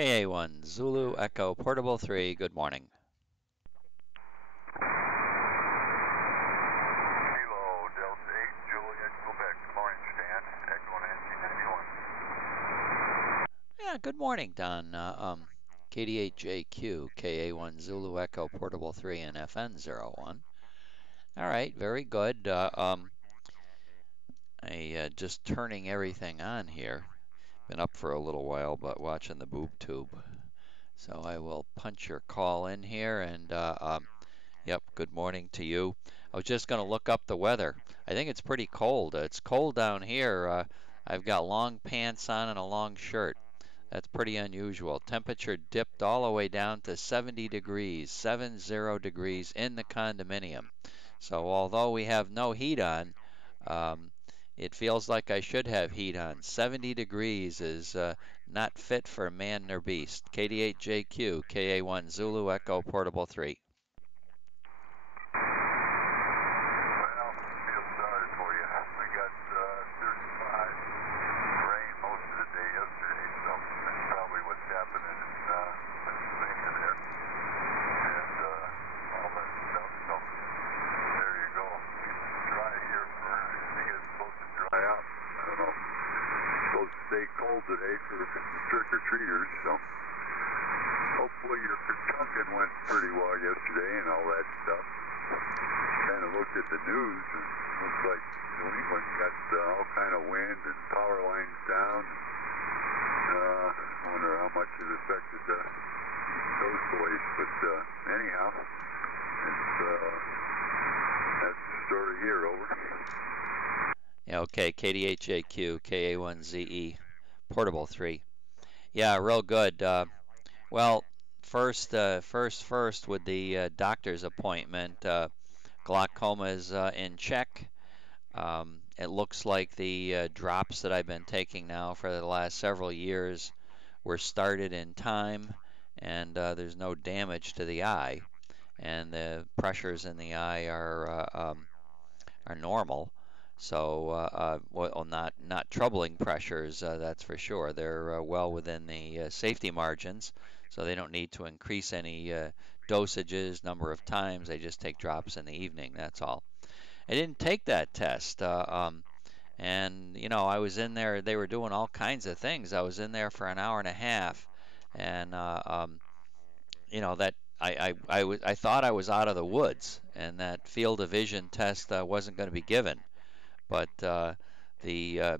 KA1 Zulu Echo Portable 3, good morning. Kilo Delta 8, Juliet, Quebec. Good morning, Stan. Echo 1991. Yeah, good morning, Don. KD8JQ, KA1 Zulu Echo Portable 3 and FN01. All right, very good. Just turning everything on here. Been up for a little while, but watching the boob tube. So I will punch your call in here and yep, good morning to you. I was just going to look up the weather. I think it's pretty cold. It's cold down here. I've got long pants on and a long shirt. That's pretty unusual. Temperature dipped all the way down to 70 degrees, 70 degrees in the condominium. So although we have no heat on, it feels like I should have heat on. 70 degrees is not fit for man nor beast. KD8JQ, KA1 Zulu Echo Portable 3. Well, feel sorry for you. We got 35 rain most of the day yesterday, so that's probably what's happening in Pennsylvania there. And all that stuff, so there you go. It's dry here for, I think it's supposed to dry out. I don't know. It's supposed to stay cold today for trick-or-treaters, so hopefully your Kentuckian went pretty well yesterday and all that stuff. Kind of looked at the news and it looks like New England got all kind of wind and power lines down. I wonder how much it affected those boys, but anyhow, that's the story here. Over. Yeah, okay, KD8JQ, KA1ZE, Portable 3. Yeah, real good. Well, first with the doctor's appointment, glaucoma is in check. It looks like the drops that I've been taking now for the last several years were started in time, and there's no damage to the eye, and the pressures in the eye are normal. So, well, not troubling pressures, that's for sure. They're well within the safety margins, so they don't need to increase any dosages, number of times. They just take drops in the evening. That's all. I didn't take that test, and you know, I was in there. They were doing all kinds of things. I was in there for an hour and a half, and you know that. I thought I was out of the woods, and that field of vision test wasn't going to be given. But the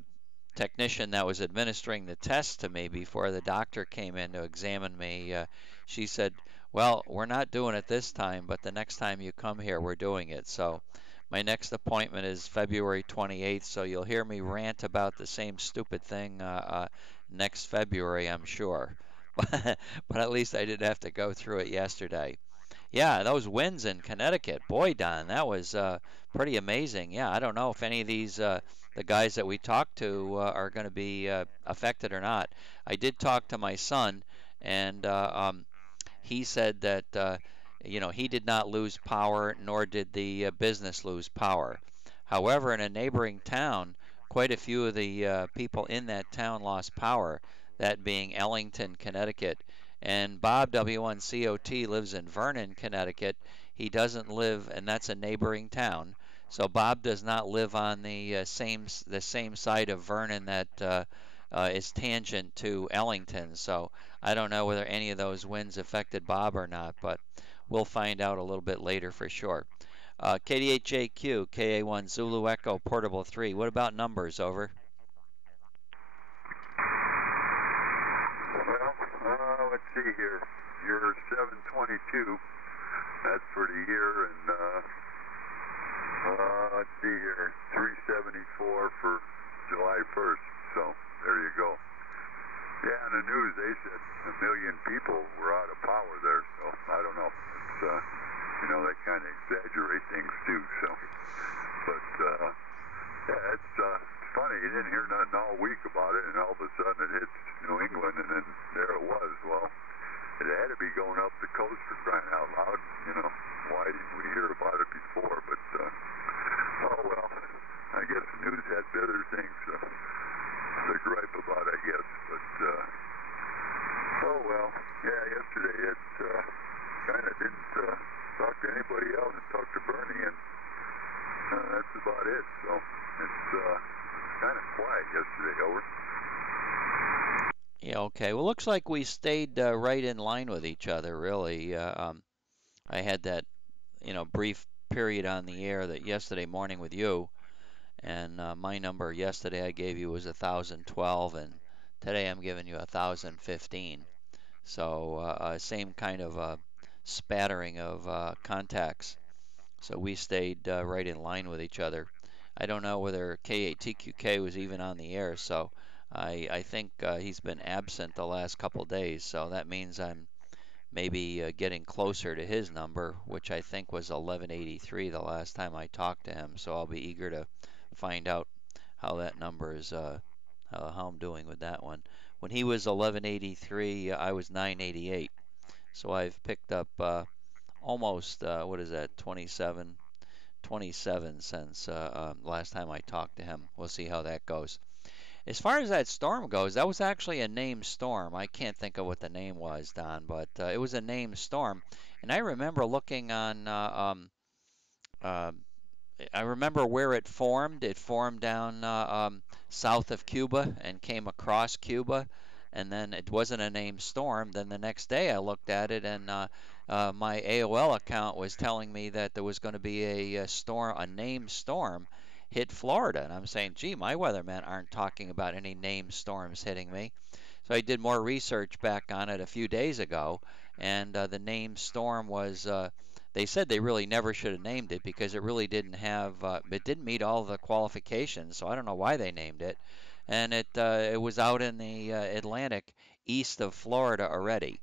technician that was administering the test to me before the doctor came in to examine me, she said, "Well, we're not doing it this time, but the next time you come here, we're doing it." So my next appointment is February 28th, so you'll hear me rant about the same stupid thing next February, I'm sure. But at least I didn't have to go through it yesterday. Yeah, those winds in Connecticut, boy, Don, that was pretty amazing. Yeah, I don't know if any of these the guys that we talked to are going to be affected or not. I did talk to my son, and he said that you know, he did not lose power, nor did the business lose power. However, in a neighboring town, quite a few of the people in that town lost power. That being Ellington, Connecticut. And Bob W1COT lives in Vernon, Connecticut. He doesn't live, and that's a neighboring town. So Bob does not live on the same side of Vernon that is tangent to Ellington. So I don't know whether any of those winds affected Bob or not, but we'll find out a little bit later for sure. KD8JQ, KA1 Zulu Echo Portable 3. What about numbers? Over. Let's see here. You're 722. That's for the year, and let's see here. 374 for July 1st. So there you go. Yeah, in the news they said 1 million people were out of power there. So I don't know. It's you know, they kind of exaggerate things too. So, but yeah, it's funny. You didn't hear nothing all week about it, and all of a sudden it hits New England, and then there it was. Well, it had to be going up the coast for crying out loud. You know, why didn't we hear about it before? But oh well, I guess the news had better things to gripe about, I guess. But Oh, well, yeah, yesterday it kind of didn't talk to anybody else. It talked to Bernie, and that's about it. So it's kind of quiet yesterday, over. Yeah, okay. Well, looks like we stayed right in line with each other, really. I had that, brief period on the air that yesterday morning with you, and my number yesterday I gave you was 1,012, and today I'm giving you 1,015. So same kind of spattering of contacts. So we stayed right in line with each other. I don't know whether K8TQK was even on the air, so I think he's been absent the last couple days. So that means I'm maybe getting closer to his number, which I think was 1183 the last time I talked to him. So I'll be eager to find out how that number is, how I'm doing with that one. When he was 1183, I was 988. So I've picked up almost, what is that, 27 since last time I talked to him. We'll see how that goes. As far as that storm goes, that was actually a named storm. I can't think of what the name was, Don, but it was a named storm. And I remember looking on uh, I remember where it formed. It formed down south of Cuba and came across Cuba, and then it wasn't a named storm. Then the next day I looked at it, and my AOL account was telling me that there was going to be a storm, a named storm, hit Florida. And I'm saying, gee, my weathermen aren't talking about any named storms hitting me. So I did more research back on it a few days ago, and the named storm was. They said they really never should have named it because it really didn't have. It didn't meet all the qualifications, so I don't know why they named it. And it was out in the Atlantic east of Florida already.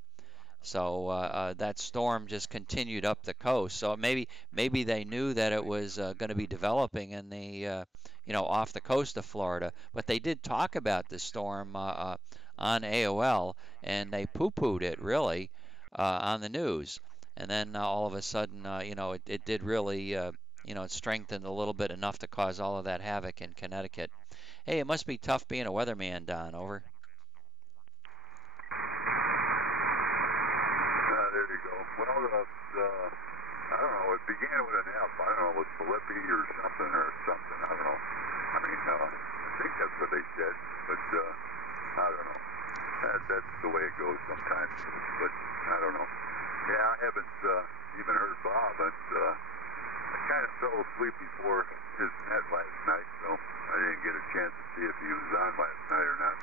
So that storm just continued up the coast. So maybe they knew that it was going to be developing in the off the coast of Florida. But they did talk about the storm on AOL, and they poo-pooed it really on the news. And then all of a sudden, it did really it strengthened a little bit enough to cause all of that havoc in Connecticut. Hey, it must be tough being a weatherman, Don. Over. There you go. Well, I don't know. It began with an F. I don't know. It was Philippi or something or something. I don't know. I mean, I think that's what they said, but I don't know. That's the way it goes sometimes. But I don't know. Yeah, I haven't even heard Bob, but I kind of fell asleep before his net last night, so I didn't get a chance to see if he was on last night or not.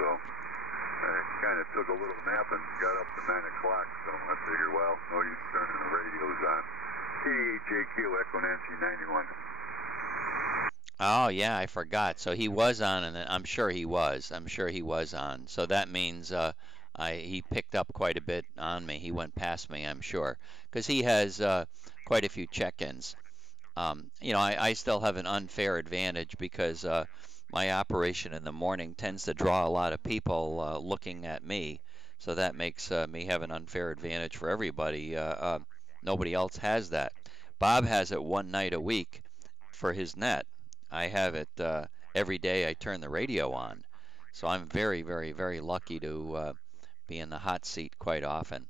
So I kind of took a little nap and got up to 9 o'clock, so I figured, well, no use turning the radios on. KHAQ, Echo Nancy 91. Oh yeah, I forgot. So he was on, and I'm sure he was. I'm sure he was on. So that means he picked up quite a bit on me. He went past me, I'm sure, because he has quite a few check-ins. I still have an unfair advantage because my operation in the morning tends to draw a lot of people looking at me. So that makes me have an unfair advantage for everybody. Nobody else has that. Bob has it one night a week for his net. I have it every day I turn the radio on. So I'm very, very, very lucky to be in the hot seat quite often.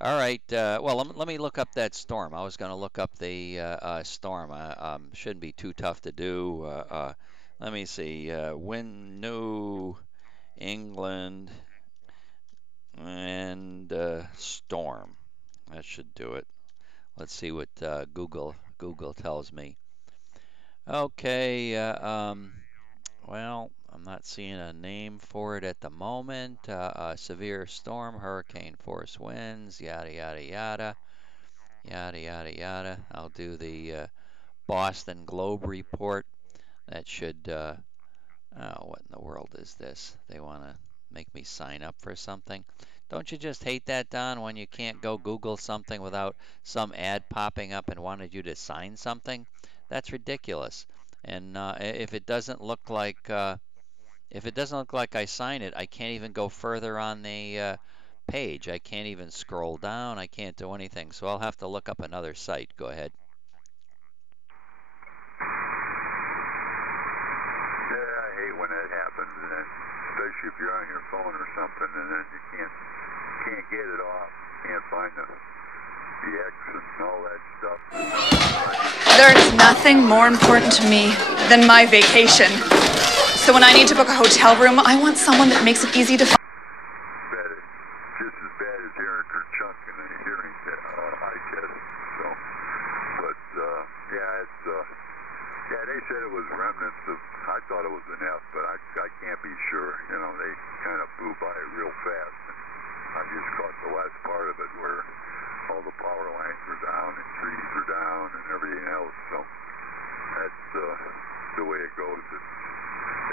All right. Well, let me look up that storm. I was going to look up the storm. Shouldn't be too tough to do. Let me see. New England and storm. That should do it. Let's see what Google tells me. Okay. Well, I'm not seeing a name for it at the moment. Severe storm, hurricane force winds, yada yada yada. Yada, yada, yada. I'll do the Boston Globe report. That should, oh, what in the world is this? They want to make me sign up for something. Don't you just hate that, Don, when you can't go Google something without some ad popping up and wanted you to sign something? That's ridiculous. And if it doesn't look like I sign it, I can't even go further on the page. I can't even scroll down. I can't do anything. So I'll have to look up another site. Go ahead. Yeah, I hate when that happens. And then especially if you're on your phone or something, and then you can't get it off, can't find the X and all that stuff. There's nothing more important to me than my vacation. So when I need to book a hotel room, I want someone that makes it easy to find. Just as bad as hearing kerchunk in a hearing eye test. So, but yeah, it's yeah. They said it was remnants of. I thought it was an F, but I can't be sure. You know, they kind of blew by it real fast. And I just caught the last part of it where all the power lines were down and trees were down and everything else. So that's the way it goes. It's,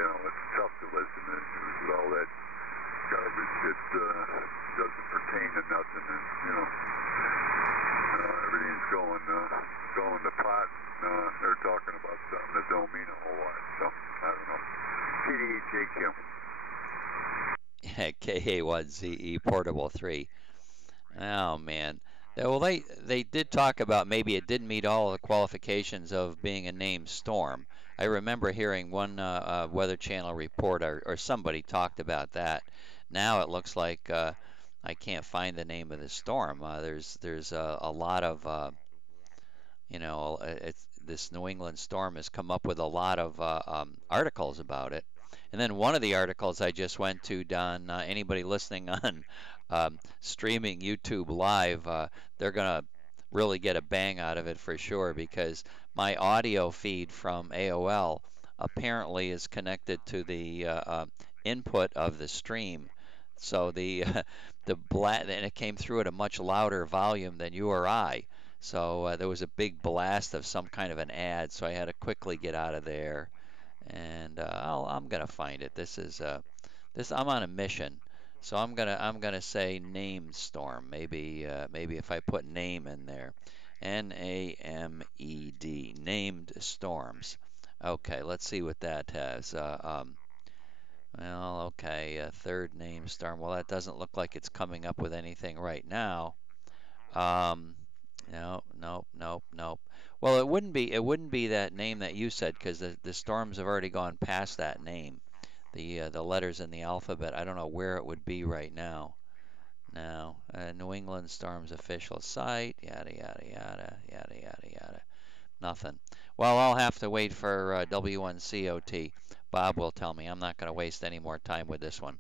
you know, it's tough to listen to with all that garbage that doesn't pertain to nothing, and you know everything's going to pot. They're talking about something that don't mean a whole lot. So I don't know. KDHJQ. KA1ZE Portable 3. Oh man. Well, they did talk about maybe it didn't meet all the qualifications of being a named storm. I remember hearing one Weather Channel report or somebody talked about that. Now it looks like I can't find the name of the storm. There's a lot of you know, this New England storm has come up with a lot of articles about it. And then one of the articles I just went to, Don, anybody listening on streaming YouTube live, they're going to really get a bang out of it for sure, because my audio feed from AOL apparently is connected to the input of the stream. So and it came through at a much louder volume than you or I. So there was a big blast of some kind of an ad, so I had to quickly get out of there. And I'm gonna find it. I'm on a mission, so I'm gonna say named storm. Maybe if I put name in there, NAMED, named storms. Okay, let's see what that has. Well, okay, third name storm. Well, that doesn't look like it's coming up with anything right now. Um, no, nope, nope, nope. Well, it wouldn't be that name that you said, because the storms have already gone past that name. The letters in the alphabet. I don't know where it would be right now. Now, New England Storms official site. Yada yada yada yada yada yada. Nothing. Well, I'll have to wait for W1COT. Bob will tell me. I'm not going to waste any more time with this one.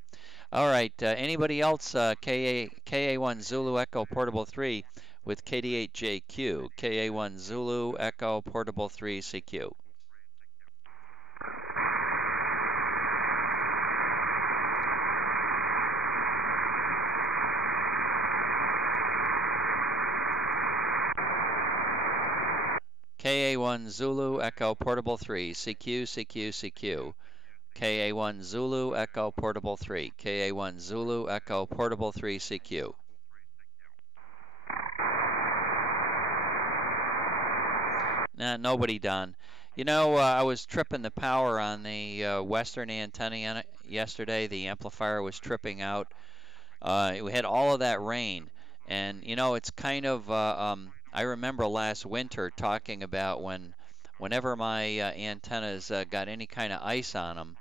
All right. Anybody else? KA1 Zulu Echo Portable 3 with KD8JQ. KA1 Zulu Echo Portable 3 CQ. KA1 Zulu Echo Portable 3 CQ CQ CQ. KA1 Zulu Echo Portable 3. KA1 Zulu Echo Portable 3 CQ. Nah, nobody done. You know, I was tripping the power on the western antenna yesterday. The amplifier was tripping out. We had all of that rain, and you know, it's kind of. I remember last winter talking about whenever my antennas got any kind of ice on them,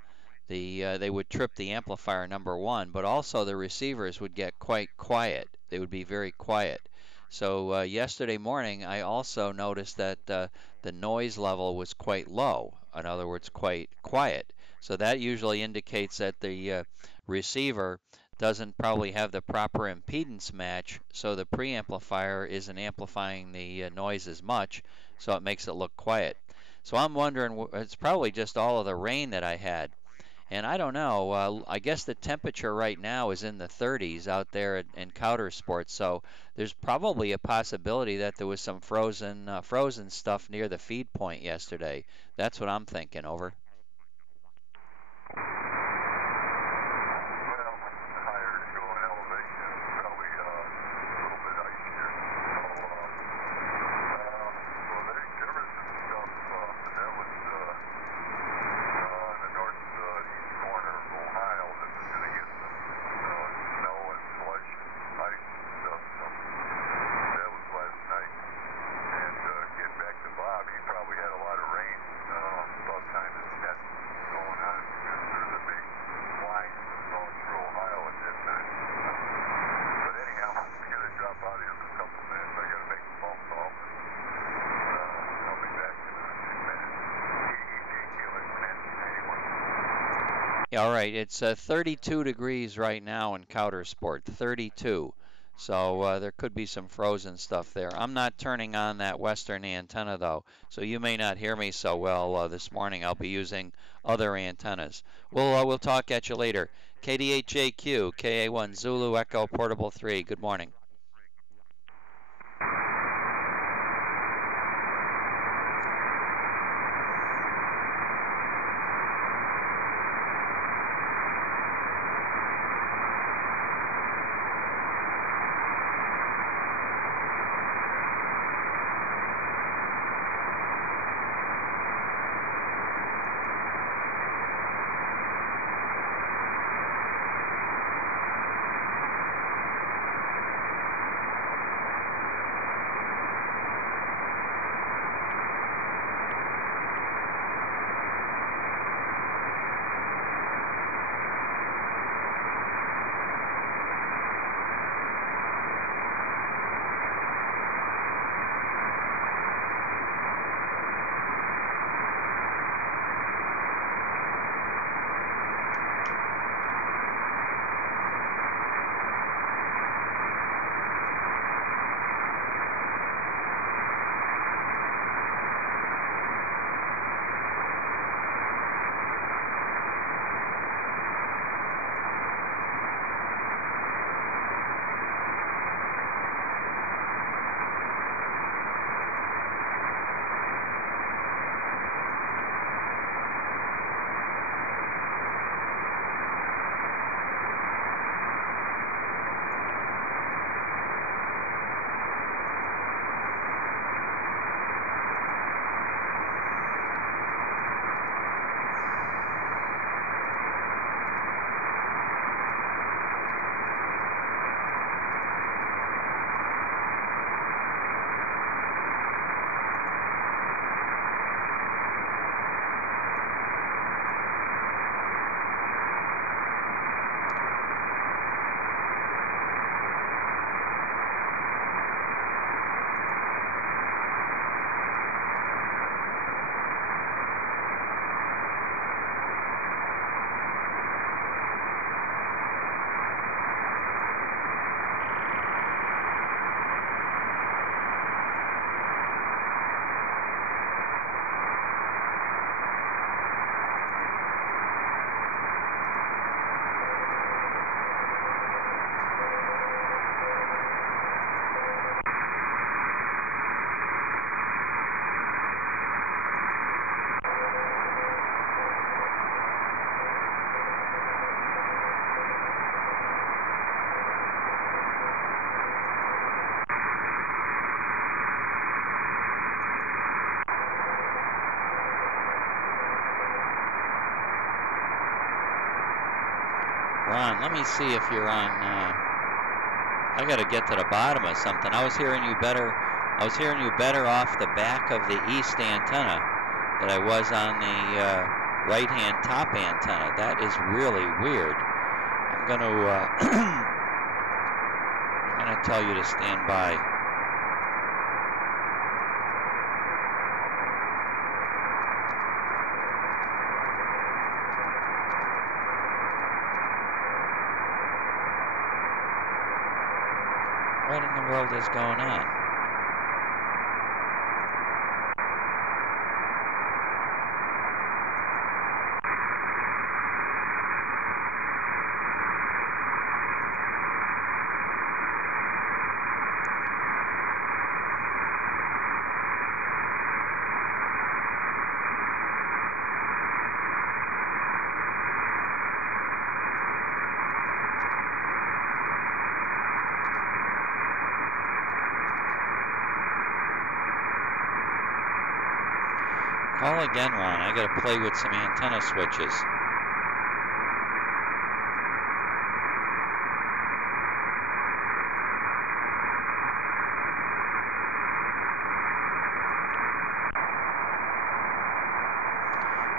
they would trip the amplifier, number one, but also the receivers would get quite quiet. They would be very quiet. So yesterday morning, I also noticed that the noise level was quite low. In other words, quite quiet. So that usually indicates that the receiver doesn't probably have the proper impedance match, so the preamplifier isn't amplifying the noise as much, so it makes it look quiet. So I'm wondering, it's probably just all of the rain that I had. And I don't know, I guess the temperature right now is in the 30s out there in Couder Sports, so there's probably a possibility that there was some frozen stuff near the feed point yesterday. That's what I'm thinking. Over. Yeah, all right. It's 32 degrees right now in Couter Sport, 32. So there could be some frozen stuff there. I'm not turning on that western antenna though, so you may not hear me so well this morning. I'll be using other antennas. We'll talk at you later. KDHAQ, KA1 Zulu Echo Portable 3. Good morning. Ron, let me see if you're on. I got to get to the bottom of something. I was hearing you better. I was hearing you better off the back of the east antenna than I was on the right-hand top antenna. That is really weird. I'm gonna tell you to stand by. What in the world is going on? Call again, Ron. I got to play with some antenna switches.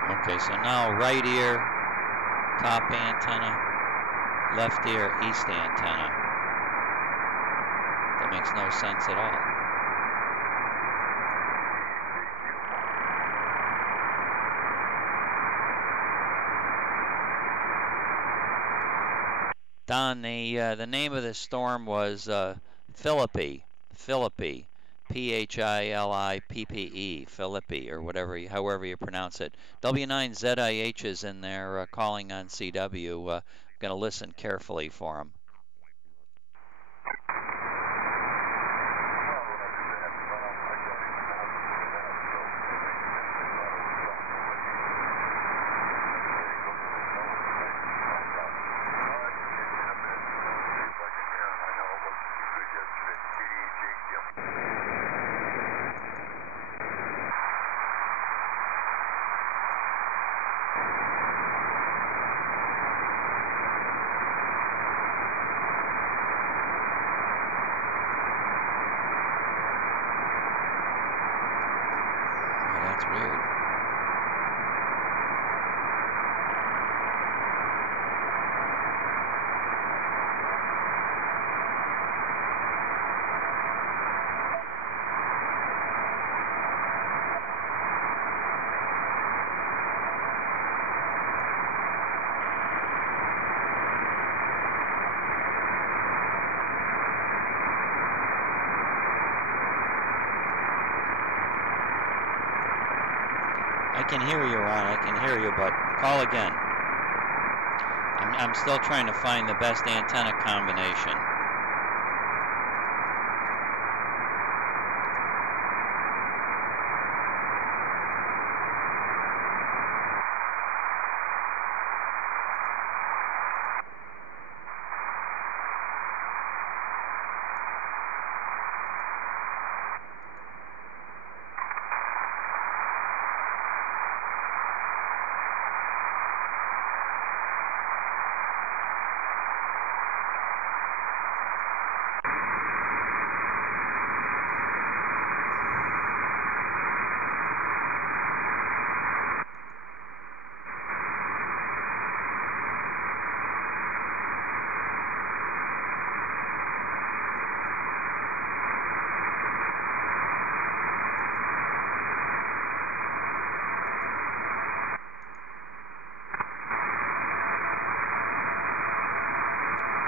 Okay, so now right ear, top antenna, left ear, east antenna. That makes no sense at all. Don, the name of the storm was Philippi, Philippe, Philippi, or however you pronounce it. W9ZIH is in there calling on CW. I'm going to listen carefully for him. That's weird. I can hear you, Ron. I can hear you, but call again. I'm still trying to find the best antenna combination.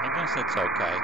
I guess it's okay.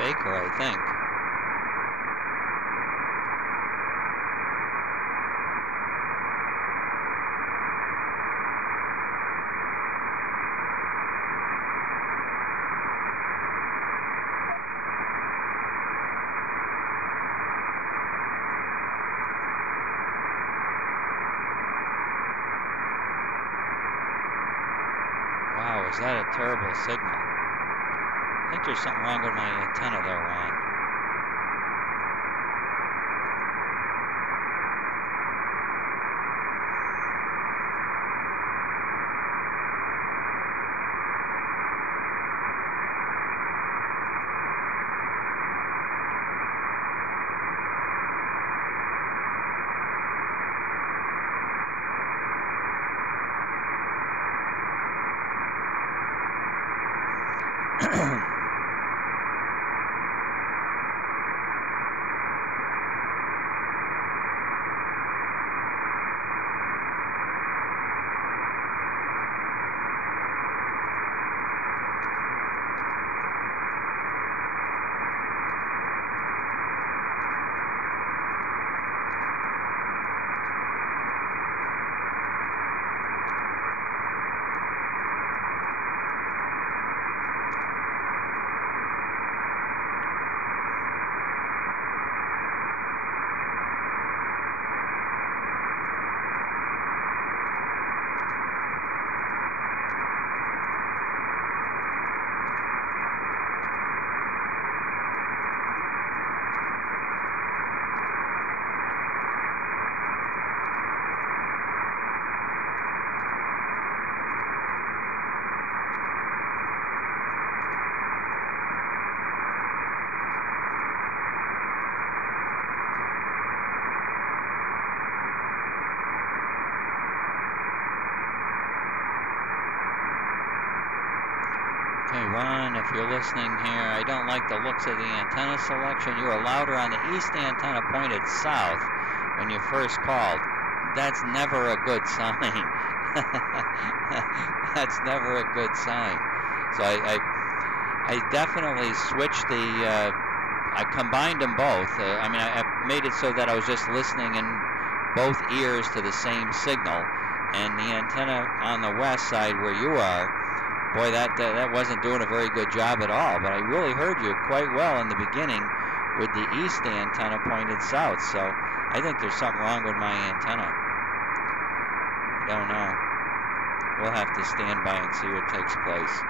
Baker, I think. Wow, is that a terrible signal? I think there's something wrong with my antenna there, Ron. Okay, Ron, if you're listening here, I don't like the looks of the antenna selection. You were louder on the east antenna pointed south when you first called. That's never a good sign. That's never a good sign. So I definitely switched I combined them both. I mean, I made it so that I was just listening in both ears to the same signal. And the antenna on the west side where you are, boy, that wasn't doing a very good job at all. But I really heard you quite well in the beginning with the east antenna pointed south. So I think there's something wrong with my antenna. I don't know. We'll have to stand by and see what takes place.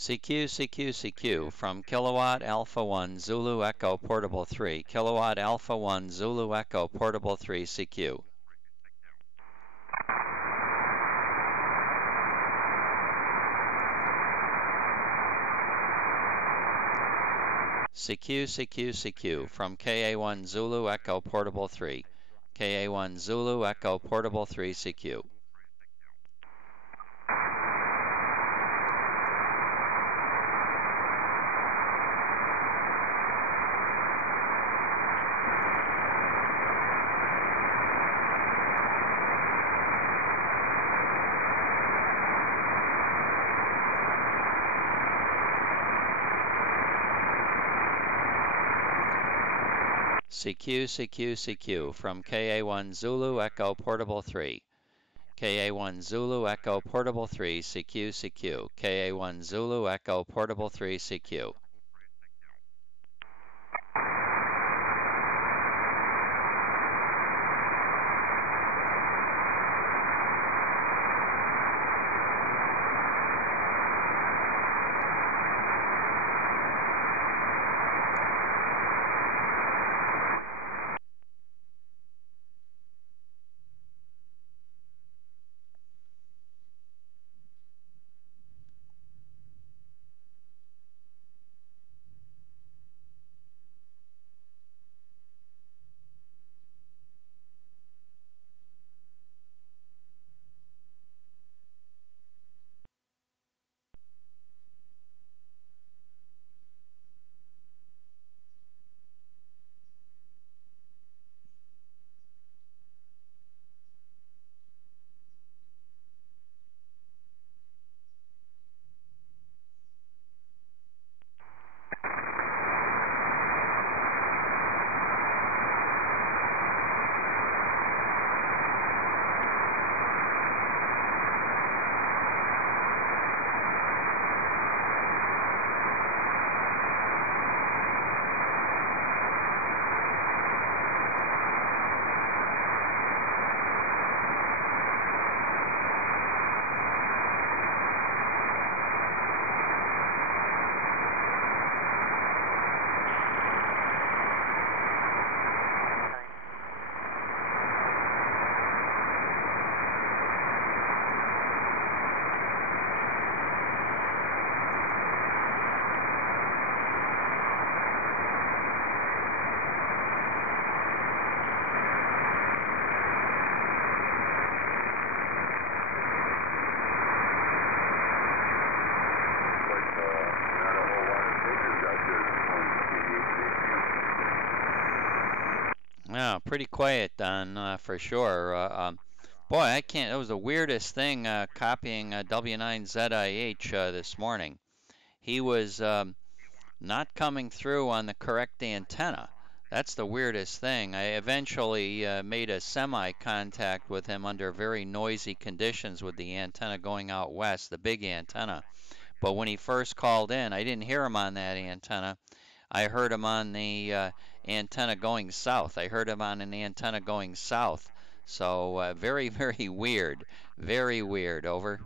CQ, CQ, CQ from Kilowatt Alpha 1 Zulu Echo Portable 3. Kilowatt Alpha 1 Zulu Echo Portable 3 CQ. CQ, CQ, CQ from KA1 Zulu Echo Portable 3. KA1 Zulu Echo Portable 3 CQ. CQ, CQ, CQ from KA1 Zulu Echo Portable 3. KA1 Zulu Echo Portable 3 CQ, CQ. KA1 Zulu Echo Portable 3 CQ. Yeah, pretty quiet, Don, for sure. Boy, I can't. That was the weirdest thing copying W9ZIH this morning. He was not coming through on the correct antenna. That's the weirdest thing. I eventually made a semi-contact with him under very noisy conditions with the antenna going out west, the big antenna. But when he first called in, I didn't hear him on that antenna. I heard him on the antenna going south. I heard him on an antenna going south. So very, very weird. Very weird. Over.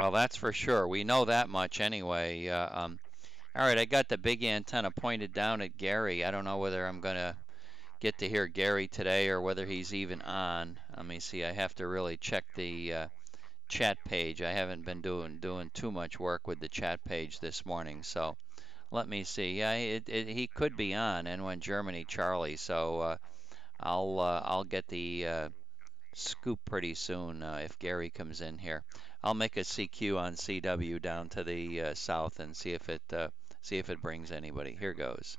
Well, that's for sure. We know that much anyway. All right, I got the big antenna pointed down at Gary. I don't know whether I'm going to get to hear Gary today or whether he's even on. Let me see. I have to really check the chat page. I haven't been doing too much work with the chat page this morning, so let me see. Yeah, he could be on. N1 Germany Charlie. So I'll get the scoop pretty soon if Gary comes in here. I'll make a CQ on CW down to the south and see if it brings anybody. Here goes.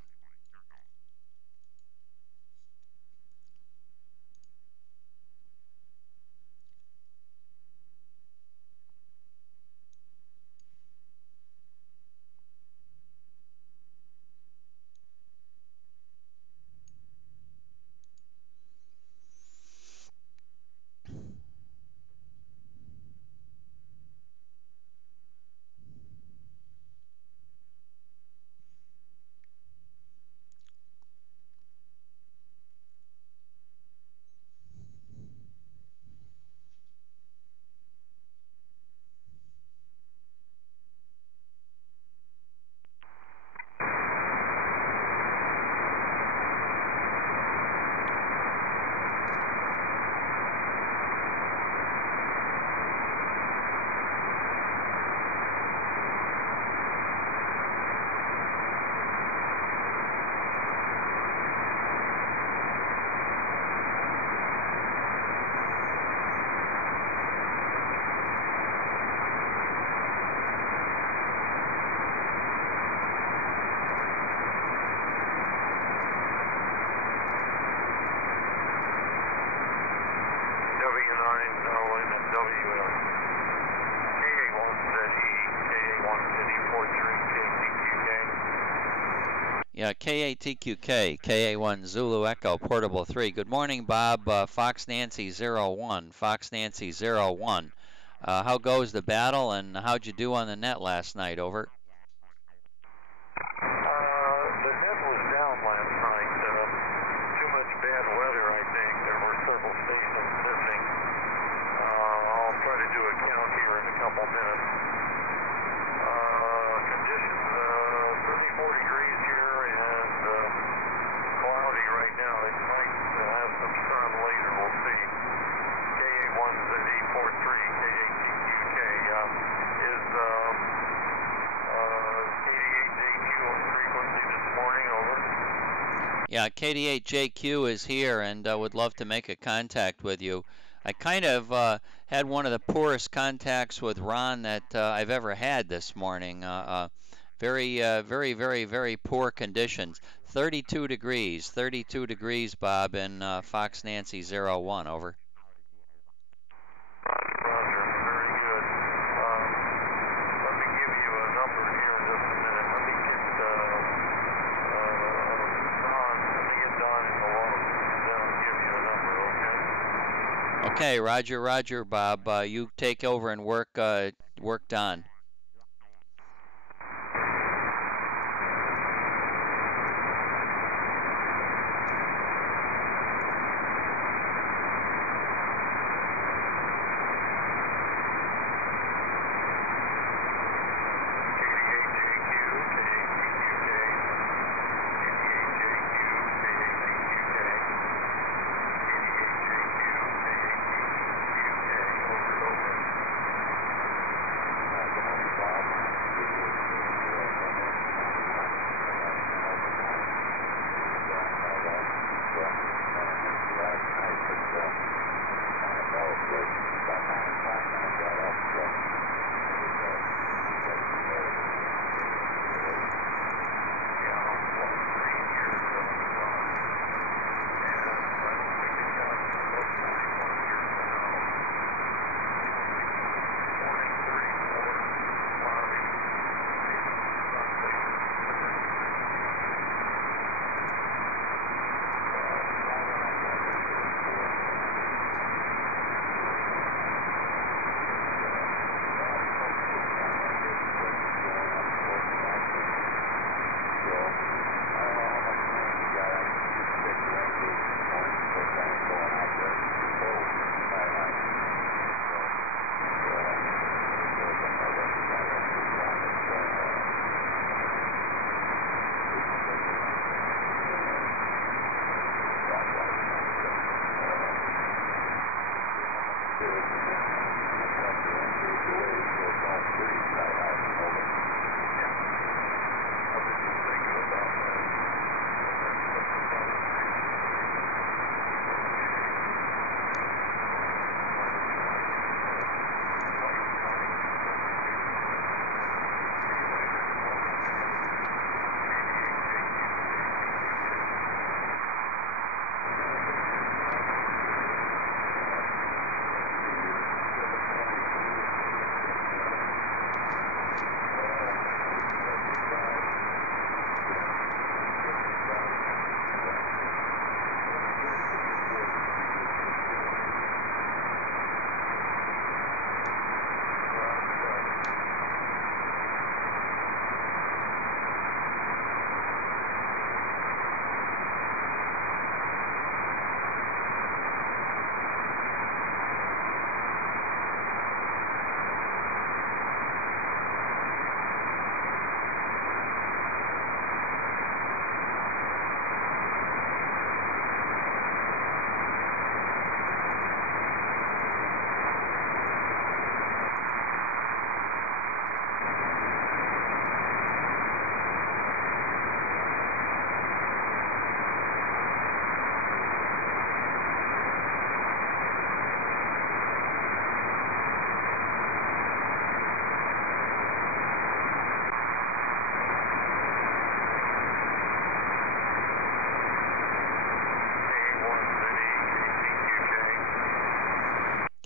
Yeah, KATQK, KA1 Zulu Echo, Portable 3. Good morning, Bob. Fox Nancy 01, Fox Nancy 01. How goes the battle, and how'd you do on the net last night? Over. The net was down last night. Too much bad weather, I think. There were several stations missing. I'll try to do a count here in a couple minutes. Conditions 34 degrees here and cloudy right now. It might have some sun later. We'll see. KA1Z843, KATQK is 88JQ on frequency this morning. Over. Yeah, KD8JQ is here and would love to make a contact with you. I kind of had one of the poorest contacts with Ron that I've ever had this morning. Very poor conditions. 32 degrees, Bob, in Fox Nancy 01, over. Roger, very good. Let me give you a number here in just a minute. Let me get Don in the log, and then I'll give you a number, okay? Okay, Roger, Bob. You take over and work Don.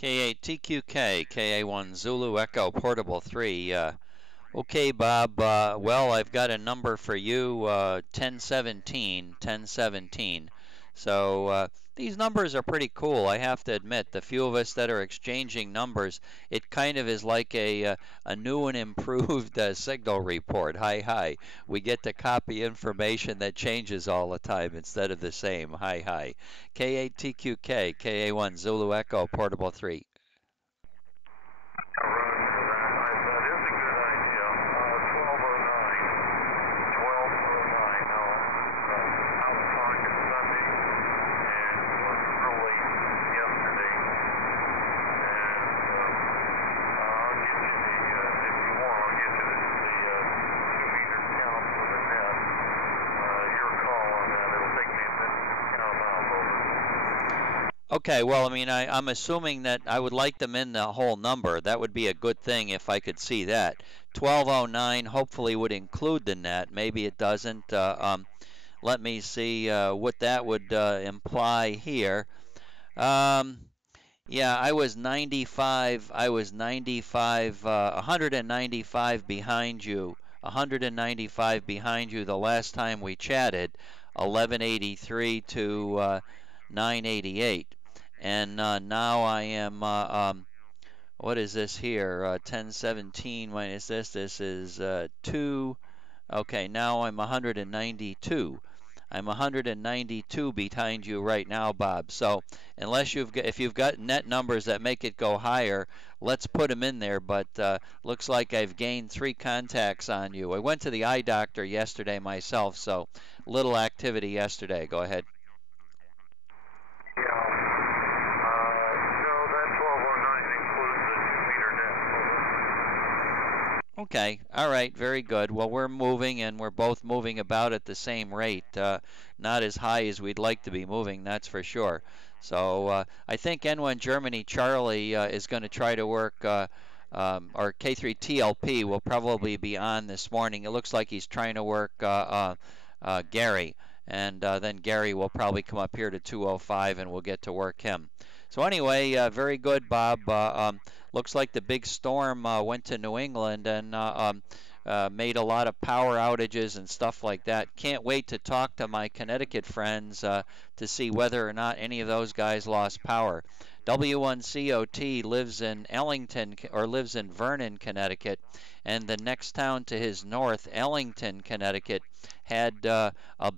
KATQK, KA1 Zulu Echo, Portable 3. Okay, Bob. Well, I've got a number for you, 1017, 1017. So these numbers are pretty cool, I have to admit. The few of us that are exchanging numbers, it kind of is like a new and improved signal report. Hi, hi. We get to copy information that changes all the time instead of the same. Hi, hi. K8TQK, KA1 Zulu Echo, Portable 3. Roger that. That is a good idea. 1209. 1209. No, out of pocket Sunday and was real late yesterday. And I'll get you the, if you want, I'll get you the 2-meter count for the net. Your call on that. It'll take me a minute to count them out, over. Okay, well, I mean, I'm assuming that I would like them in the whole number. That would be a good thing if I could see that. 1209 hopefully would include the net. Maybe it doesn't. Let me see what that would imply here. Um, yeah, I was 95. I was 95, 195 behind you. 195 behind you the last time we chatted. 1183 to 988. And now I am, what is this here? 1017 minus this. This is 2. Okay, now I'm 192. I'm 192 behind you right now, Bob. So unless if you've got net numbers that make it go higher, let's put them in there. But looks like I've gained 3 contacts on you. I went to the eye doctor yesterday myself, so little activity yesterday. Go ahead. Yeah. No, that 1209 includes the 2-meter net, over. Okay, all right, very good. Well, we're moving and we're both moving about at the same rate. Not as high as we'd like to be moving, that's for sure. So I think N1 Germany Charlie is going to try to work, or K3TLP will probably be on this morning. It looks like he's trying to work Gary, and then Gary will probably come up here to 205 and we'll get to work him. So anyway, very good, Bob. Looks like the big storm went to New England and made a lot of power outages and stuff like that. Can't wait to talk to my Connecticut friends to see whether or not any of those guys lost power. W1COT lives in Ellington or lives in Vernon, Connecticut, and the next town to his north, Ellington, Connecticut, had a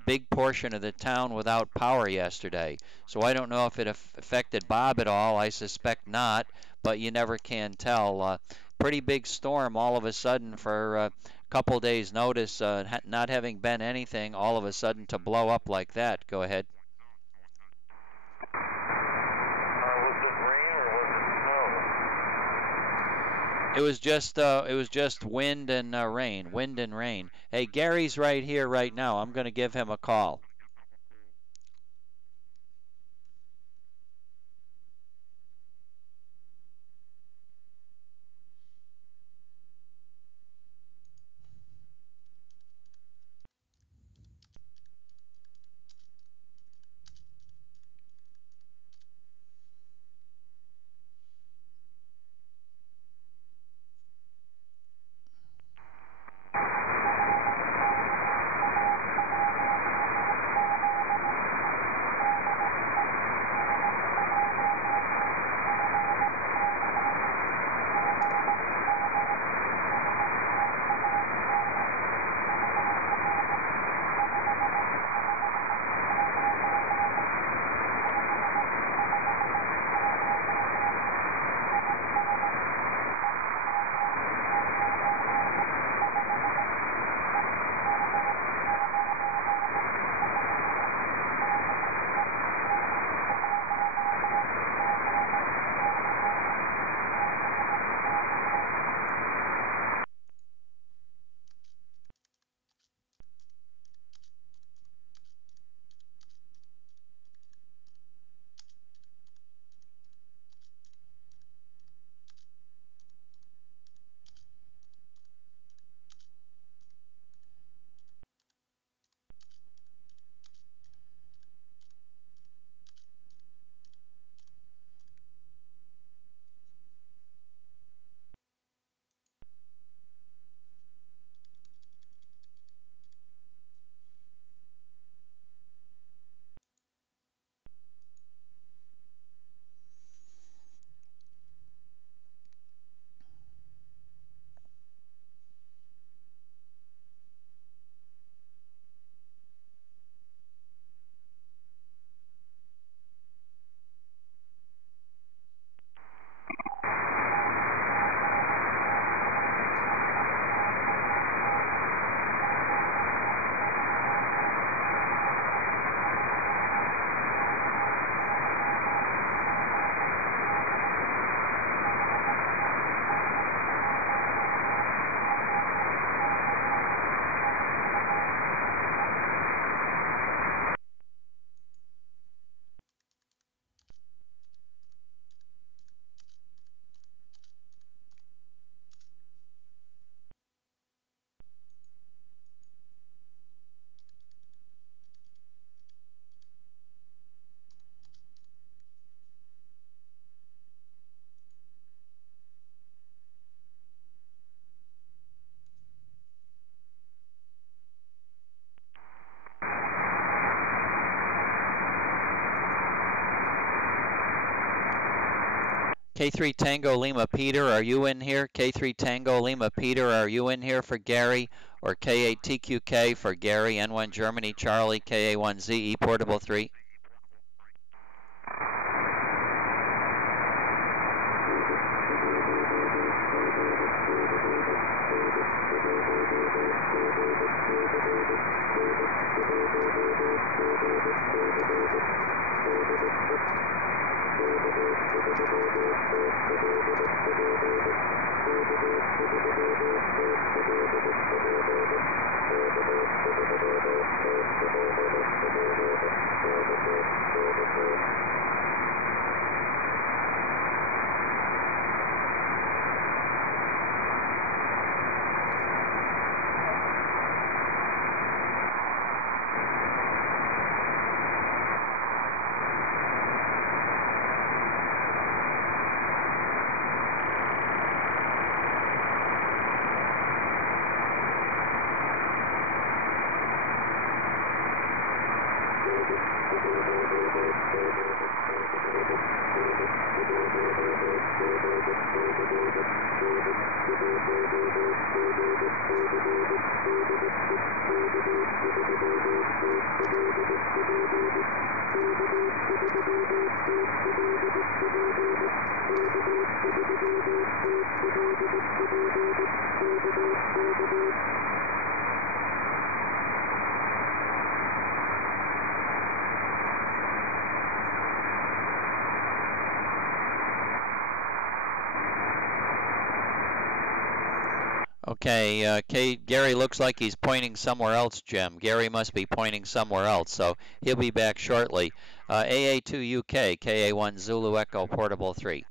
big portion of the town without power yesterday. So I don't know if it affected Bob at all. I suspect not, but you never can tell. Pretty big storm all of a sudden for a couple days' notice, not having been anything, all of a sudden to blow up like that. Go ahead. Was it rain or was it snow? It was just wind and rain, wind and rain. Hey, Gary's right here right now. I'm going to give him a call. K3 Tango Lima Peter, are you in here? K3 Tango Lima Peter, are you in here for Gary? Or K8 TQK for Gary, N1 Germany Charlie, KA1ZE Portable 3. Okay, Gary looks like he's pointing somewhere else, Jim. Gary must be pointing somewhere else, so he'll be back shortly. AA2UK, KA1 Zulu Echo Portable 3.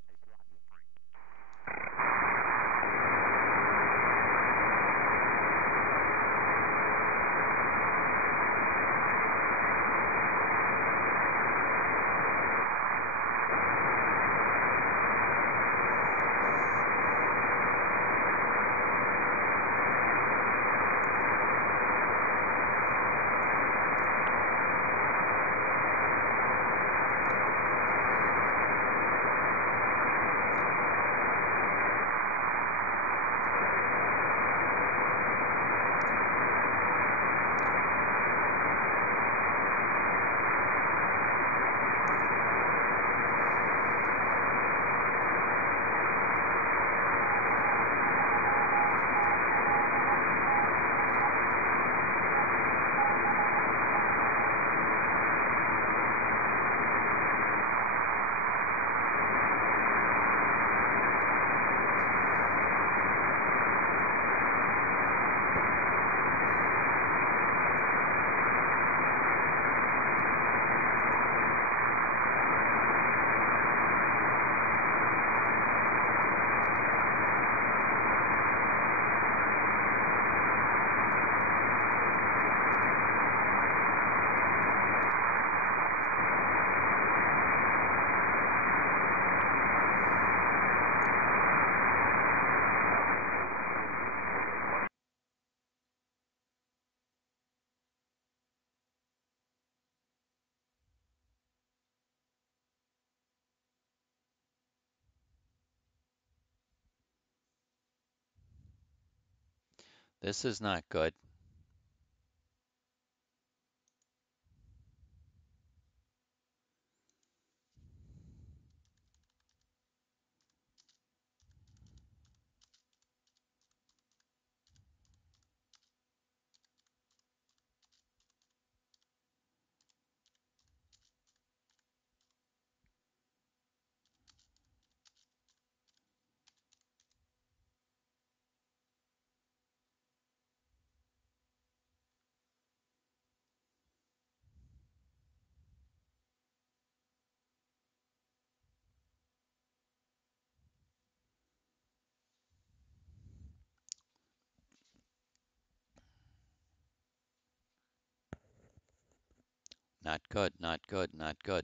This is not good. Not good, not good, not good.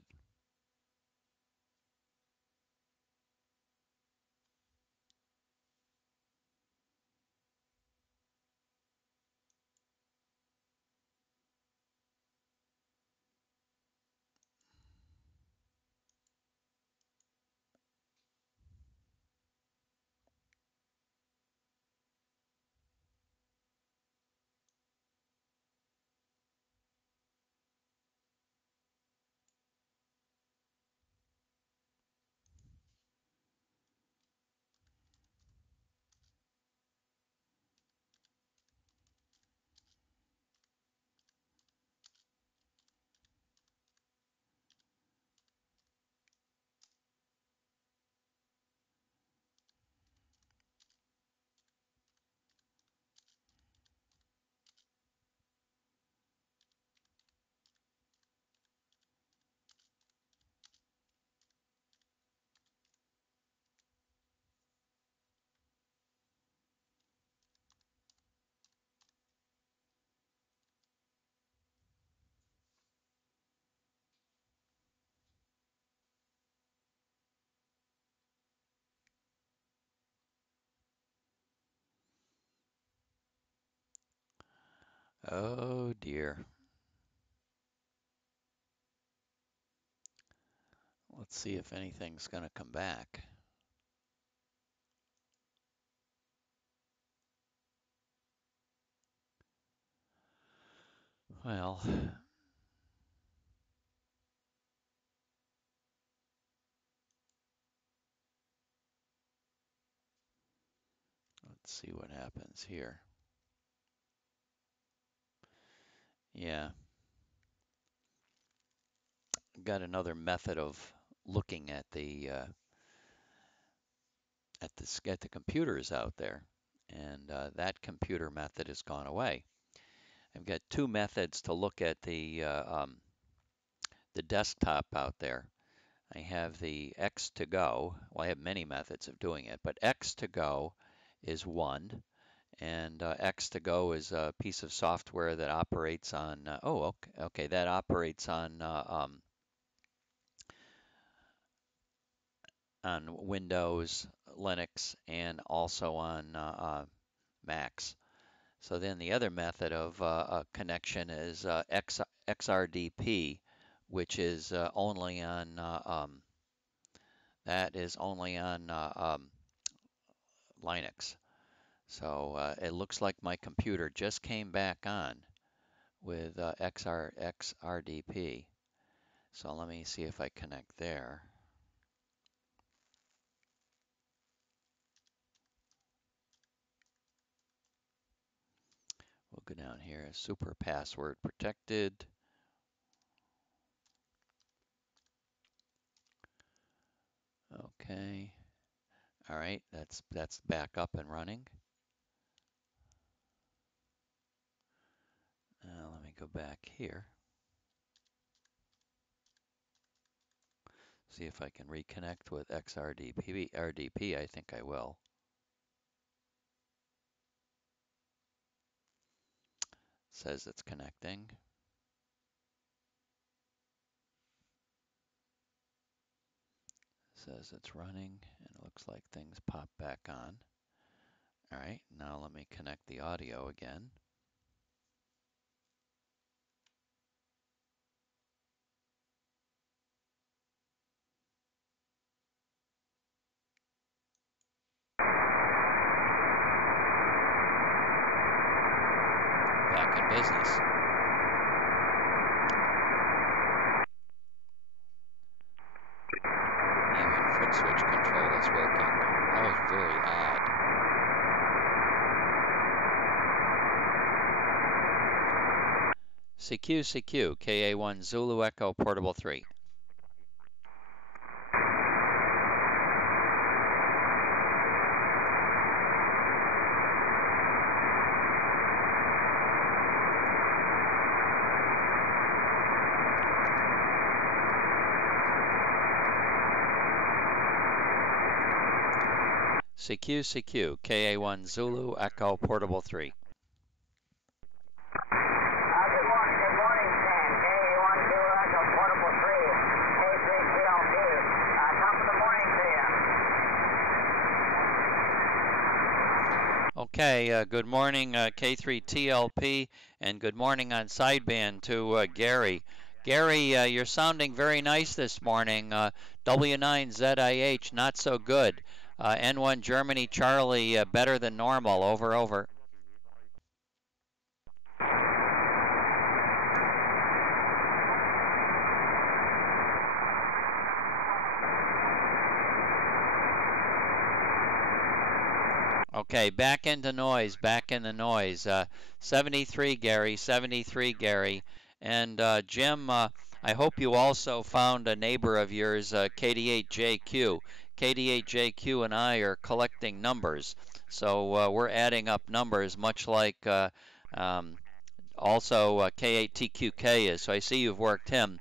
Oh dear. Let's see if anything's going to come back. Well, let's see what happens here. Yeah. Got another method of looking at the computers out there, and that computer method has gone away. I've got two methods to look at the desktop out there. I have the X2Go. Well, I have many methods of doing it, but X2Go is one, and X2Go is a piece of software that operates on. That operates on Windows, Linux, and also on Macs. So then the other method of connection is XRDP, which is only on Linux. So it looks like my computer just came back on with XRDP. So let me see if I connect there. We'll go down here, super password protected. Okay. All right, that's back up and running. Let me go back here. See if I can reconnect with XRDP. I think I will. Says it's connecting. Says it's running, and it looks like things pop back on. All right, now let me connect the audio again. Back in business. Even foot switch control is working. That was very odd. CQ, KA1 Zulu Echo Portable 3. CQ, KA1 Zulu Echo Portable 3. Good morning, Sam. KA1 Zulu Echo Portable 3, K3TLP. Top of the morning to you. Okay, good morning, K3TLP, and good morning on sideband to Gary. Gary, you're sounding very nice this morning. W9ZIH, not so good. N1 Germany Charlie, better than normal. Over. Okay, back in the noise. 73 Gary. And Jim, I hope you also found a neighbor of yours, KD8JQ. KD8JQ and I are collecting numbers. So we're adding up numbers, much like also K8TQK is. So I see you've worked him.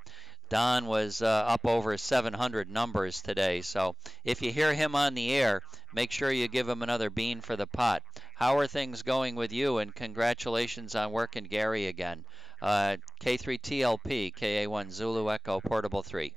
Don was up over 700 numbers today. So if you hear him on the air, make sure you give him another bean for the pot. How are things going with you? And congratulations on working Gary again. K3TLP, KA1 Zulu Echo Portable 3.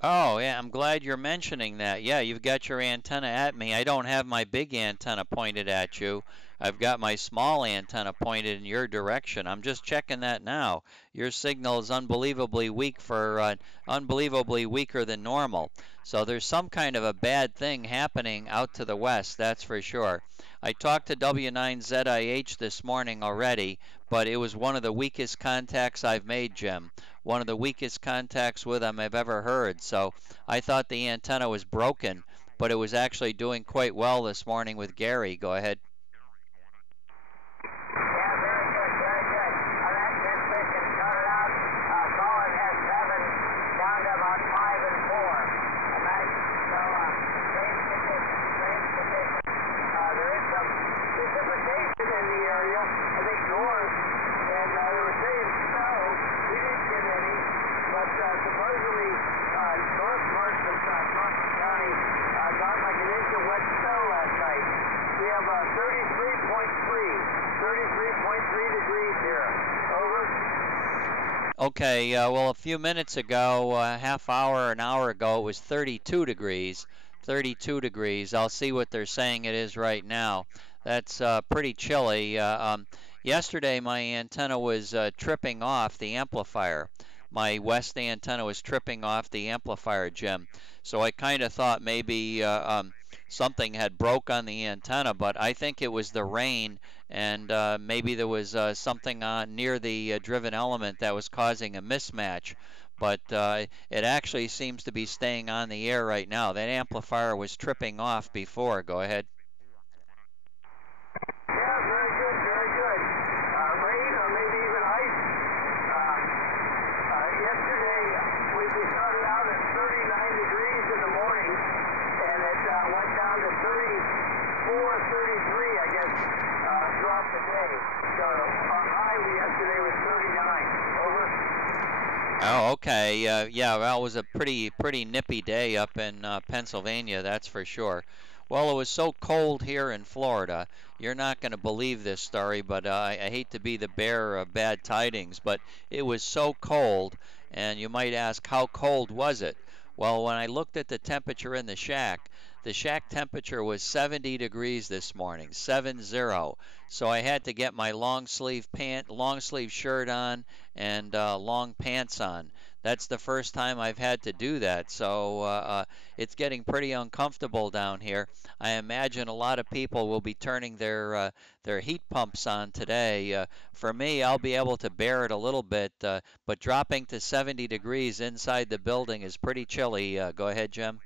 Oh, yeah, I'm glad you're mentioning that. Yeah, you've got your antenna at me. I don't have my big antenna pointed at you. I've got my small antenna pointed in your direction. I'm just checking that now. Your signal is unbelievably weak unbelievably weaker than normal. So there's some kind of a bad thing happening out to the west, that's for sure. I talked to W9ZIH this morning already, but it was one of the weakest contacts I've made, Jim. One of the weakest contacts with them I've ever heard. So I thought the antenna was broken, but it was actually doing quite well this morning with Gary. Go ahead. Yeah, very good, very good. That transmission started out solid S7 down to about 5 and 4. Okay, so strange conditions, strange conditions. There is some precipitation in the area, I think north, and they were saying snow. We didn't get any, but supposedly north parts of Crawford County got like an inch of wet snow last night. We have 33.3 degrees here. Over. Okay, well, a few minutes ago, half hour, an hour ago, it was 32 degrees. 32 degrees. I'll see what they're saying it is right now. That's pretty chilly. Yesterday, my antenna was tripping off the amplifier. My west antenna was tripping off the amplifier, Jim. So I kind of thought maybe something had broke on the antenna, but I think it was the rain, and maybe there was something on near the driven element that was causing a mismatch. But it actually seems to be staying on the air right now. That amplifier was tripping off before. Go ahead. Yeah, very good, very good. Rain or maybe even ice. Yesterday, we started out at 39 degrees in the morning, and it went down to 34, 33, I guess, throughout the day. So our high yesterday was 39. Over. Oh, okay. Yeah, well, it was a pretty nippy day up in Pennsylvania, that's for sure. Well, it was so cold here in Florida. You're not going to believe this story, but I hate to be the bearer of bad tidings, but it was so cold, and you might ask, how cold was it? Well, when I looked at the temperature in the shack temperature was 70 degrees this morning, 70. So I had to get my long sleeve shirt on and long pants on. That's the first time I've had to do that, so it's getting pretty uncomfortable down here. I imagine a lot of people will be turning their heat pumps on today. For me, I'll be able to bear it a little bit, but dropping to 70 degrees inside the building is pretty chilly. Go ahead, Jim.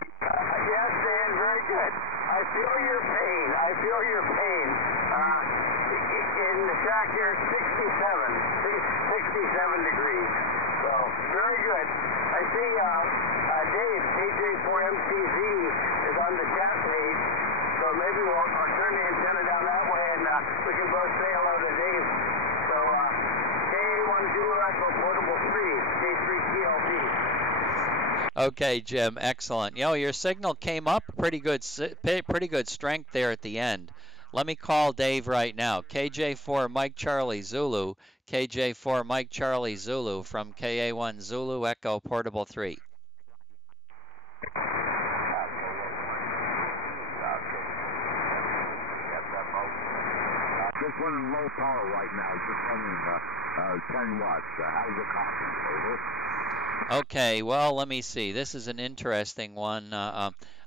Yes, Dan, very good. I feel your pain. I feel your pain. In the shack here, 67 degrees. So, very good. I see Dave, KJ4MTZ, is on the chat page. So maybe I'll turn the antenna down that way, and we can both say hello to Dave. So, KA1 Zulu Echo Portable 3, K3TLP. Okay, Jim, excellent. You know, your signal came up pretty good strength there at the end. Let me call Dave right now. KJ4 Mike Charlie Zulu, KJ4 Mike Charlie Zulu from KA1 Zulu Echo Portable 3. Just running low power right now, just running 10 watts. How's the copy? Over. Okay, well, let me see. This is an interesting one.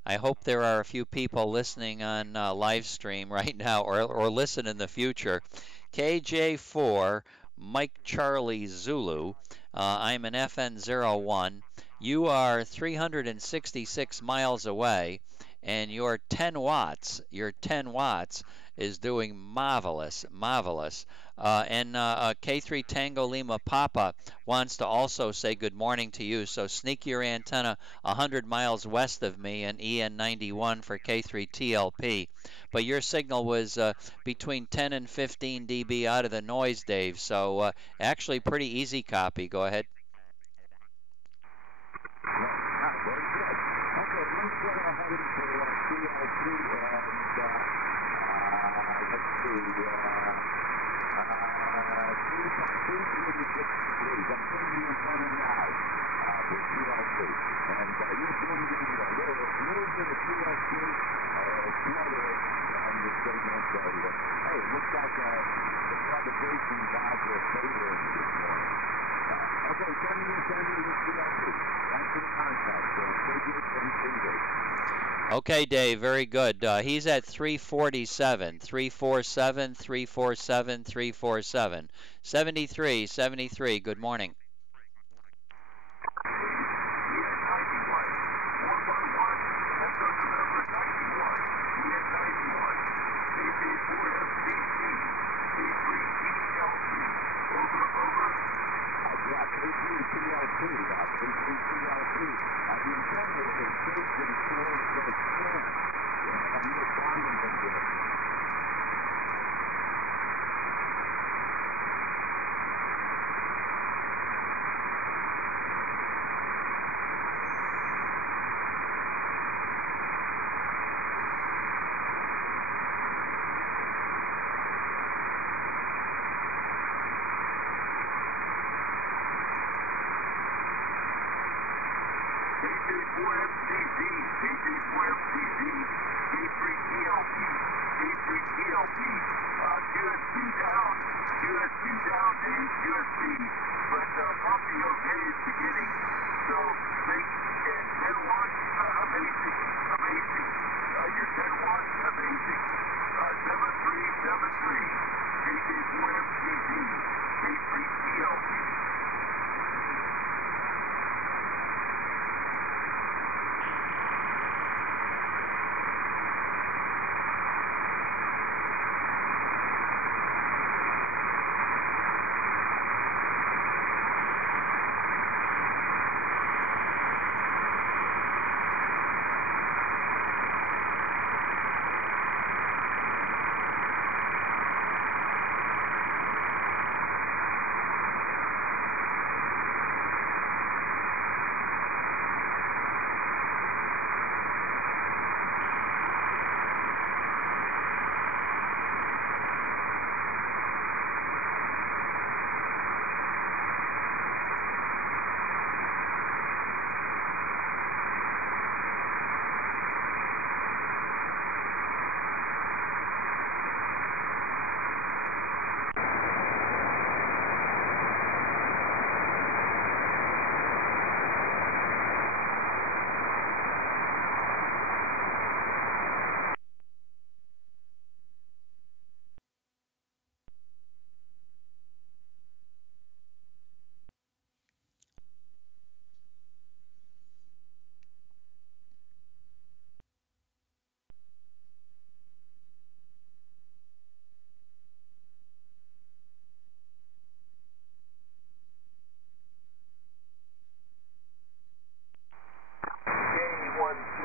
I hope there are a few people listening on live stream right now or listen in the future. KJ4 Mike Charlie Zulu. I'm an FN01. You are 366 miles away, and your 10 watts is doing marvelous, marvelous. And K3 Tango Lima Papa wants to also say good morning to you. So sneak your antenna 100 miles west of me and EN91 for K3 TLP. But your signal was between 10 and 15 dB out of the noise, Dave. So actually pretty easy copy. Go ahead. Okay, Dave, very good. He's at 347, 347, 347, 347. 73, 73, good morning.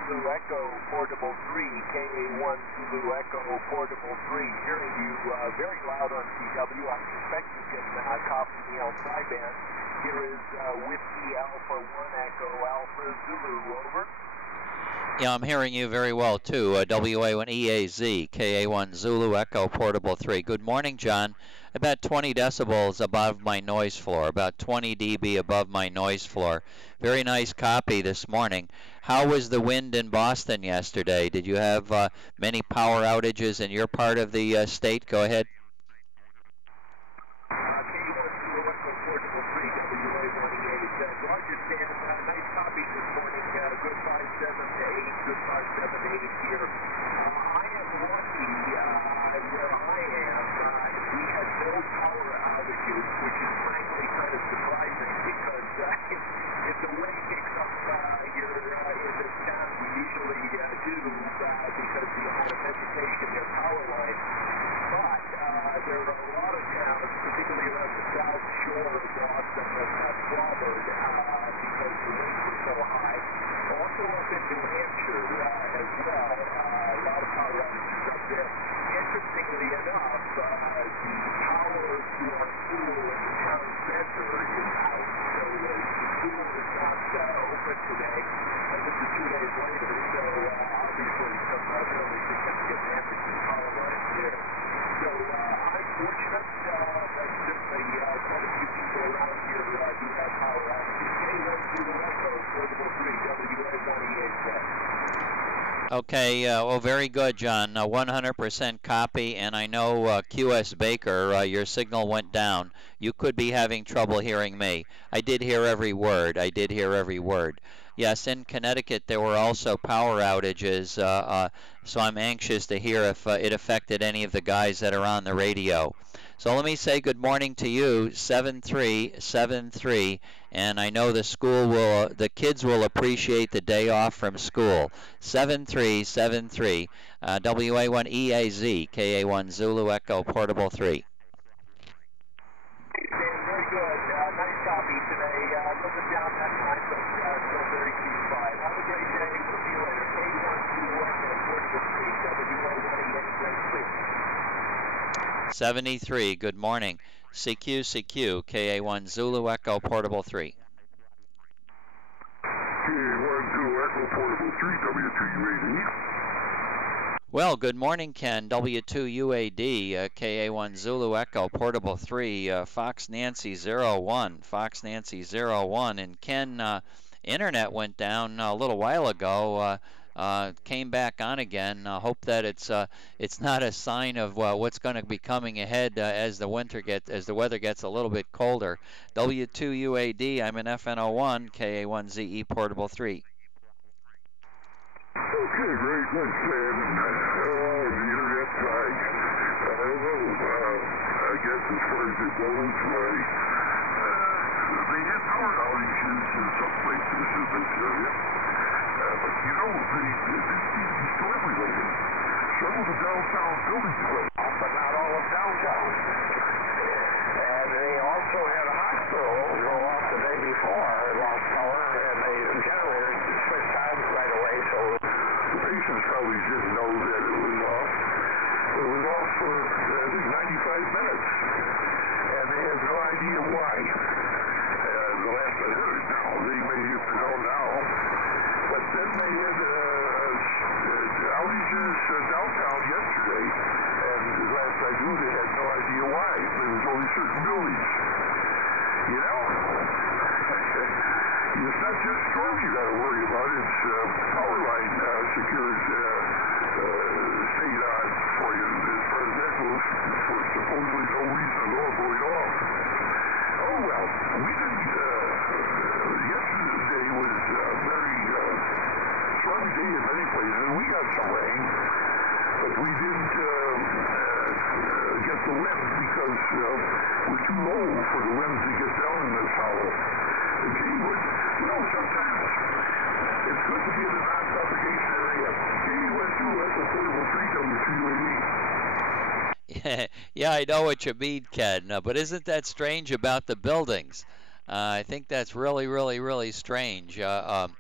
Zulu Echo Portable 3, KA1 Zulu Echo Portable 3, hearing you very loud on CW. I suspect you can copy me on sideband. Here is Whiskey Alpha 1 Echo Alpha Zulu, over. Yeah, I'm hearing you very well too. WA4NJP KA1 Zulu Echo Portable 3. Good morning, John. About 20 decibels above my noise floor, about 20 dB above my noise floor. Very nice copy this morning. How was the wind in Boston yesterday? Did you have many power outages in your part of the state? Go ahead. KA1 Zulu Echo Portable 3, WA4NJP. Roger, Stan. Nice copy this morning. Good 5-7 to 8, good 5-7 to 8 here. I am lucky where I am. We had no power outages, which is frankly kind of surprising because if the wind kicks up here in this town, we usually do because the amount of vegetation near power lines. But there are a lot of towns, particularly around the south shore of Boston, that got clobbered because the winds were so high. Also up in New Hampshire as well, a lot of power outages up there. Interestingly enough, the power to our school in the town center is out. So the school is not open today. This is 2 days later, so obviously some fairly significant damage to power lines there. So I'm fortunate, but certainly quite a few people around here do have power outages. KA1 Zulu Echo, Portable 3, WA4NJP. Okay, well, very good, John. 100% copy, and I know QS Baker, your signal went down. You could be having trouble hearing me. I did hear every word. I did hear every word. Yes, in Connecticut there were also power outages, so I'm anxious to hear if it affected any of the guys that are on the radio. So let me say good morning to you, 7373, and I know the kids will appreciate the day off from school. 7373, WA1EAZ, KA1 Zulu Echo Portable 3. Very good. Nice copy today. Looking down that time, but still very fine. Have a great day. We'll see you later. K121 and Portable 3, WA1EA. 73, good morning. CQ, KA1 Zulu Echo Portable 3. KA1 Zulu Echo Portable 3, W2UAD. Well, good morning, Ken. W2UAD, KA1 Zulu Echo Portable 3, Fox Nancy 01, Fox Nancy 01. And Ken, internet went down a little while ago, came back on again. Hope that it's not a sign of what's going to be coming ahead as the weather gets a little bit colder. W2UAD, I'm an FN01, KA1ZE Portable 3. Okay, very good, Sam. The internet side. I don't know. I guess as far as it goes, they had power outages in some places in this area. But you know, this seems to be storm related. Some of the downtown buildings went off, but not all of downtown. And they also had a hospital go off the day before, lost power, and they generators switched on right away, so the patients probably didn't know that it was off. It was off for, I think, 95 minutes. And they had no idea why. The last I heard now, they may know now. But then they had outages downtown yesterday. And last I knew, they had no idea why. There was only certain buildings. You know? It's not just storms you got to worry about. It's power line secures stayed on for you as far as that goes for supposedly no reason at all going off. Oh well, we didn't. Yesterday was a very stormy day in many places. We got some rain, but we didn't get the wind because we're too low for the wind to get down in this hollow. Gee, but you know, sometimes it's good to be in a non-propagation area. K1 Zulu Echo Portable 3, W2UAD. Yeah, I know what you mean, Ken, but isn't that strange about the buildings? I think that's really, really, really strange. But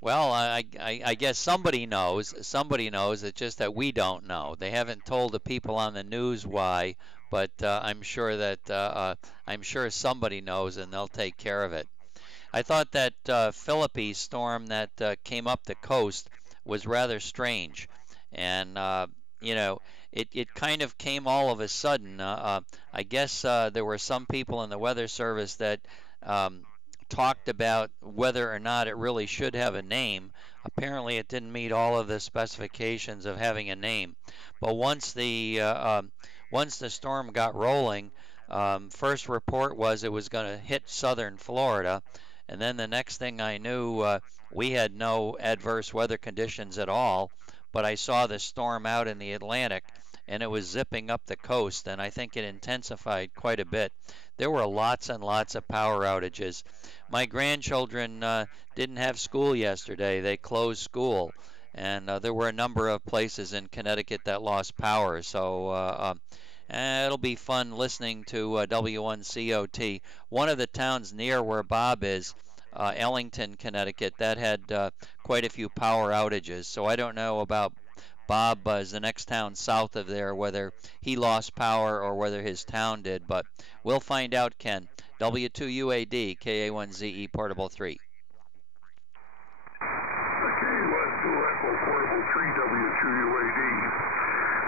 well, I guess somebody knows. Somebody knows. It's just that we don't know. They haven't told the people on the news why, but I'm sure that I'm sure somebody knows, and they'll take care of it. I thought that Philippines storm that came up the coast was rather strange, and you know, it kind of came all of a sudden. I guess there were some people in the Weather Service that um, talked about whether or not it really should have a name. Apparently, it didn't meet all of the specifications of having a name. But once the storm got rolling, first report was it was going to hit southern Florida, and then the next thing I knew, we had no adverse weather conditions at all. But I saw the storm out in the Atlantic, and it was zipping up the coast, and I think it intensified quite a bit. There were lots and lots of power outages. My grandchildren didn't have school yesterday. They closed school, and there were a number of places in Connecticut that lost power. So it'll be fun listening to W1COT. One of the towns near where Bob is, Ellington, Connecticut, that had quite a few power outages. So I don't know about Bob is the next town south of there, whether he lost power or whether his town did. But we'll find out, Ken. W2UAD, KA1ZE Portable 3. K1 Zulu Echo Portable 3, W2UAD.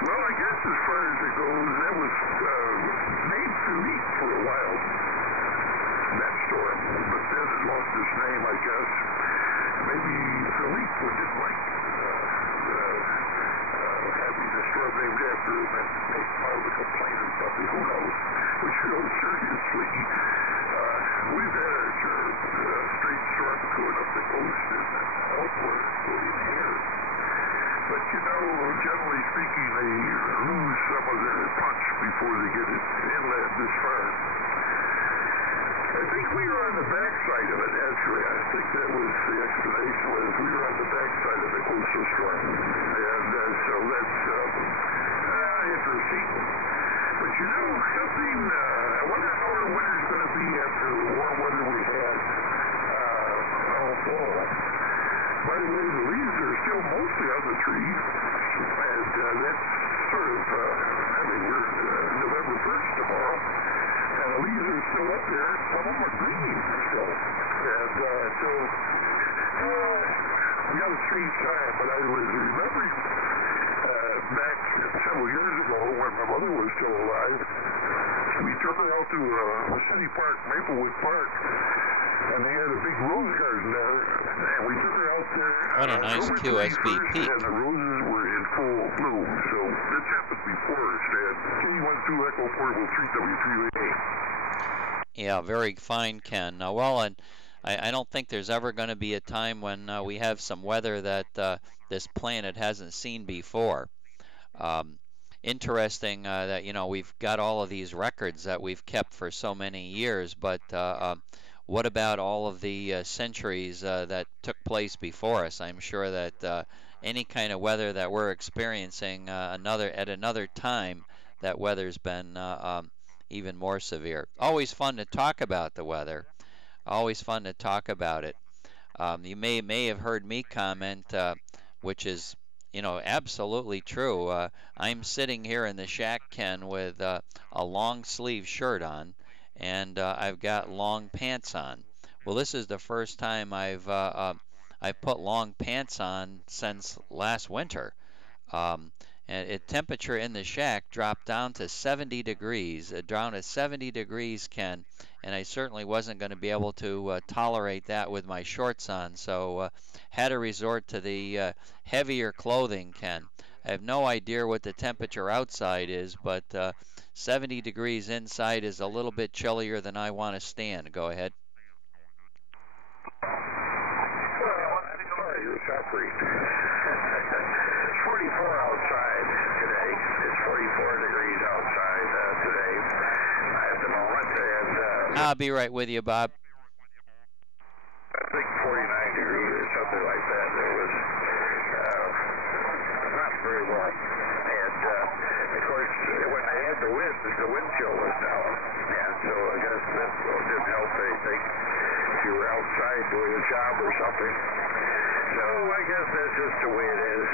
Well, I guess as far as it goes, that was named Philippe for a while, that storm. But then it lost its name, I guess. maybe Philippe didn't like having the storm named after him and make filed a complaint or something. Who knows? But you know, seriously, we've had our share of straight storms going up the coast and elsewhere, including here. But you know, generally speaking, they lose some of their punch before they get it inland this far. I think we were on the backside of it, actually. I think that was the explanation, was we were on the backside of the coastal storm. And so that's interesting. But you know, something, I wonder how our winter's going to be after the warm weather we had all fall. By the way, the leaves are still mostly on the trees, and that's sort of, I mean, we're November 1st tomorrow, and the leaves are still up there. Some of them are green still. And so, we got a strange time, but I was remembering back several years ago when my mother was still alive, we took her out to City Park, Maplewood Park, and they had a big rose garden there, and we took her out there. What a nice QSB peak. And the roses were in full bloom, so this happened before, Stan. K12 Echo Portable 3W3A. Yeah, very fine, Ken. Well, and I don't think there's ever going to be a time when we have some weather that this planet hasn't seen before. Interesting that, you know, we've got all of these records that we've kept for so many years, but what about all of the centuries that took place before us? I'm sure that any kind of weather that we're experiencing at another time, that weather's been even more severe. Always fun to talk about the weather. Always fun to talk about it. You may have heard me comment, which is, you know, absolutely true. I'm sitting here in the shack, Ken, with a long sleeve shirt on, and I've got long pants on. Well, this is the first time I've put long pants on since last winter. And temperature in the shack dropped down to 70 degrees. Down to 70 degrees, Ken, and I certainly wasn't going to be able to tolerate that with my shorts on, so had to resort to the heavier clothing, Ken. I have no idea what the temperature outside is, but 70 degrees inside is a little bit chillier than I want to stand. Go ahead. Well, you're suffering. It's 44 outside today. It's 44 degrees outside today at the moment, and I'll be right with you, Bob. I think 49 degrees or something like that. It was not very warm. And of course, when I had the wind chill was down. And so I guess that didn't help anything if you were outside doing a job or something. So I guess that's just the way it is.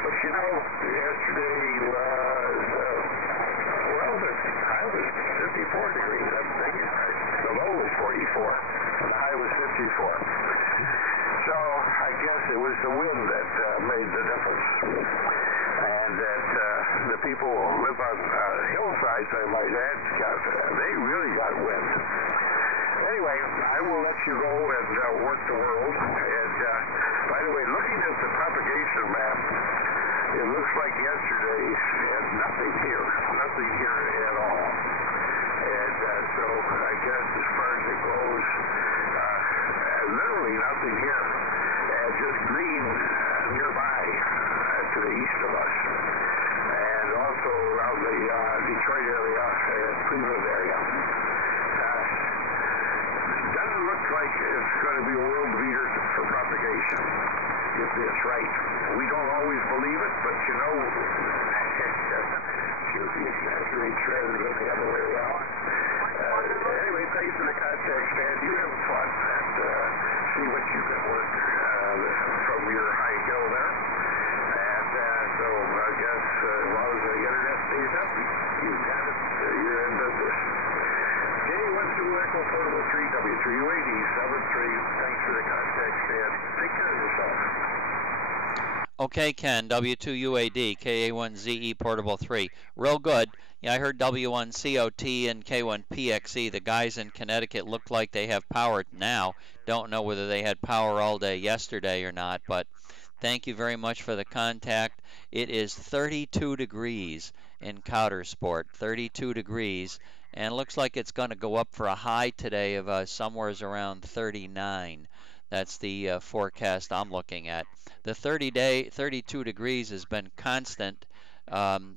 But you know, yesterday was, well, the high was 54 degrees. I'm thinking the low was 44, and the high was 54. So I guess it was the wind that made the difference. And that the people who live on hillsides, I might add, they really got wind. Anyway, I will let you go and work the world. And by the way, looking at the propagation map, it looks like yesterday had nothing here at all. And so I guess as far as it goes, literally nothing here. Just green nearby to the east of us. And also around the Detroit area and Cleveland area. Doesn't look like it's going to be a world beater for propagation, if it's right. We don't always believe it, but you know, should be exaggerate rather than the other way around. Anyway, thanks for the contact, Stan. You have fun and see what you can work from your high hill there. And so I guess as long as the internet stays up, you've got it. You're in business. K12 Echo Portable 3W3UAD 73. Thanks for the contact, Stan. Take care of yourself. Okay, Ken, W2UAD, KA1ZE Portable 3. Real good. Yeah, I heard W1COT and K1PXE. The guys in Connecticut look like they have power now. Don't know whether they had power all day yesterday or not, but thank you very much for the contact. It is 32 degrees in Coudersport, 32 degrees, and it looks like it's going to go up for a high today of somewhere around 39. That's the forecast I'm looking at. The 32 degrees has been constant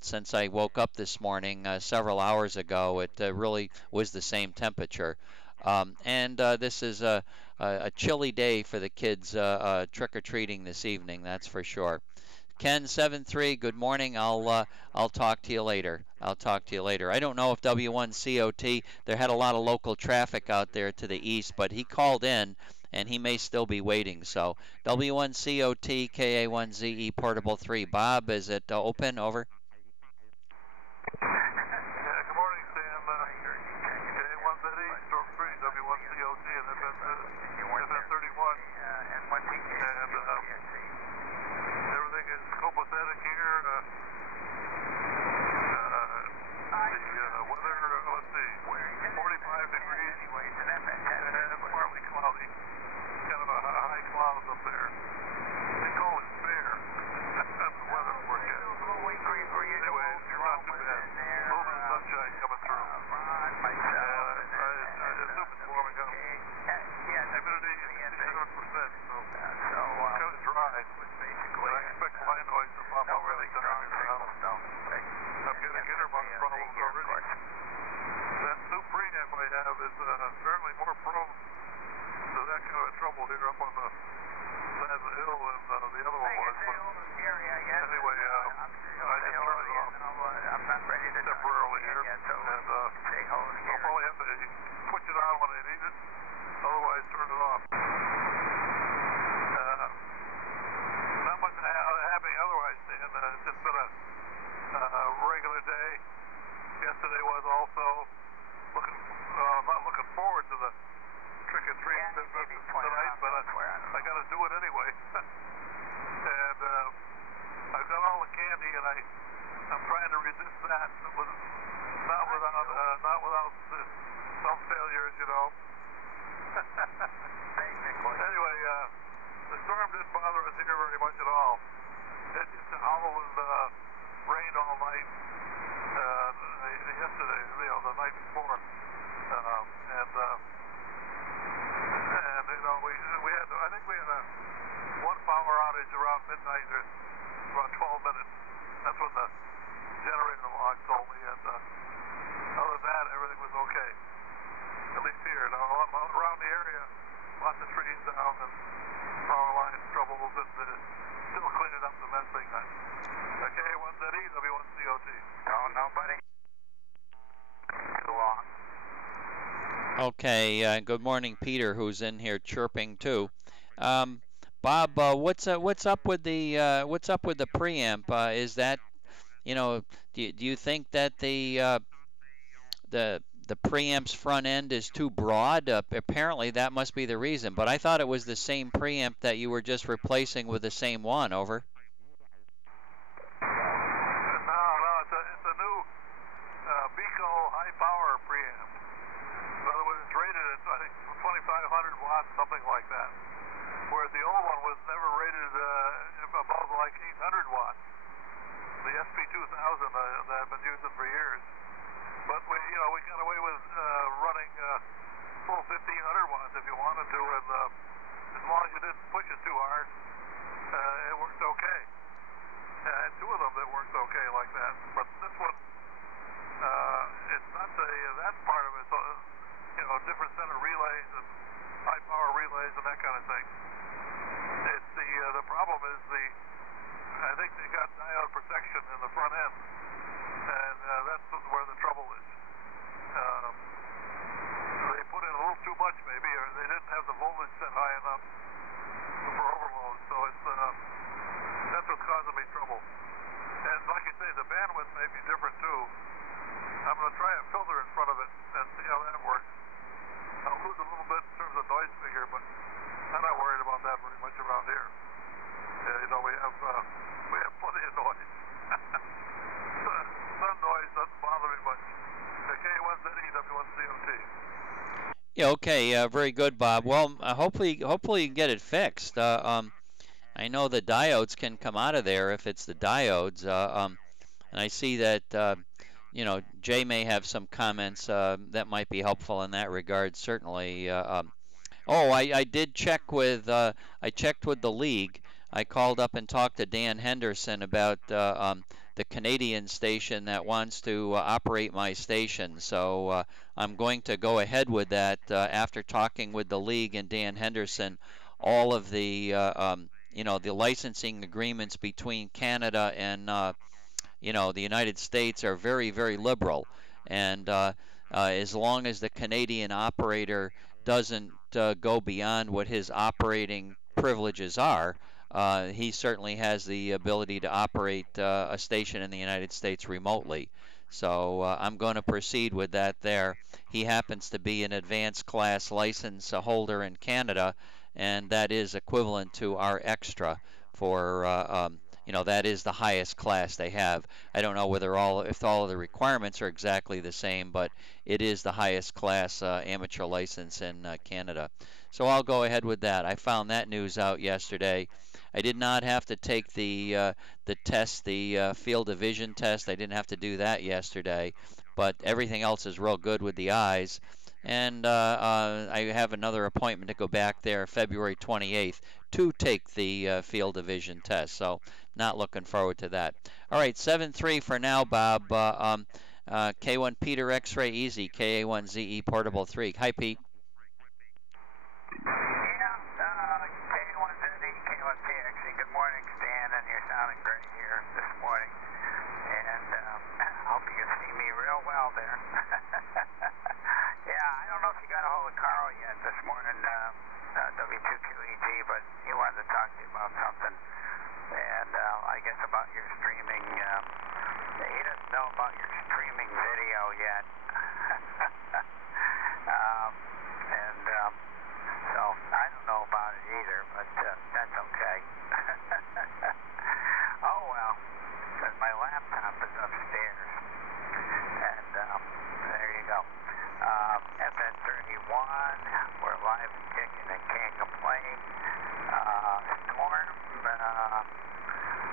since I woke up this morning several hours ago. It really was the same temperature. And this is a chilly day for the kids trick-or-treating this evening, that's for sure. Ken 73, good morning. I'll talk to you later. I'll talk to you later. I don't know if W1COT, there had a lot of local traffic out there to the east, but he called in and he may still be waiting. So W1COT KA1ZE Portable 3. Bob, is it open? Over. Yeah, good morning, Sam. K1ZE, Storm 3, W1COT, and FN31. And everything is copacetic here. The weather, let's see, 45 degrees and partly cloudy. Kind of a high clouds up there. They call it fair. That's the weather forecast. Anyway, it's not too bad. A little bit of sunshine coming through. I assume it's warming up. Humidity is 67%, so kind of dry. I expect line noise to pop up every time in the house. I'm getting interbox problems already. That new preamp I have is certainly more prone to that kind of trouble here up on the side of the hill than the other one was. But anyway, I just turned it off temporarily here, and I'll probably have to switch it on when I need it, otherwise turn it off. Not much happening otherwise, Dan. It's just been a regular day. Yesterday was also not looking forward to the trick-or-treat tonight, but I got to do it anyway. And I've got all the candy, and I'm trying to resist that, but not without some failures, you know. Anyway, the storm didn't bother us here very much at all. It just howled and rained all night yesterday, the night before, and you know, we had, I think we had one power outage around midnight, or about 12 minutes. That's when the generator log told me, and other than that, everything was okay. At least here. Now, around the area, lots of trees down and power line troubles, and still cleaning up the mess they got. K1ZE, W1COT. No, buddy. Go on. Okay, good morning, Peter, who's in here chirping too. Bob, what's up with the preamp? Is that, you know, do you think that the preamp's front end is too broad? Apparently, that must be the reason. But I thought it was the same preamp that you were just replacing with the same one. Over. No, it's a new Beco high power preamp. In other words, it's rated at, I think, 2,500 watts, something like that. Whereas the old one was never rated above like 800 watts. The SP2000 that I've been using for years. But we got away with running full 1,500 watts if you wanted to, and as long as you didn't push it too hard, it worked okay. And two of them that worked okay like that. But this one, it's not that part of it. So, different set of relays and high power relays and that kind of thing. It's the problem is I think they got diode protection in the front end, and that's where the trouble is. They put in a little too much maybe, or they didn't have the voltage set high enough for overload. So that's what's causing me trouble. And like I say, the bandwidth may be different too. I'm going to try a filter in front of it and see how that works. I'll lose a little bit in terms of noise figure, but I'm not worried about that very much around here. We have Yeah, okay, very good, Bob. Well, hopefully you can get it fixed. I know the diodes can come out of there if it's the diodes. And I see that Jay may have some comments that might be helpful in that regard. Certainly. Oh, I did check with I checked with the league. I called up and talked to Dan Henderson about the Canadian station that wants to operate my station. So I'm going to go ahead with that after talking with the league and Dan Henderson. All of the the licensing agreements between Canada and the United States are very, very liberal. And as long as the Canadian operator doesn't go beyond what his operating privileges are, he certainly has the ability to operate a station in the United States remotely. So I'm going to proceed with that there. He happens to be an advanced class license holder in Canada, and that is equivalent to our extra for that is the highest class they have. I don't know if all of the requirements are exactly the same, but it is the highest class amateur license in Canada. So I'll go ahead with that. I found that news out yesterday. I did not have to take the test, the field of vision test. I didn't have to do that yesterday, but everything else is real good with the eyes. And I have another appointment to go back there February 28th to take the field of vision test. So not looking forward to that. All right, 7-3 for now, Bob. K1 Peter X-ray easy, KA1ZE portable 3. Hi, Pete. K1ZD, K1PXC. Good morning, Stan, and you're sounding great here this morning. And I hope you can see me real well there. Yeah, I don't know if you got a hold of Carl yet this morning, W2QEG, but he wanted to talk to you about something. And I guess about your streaming. He doesn't know about your streaming video yet. So I don't know about it either, but that's okay. Oh well, because my laptop is upstairs. And there you go. FN31, we're live and kicking and can't complain. Storm,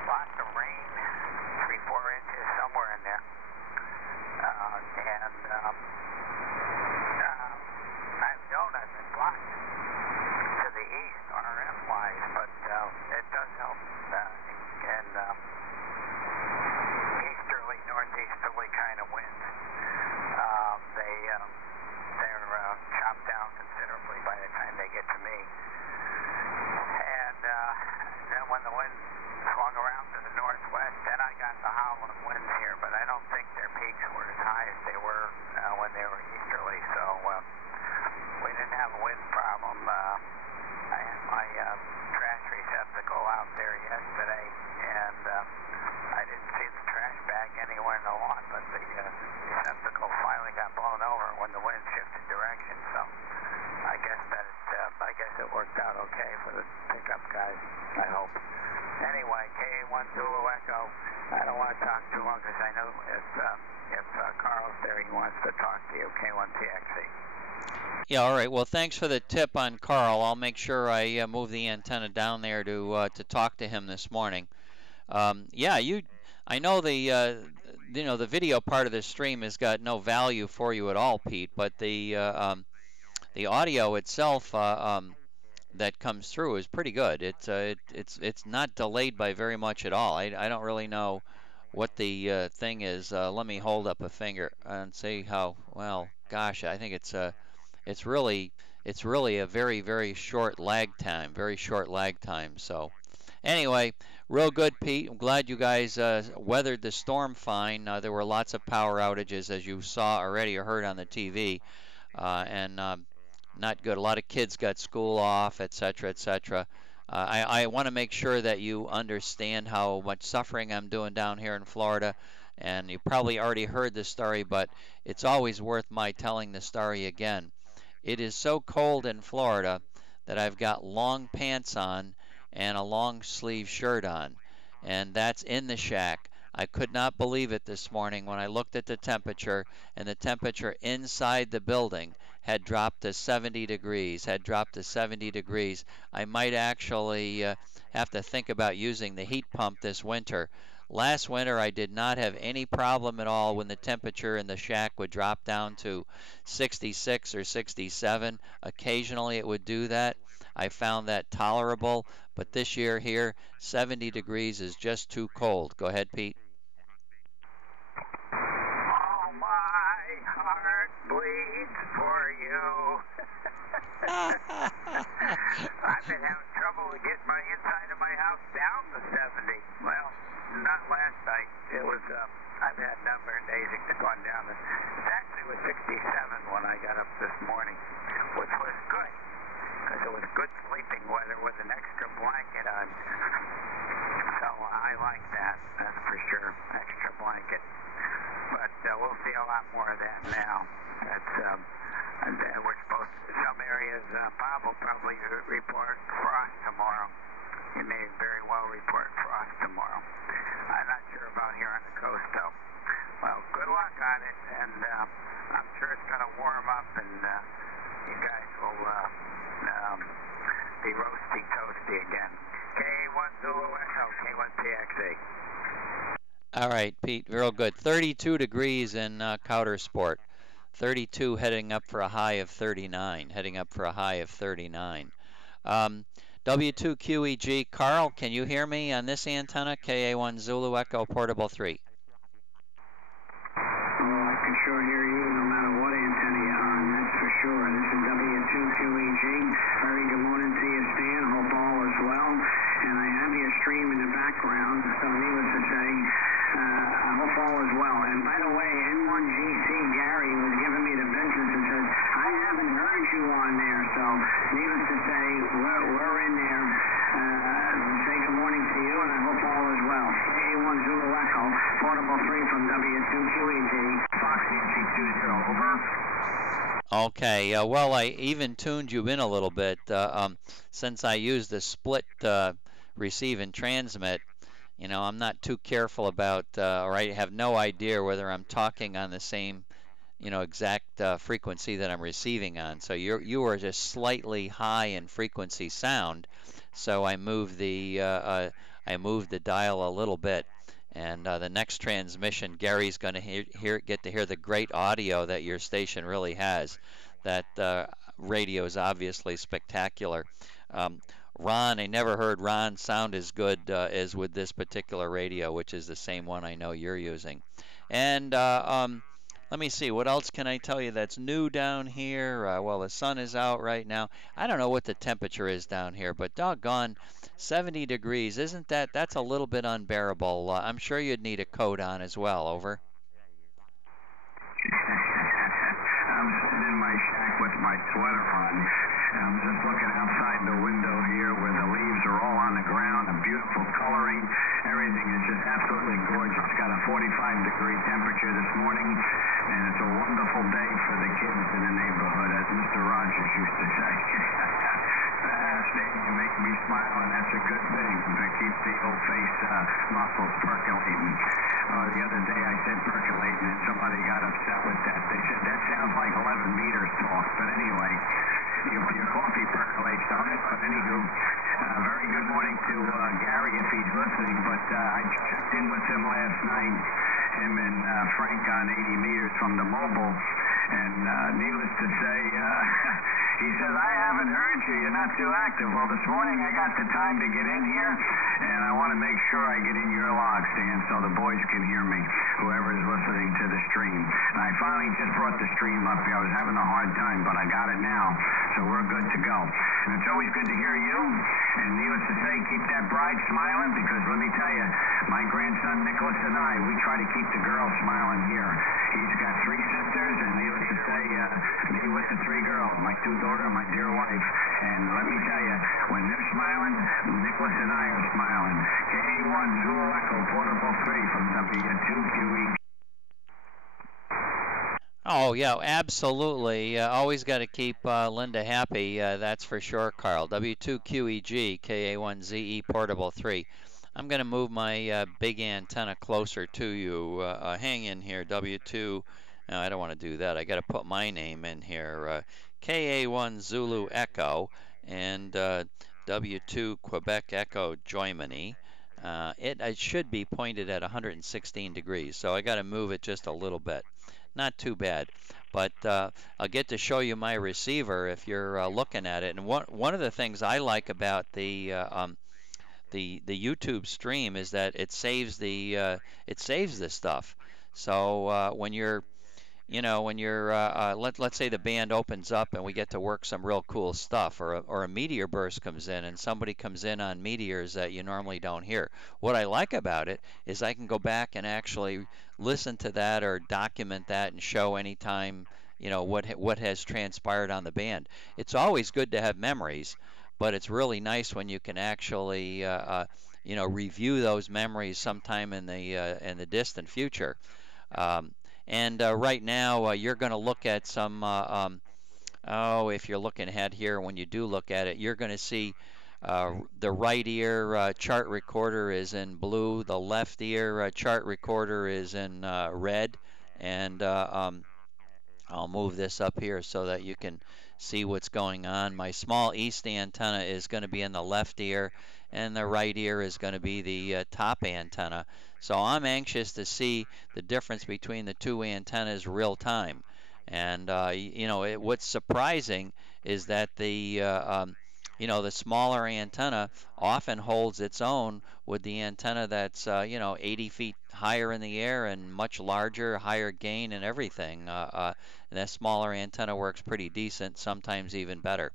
lots of rain, 3-4 inches somewhere in there. I've known I've been blocked to the east, RF-wise, but it does help. And easterly, northeasterly kind of winds. They're chopped down considerably by the time they get to me. And then when the wind swung around to the northwest, then I got the howling winds here, but I don't think their peaks were as high as they were when they were easterly, so we didn't have a wind problem. I had my trash receptacle out there yesterday, and I didn't see the trash bag anywhere in the lawn, but the receptacle finally got blown over when the wind shifted direction, so I guess it worked out okay for the pickup guys, I hope. Anyway, KA1 Zulu Echo, I don't want to talk too long because I know if Carl's there, he wants to talk to you, K1TXC. Yeah, all right. Well, thanks for the tip on Carl. I'll make sure I move the antenna down there to talk to him this morning. Yeah, I know the video part of this stream has got no value for you at all, Pete, but the audio itself that comes through is pretty good. It's not delayed by very much at all. I don't really know what the thing is. Let me hold up a finger and see how. Well, gosh, I think it's really a very, very short lag time. Very short lag time. So anyway, real good, Pete. I'm glad you guys weathered the storm fine. There were lots of power outages, as you saw already or heard on the TV, and not good. A lot of kids got school off, etc., etc. I want to make sure that you understand how much suffering I'm doing down here in Florida, and you probably already heard this story, but it's always worth my telling the story again. It is so cold in Florida that I've got long pants on and a long sleeve shirt on, and that's in the shack. I could not believe it this morning when I looked at the temperature, and the temperature inside the building had dropped to 70 degrees, I might actually have to think about using the heat pump this winter. Last winter, I did not have any problem at all when the temperature in the shack would drop down to 66 or 67. Occasionally it would do that. I found that tolerable, but this year here, 70 degrees is just too cold. Go ahead, Pete. Oh, my heart bleeds for you. I've been having trouble getting my inside of my house down to 70. Well, not last night. It was, I've had a number of days it's gone down. It actually was 67 when I got up this morning, which was good, because it was good sleeping weather with an extra blanket on. So I like that, that's for sure, extra blanket. But we'll see a lot more of that now. That's, we're supposed to, some areas, Bob will probably report frost tomorrow. He may very well report frost tomorrow. I'm not sure about here on the coast, though. Well, good luck on it, and I'm sure it's going to warm up, and you guys will be roasty toasty again. K1 Zulu Echo, K1 PXA. All right, Pete, real good. 32 degrees in Coudersport. 32 heading up for a high of 39. W2QEG, Carl, can you hear me on this antenna? KA1 Zulu Echo Portable 3. Oh, I can sure hear you no matter what antenna you're on, that's for sure. This is W2QEG. Very good morning to you, Stan. Hope all is well. And I have your stream in the background, so needless to say, I hope all is well. And by the way, N1GC Gary was giving me the business and says, I haven't heard you on there, so needless to say, we're in there. Say good morning to you, and I hope all is well. A1 Zulu Echo, Portable 3 from W2QEG. Fox Yankee 20, over. Okay, well, I even tuned you in a little bit since I used the split receive and transmit. You know, I'm not too careful about, or I have no idea whether I'm talking on the same, you know, exact frequency that I'm receiving on. So you are just slightly high in frequency sound, so I moved the dial a little bit. And the next transmission, Gary's going to get to hear the great audio that your station really has. That radio is obviously spectacular. Ron, I never heard Ron sound as good as with this particular radio, which is the same one I know you're using. And let me see, what else can I tell you that's new down here? Well, the sun is out right now. I don't know what the temperature is down here, but doggone, 70 degrees. Isn't that's a little bit unbearable. I'm sure you'd need a coat on as well. Over. I'm sitting in my shack with my sweater on, and I'm just looking outside the window here where the leaves are all on the ground, a beautiful coloring. Everything is just absolutely gorgeous. It's got a 45-degree temperature this morning, and it's a wonderful day for the kids in the neighborhood, as Mr. Rogers used to say. You make me smile, and that's a good thing. It keeps the old face muscles percolating. The other day I said percolating, and somebody got upset with that. They said, that sounds like 11 meters talk. But anyway, your coffee percolates on it. But anywho, very good morning to Gary if he's listening. But I checked in with him last night, him and Frank on 80 meters from the mobile. And needless to say, he says, I haven't heard you. You're not too active. Well, this morning I got the time to get in here, and I want to make sure I get in your log, Stan, so the boys can hear me, whoever is listening to the stream. And I finally just brought the stream up here. I was having a hard time, but I got it now, so we're good to go. And it's always good to hear you. And needless to say, keep that bride smiling, because let me tell you, my grandson Nicholas and I, we try to keep the girls smiling here. He's got 3 sisters, and needless to say, me with the 3 girls, my 2 daughters, my dear wife. And let me tell you, when they're smiling, Nicholas and I are smiling. K1 Zulu Echo, Portable 3 from W2QE. Oh, yeah, absolutely. Always got to keep Linda happy. That's for sure, Carl. W2QEG, KA1ZE Portable 3. I'm going to move my big antenna closer to you. Hang in here, W2. No, I don't want to do that. I got to put my name in here. KA1 Zulu Echo and W2 Quebec Echo Germany. It should be pointed at 116 degrees, so I got to move it just a little bit. Not too bad, but I'll get to show you my receiver if you're looking at it. And one of the things I like about the YouTube stream is that it saves this stuff. So when you're let's say the band opens up and we get to work some real cool stuff, or a meteor burst comes in and somebody comes in on meteors that you normally don't hear. What I like about it is I can go back and actually listen to that or document that and show anytime what has transpired on the band. It's always good to have memories, but it's really nice when you can actually review those memories sometime in the distant future. And right now, you're going to look at some, if you're looking ahead here, when you do look at it, you're going to see the right ear chart recorder is in blue, the left ear chart recorder is in red, and I'll move this up here so that you can see what's going on. My small east antenna is going to be in the left ear, and the right ear is going to be the top antenna. So I'm anxious to see the difference between the two antennas real time. And what's surprising is that the smaller antenna often holds its own with the antenna that's 80 feet higher in the air and much larger, higher gain and everything. And that smaller antenna works pretty decent, sometimes even better.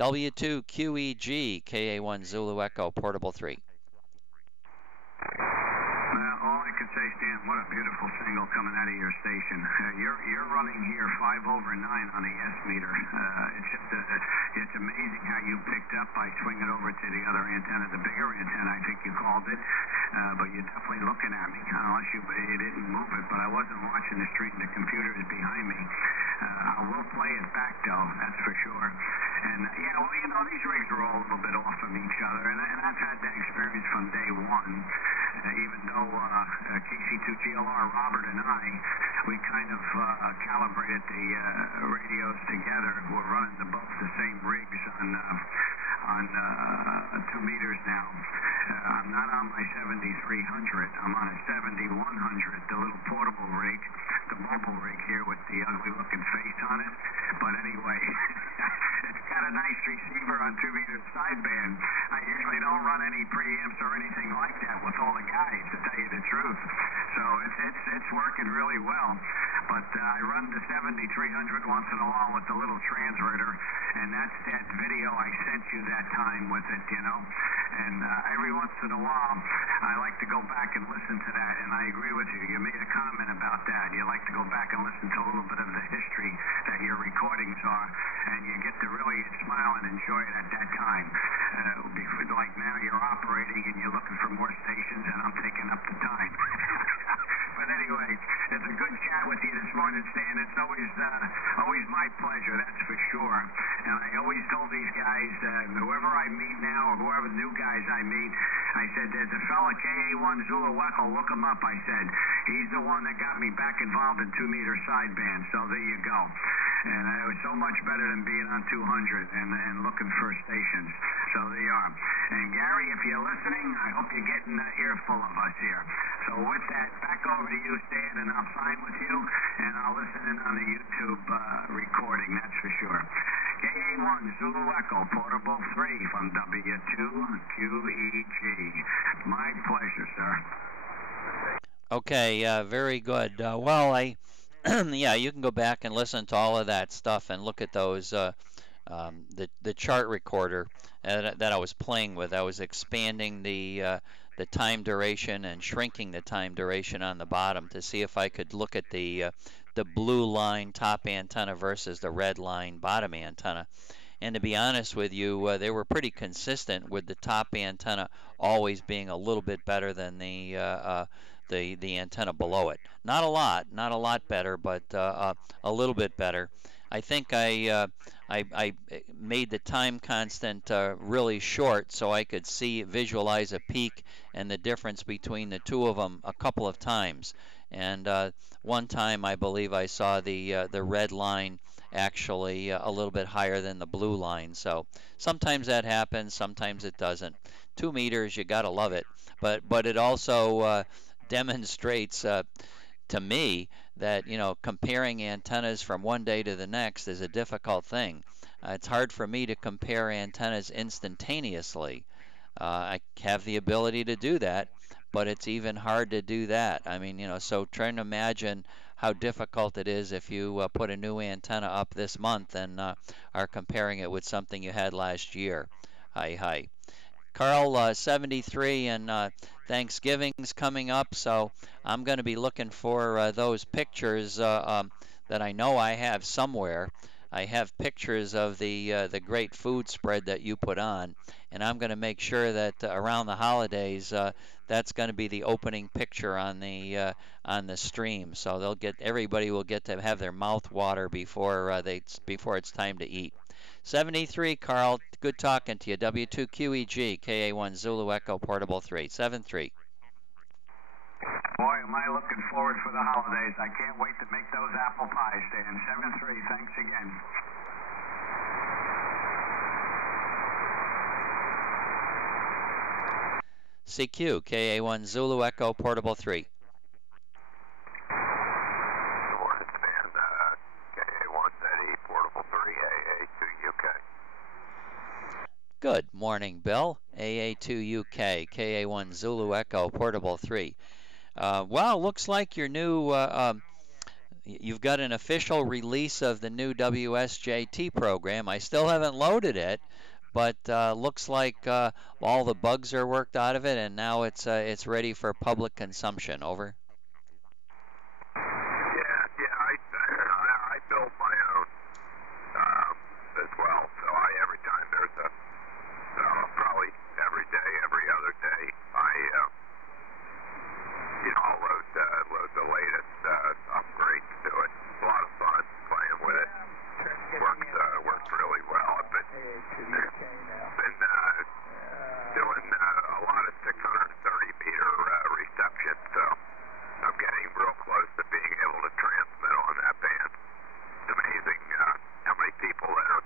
W2QEG, KA1 Zulu Echo, Portable 3. All I can say, Stan, what a beautiful signal coming out of your station. You're running here 5/9 on the S meter. It's amazing how you picked up by swinging over to the other antenna, the bigger antenna, I think you called it. But you're definitely looking at me, unless you didn't move it. But I wasn't watching the street, and the computer is behind me. I will play it back, though, that's for sure. And these rigs are all a little bit off from each other, and I've had that experience from day one. Even though KC2GLR, Robert and I, we kind of calibrated the radios together. We're running both the same rigs on 2 meters now. I'm not on my 7300. I'm on a 7100, the little portable rig, the mobile rig here with the ugly looking face on it. But anyway, it's got a nice receiver on 2 meter sideband. I usually don't run any preamps or anything like that with all the guys, to tell you the truth. So it's working really well. But I run the 7300 once in a while with the little transmitter, and that's that video I sent you that time with it, And every once in a while, I like to go back and listen to that, and I agree with you. You made a comment about that. You like to go back and listen to a little bit of the history that your recordings are, and you get to really smile and enjoy it at that time. Like now you're operating and you're looking for more stations, and I'm taking up the time. But anyway, it's a good chat with you this morning, Stan. It's always my pleasure, that's for sure. And I always told these guys, whoever I meet now or whoever new guys I meet, I said, there's a fella, KA1 Zulu Echo, look him up, I said. He's the one that got me back involved in 2 meter sideband, so there you go. And it was so much better than being on 200 and looking for stations. So there you are. And Gary, if you're listening, I hope you're getting an earful of us here. So with that, back over to you, Stan, and I'll sign with you, and I'll listen in on the YouTube recording, that's for sure. KA1 Zulu Echo, Portable 3 from W2QEG. My pleasure, sir. Okay, very good. Yeah, you can go back and listen to all of that stuff and look at those, the chart recorder that I was playing with. I was expanding the time duration and shrinking the time duration on the bottom to see if I could look at the blue line top antenna versus the red line bottom antenna. And to be honest with you, they were pretty consistent with the top antenna always being a little bit better than the antenna below it. Not a lot better, but a little bit better. I think I made the time constant really short so I could visualize a peak and the difference between the two of them a couple of times. And one time I believe I saw the red line actually a little bit higher than the blue line. So sometimes that happens, sometimes it doesn't. 2 meters, you gotta love it. But it also demonstrates to me that comparing antennas from one day to the next is a difficult thing. It's hard for me to compare antennas instantaneously. I have the ability to do that, but it's even hard to do that. I mean, so trying to imagine how difficult it is if you put a new antenna up this month and are comparing it with something you had last year. Hi, hi. Carl, 73, and Thanksgiving's coming up, so I'm going to be looking for those pictures that I know I have somewhere. I have pictures of the great food spread that you put on, and I'm going to make sure that around the holidays that's going to be the opening picture on the stream. So everybody will get to have their mouth water before it's time to eat. 73, Carl. Good talking to you. W2QEG, KA1 Zulu Echo Portable 3. 73. Boy, am I looking forward for the holidays. I can't wait to make those apple pies, Dan. 73, thanks again. CQ, KA1 Zulu Echo Portable 3. Good morning, Bill. AA2UK, KA1 Zulu Echo Portable 3. Well, looks like your new, you've got an official release of the new WSJT program. I still haven't loaded it, but looks like all the bugs are worked out of it, and now it's ready for public consumption. Over. I built my own as well. So every time there's probably every day, every other day, I'll load the latest upgrades to it. It's a lot of fun playing with it. Works really well. I've been doing a lot of 630-meter reception, so I'm getting real close to being able to transmit on that band. It's amazing how many people that are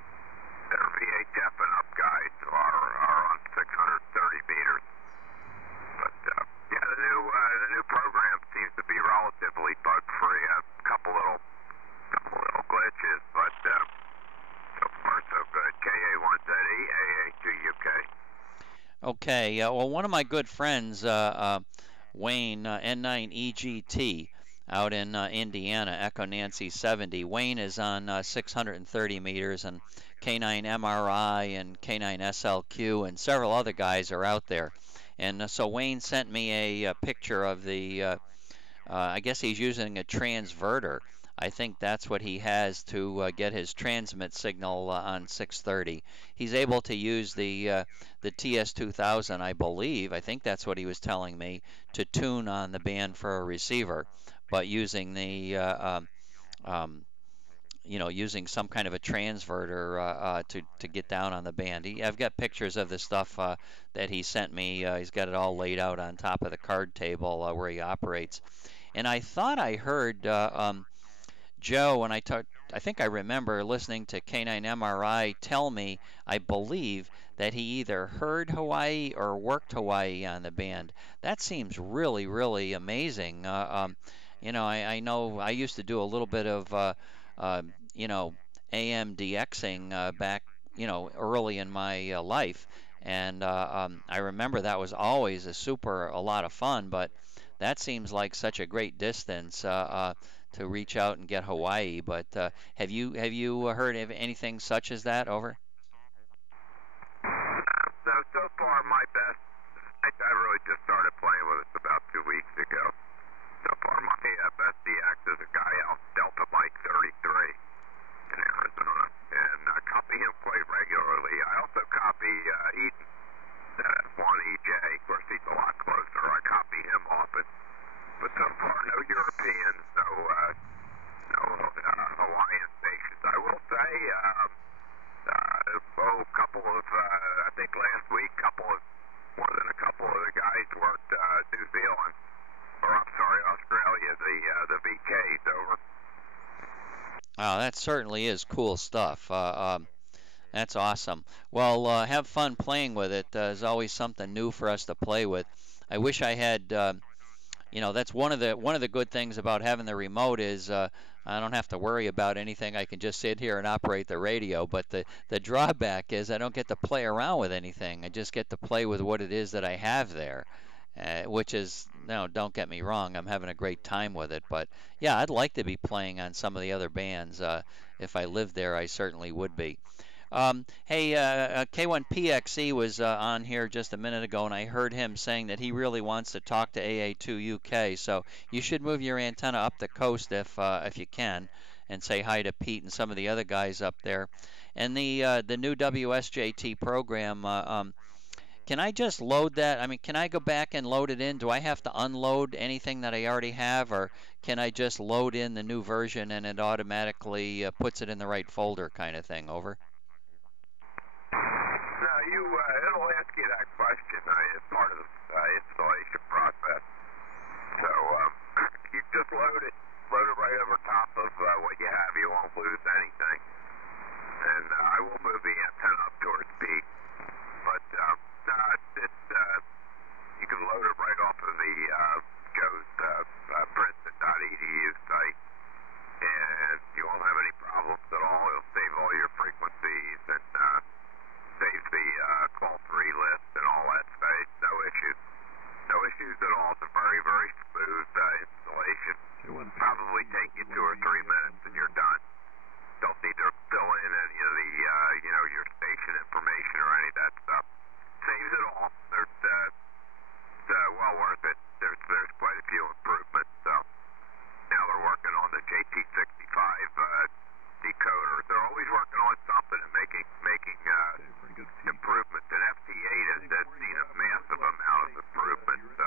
VHF and up guys are on 630 meters. But yeah, the new program seems to be relatively bug-free. A couple little glitches, but so far so good. KA1ZE, AA2UK. Okay. Well, one of my good friends, Wayne, N9EGT, out in Indiana, Echo Nancy 70. Wayne is on 630 meters, and K9MRI and K9SLQ and several other guys are out there. And so Wayne sent me a picture of I guess he's using a transverter. I think that's what he has to get his transmit signal on 630. He's able to use the TS2000, I believe. I think that's what he was telling me, to tune on the band for a receiver, but using using some kind of a transverter to get down on the band. I've got pictures of the stuff that he sent me. He's got it all laid out on top of the card table where he operates. And I thought I heard Joe, when I think I remember listening to K9MRI tell me, I believe, that he either heard Hawaii or worked Hawaii on the band. That seems really, really amazing. I know I used to do a little bit of, AM DXing back, early in my life. And I remember that was always a lot of fun, but that seems like such a great distance to reach out and get Hawaii. But have you heard of anything such as that? Over. So far my best. I really just started playing with it about 2 weeks ago. So far my best DX is a guy out Delta Mike 33 in Arizona, and I copy him quite regularly. I also copy Eden at WA4NJ. Of course, he's a lot closer. I copy him often. But so far, no Europeans, no Hawaiian stations. I will a couple of, I think last week, more than a couple of the guys worked New Zealand, or I'm sorry, Australia, the VKs over. Wow, that certainly is cool stuff. That's awesome. Well, have fun playing with it. There's always something new for us to play with. I wish I had, that's one of the good things about having the remote is I don't have to worry about anything. I can just sit here and operate the radio. But the drawback is I don't get to play around with anything. I just get to play with what it is that I have there, which is, no, don't get me wrong, I'm having a great time with it. But yeah, I'd like to be playing on some of the other bands. If I lived there, I certainly would be. Hey, K1PXE was on here just a minute ago, and I heard him saying that he really wants to talk to AA2 UK. So you should move your antenna up the coast if you can, and say hi to Pete and some of the other guys up there. And the new WSJT program. Can I just load that? I mean, can I go back and load it in? Do I have to unload anything that I already have, or can I just load in the new version and it automatically puts it in the right folder, kind of thing? Over. No, it'll ask you that question as part of the installation process. So you just load it right over top of what you have. You won't lose anything. And I will move the antenna up towards Pete. But no, you can load it right off of the Joe's Princeton.edu site, and you won't have any problems at all. It'll save all your frequencies and saves the call-free list and all that space. No issues. No issues at all. It's a very, very smooth installation. It would probably take you 2 or 3 minutes and you're done. Don't need to fill in any of the, your station information or any of that stuff. Saves it all. It's well worth it. There's quite a few improvements. So now they're working on the JT65 decoder. They're always working on something and making improvements. And FT8 has seen a massive amount of improvement. So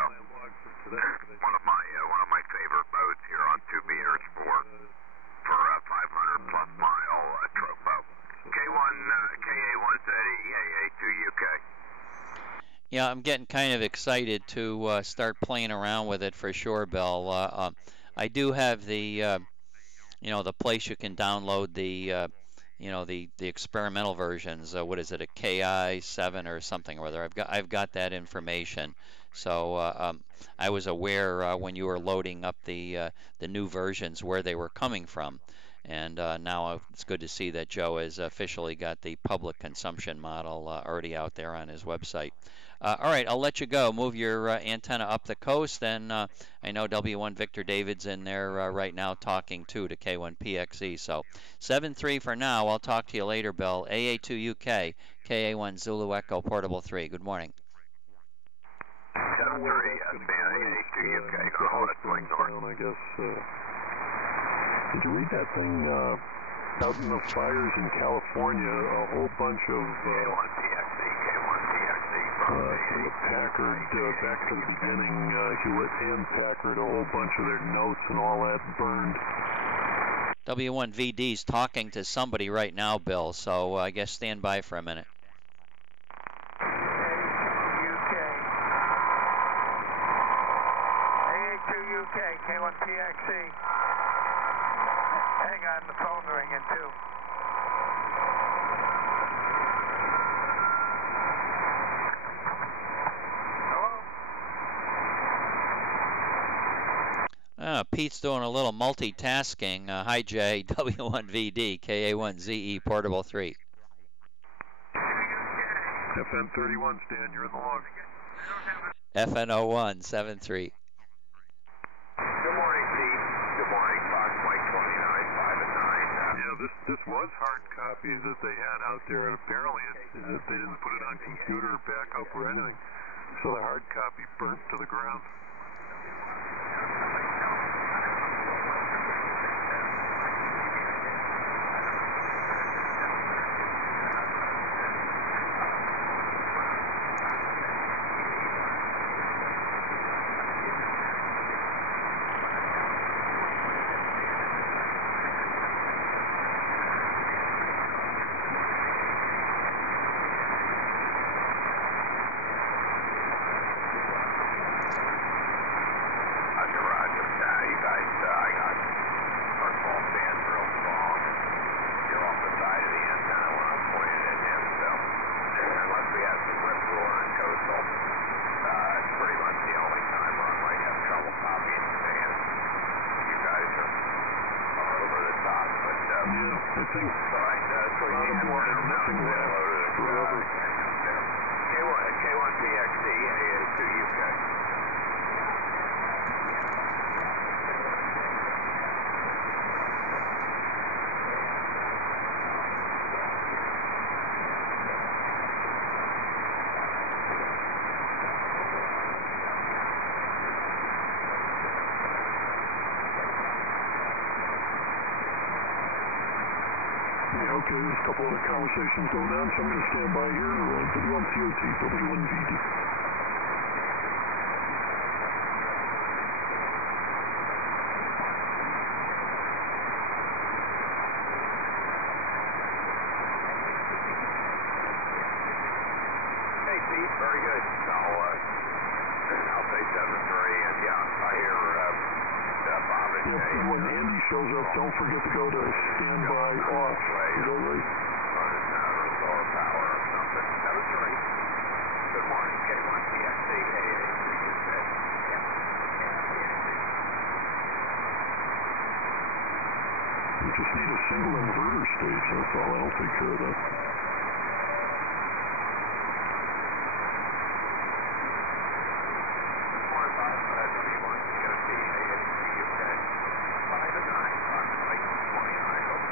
one of my favorite modes here on 2 meters for a 500 plus mile tropo. KA1ZE AA2 UK. Yeah, I'm getting kind of excited to start playing around with it for sure, Bill. I do have the place you can download the experimental versions. What is it, a KI7 or something or other? I've got that information. So I was aware when you were loading up the new versions where they were coming from. And now it's good to see that Joe has officially got the public consumption model already out there on his website. All right, I'll let you go. Move your antenna up the coast. And I know W1 Victor David's in there right now talking too to K1PXE. So 7-3 for now. I'll talk to you later, Bill. AA2 UK, KA1 Zulu Echo Portable 3. Good morning. 7-3, AA2 UK. Going to hold it going north. I guess. Did you read that thing? Out in the fires in California, a whole bunch of from the Packard, back to the beginning, Hewlett and Packard, a whole bunch of their notes and all that burned. W1VD's talking to somebody right now, Bill, so I guess stand by for a minute. AA2 UK, K1PXE. Hang on, the phone's ringing too. Pete's doing a little multitasking. Hi, Jay. W1VD, KA1ZE, Portable 3. FN31, Stan, you're in the log. FN01, 7-3. Good morning, Pete. Good morning, Fox Mike 29, 5 and 9. Yeah, this was hard copies that they had out there, and apparently they didn't put it on computer backup or anything. So the hard copy burnt to the ground. nothing. Right, so you have nothing left forever. K1PXC, AA2UK. Yeah, okay, there's a couple other conversations going on, so I'm going to stand by here. WMCOT, W1VD. Hey, Steve, very good. I'll say 7-3, and yeah, I hear Bob and Yep, Jay. and when Andy shows up, don't forget to go to standby off. Is that right? Lower power or something. 7-3. Good morning. K1PXC, AA2UK. We just need a single inverter stage, that's all. I'll take care of that. Morning, Bob. W1COT, AA2UK. 5 and 9, approximately 29. Over.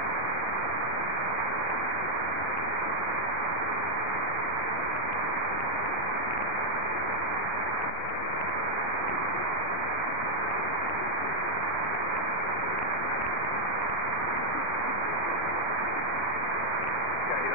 Okay,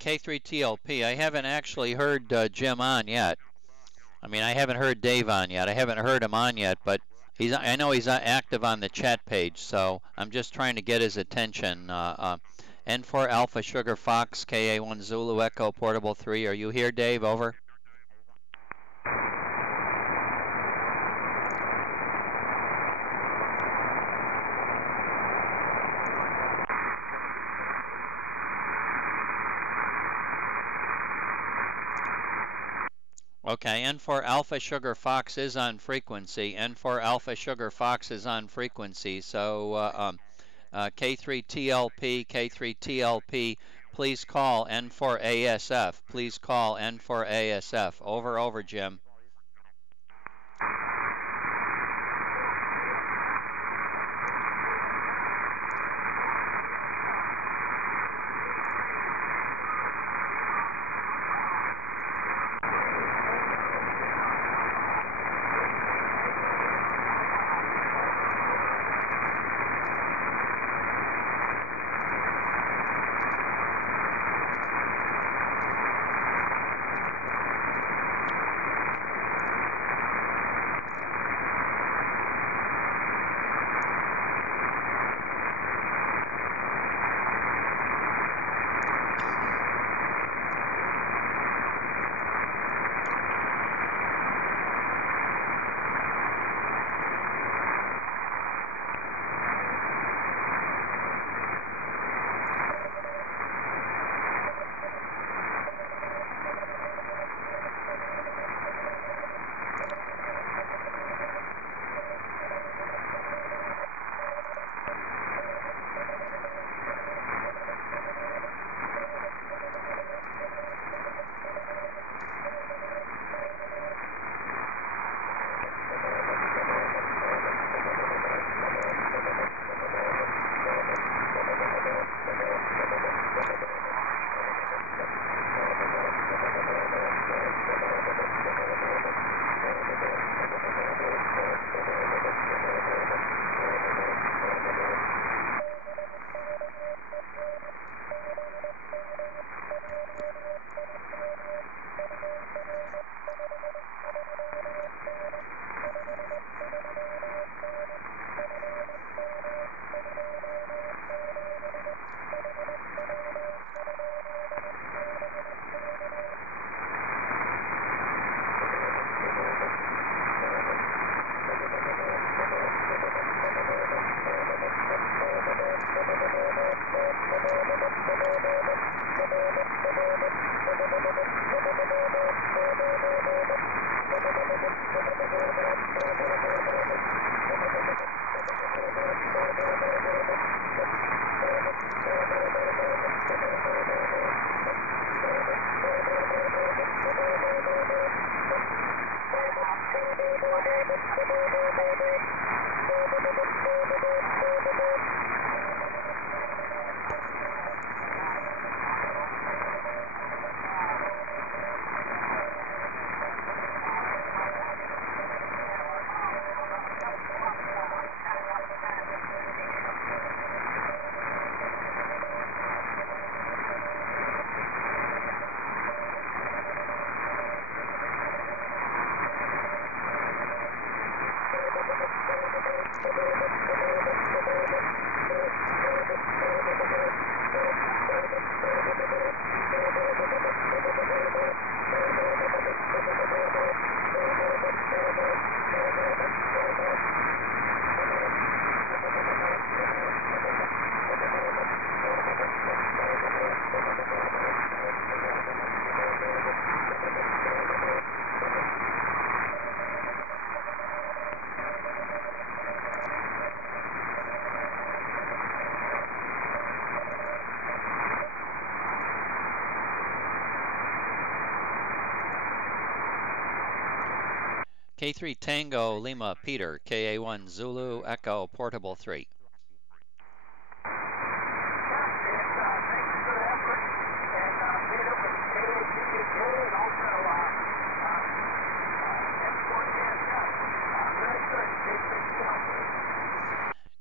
K3TLP, I haven't actually heard Jim on yet. I mean, I haven't heard Dave on yet. I haven't heard him on yet, but I know he's active on the chat page, so I'm just trying to get his attention. N4 Alpha Sugar Fox, KA1 Zulu Echo Portable 3. Are you here, Dave? Over. Okay, N4 Alpha Sugar Fox is on frequency. N4 Alpha Sugar Fox is on frequency. So K3TLP, please call N4 ASF. Please call N4 ASF. Over, Jim. K3 Tango Lima Peter, KA1 Zulu Echo Portable 3.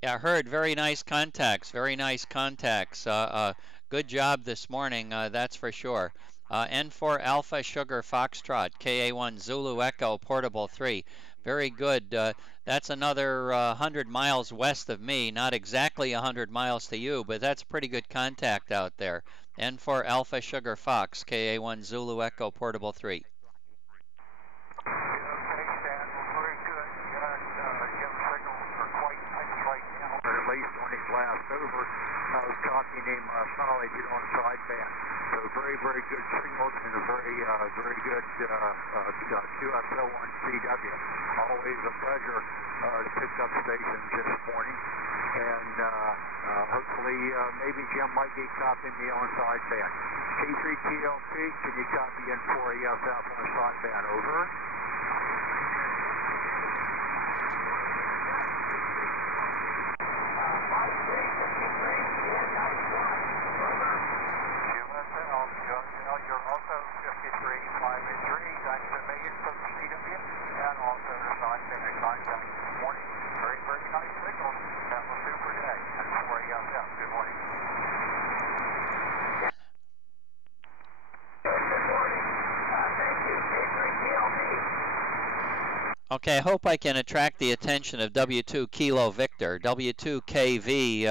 Yeah, I heard very nice contacts, very nice contacts. Good job this morning, that's for sure. N4 Alpha Sugar Foxtrot, KA1 Zulu Echo Portable 3. Very good. That's another 100 miles west of me, not exactly 100 miles to you, but that's pretty good contact out there. N4 Alpha Sugar Fox, KA1 Zulu Echo Portable 3. At least when he's last over, I was talking him solid here on sideband. So very, very good signals and a very, very good QSL1CW. Always a pleasure to pick up stations this morning. And hopefully maybe Jim might get copying me on sideband. K3TLP, can you copy in 4ESF on sideband? Over. You're also 53.5 thanks a million for the CW and also the scientific contact this morning. Very, very nice signals. Have a super day. And for ESF, good morning. Good morning. Thank you. K3TLP. Okay, I hope I can attract the attention of W2 Kilo Victor, W2KV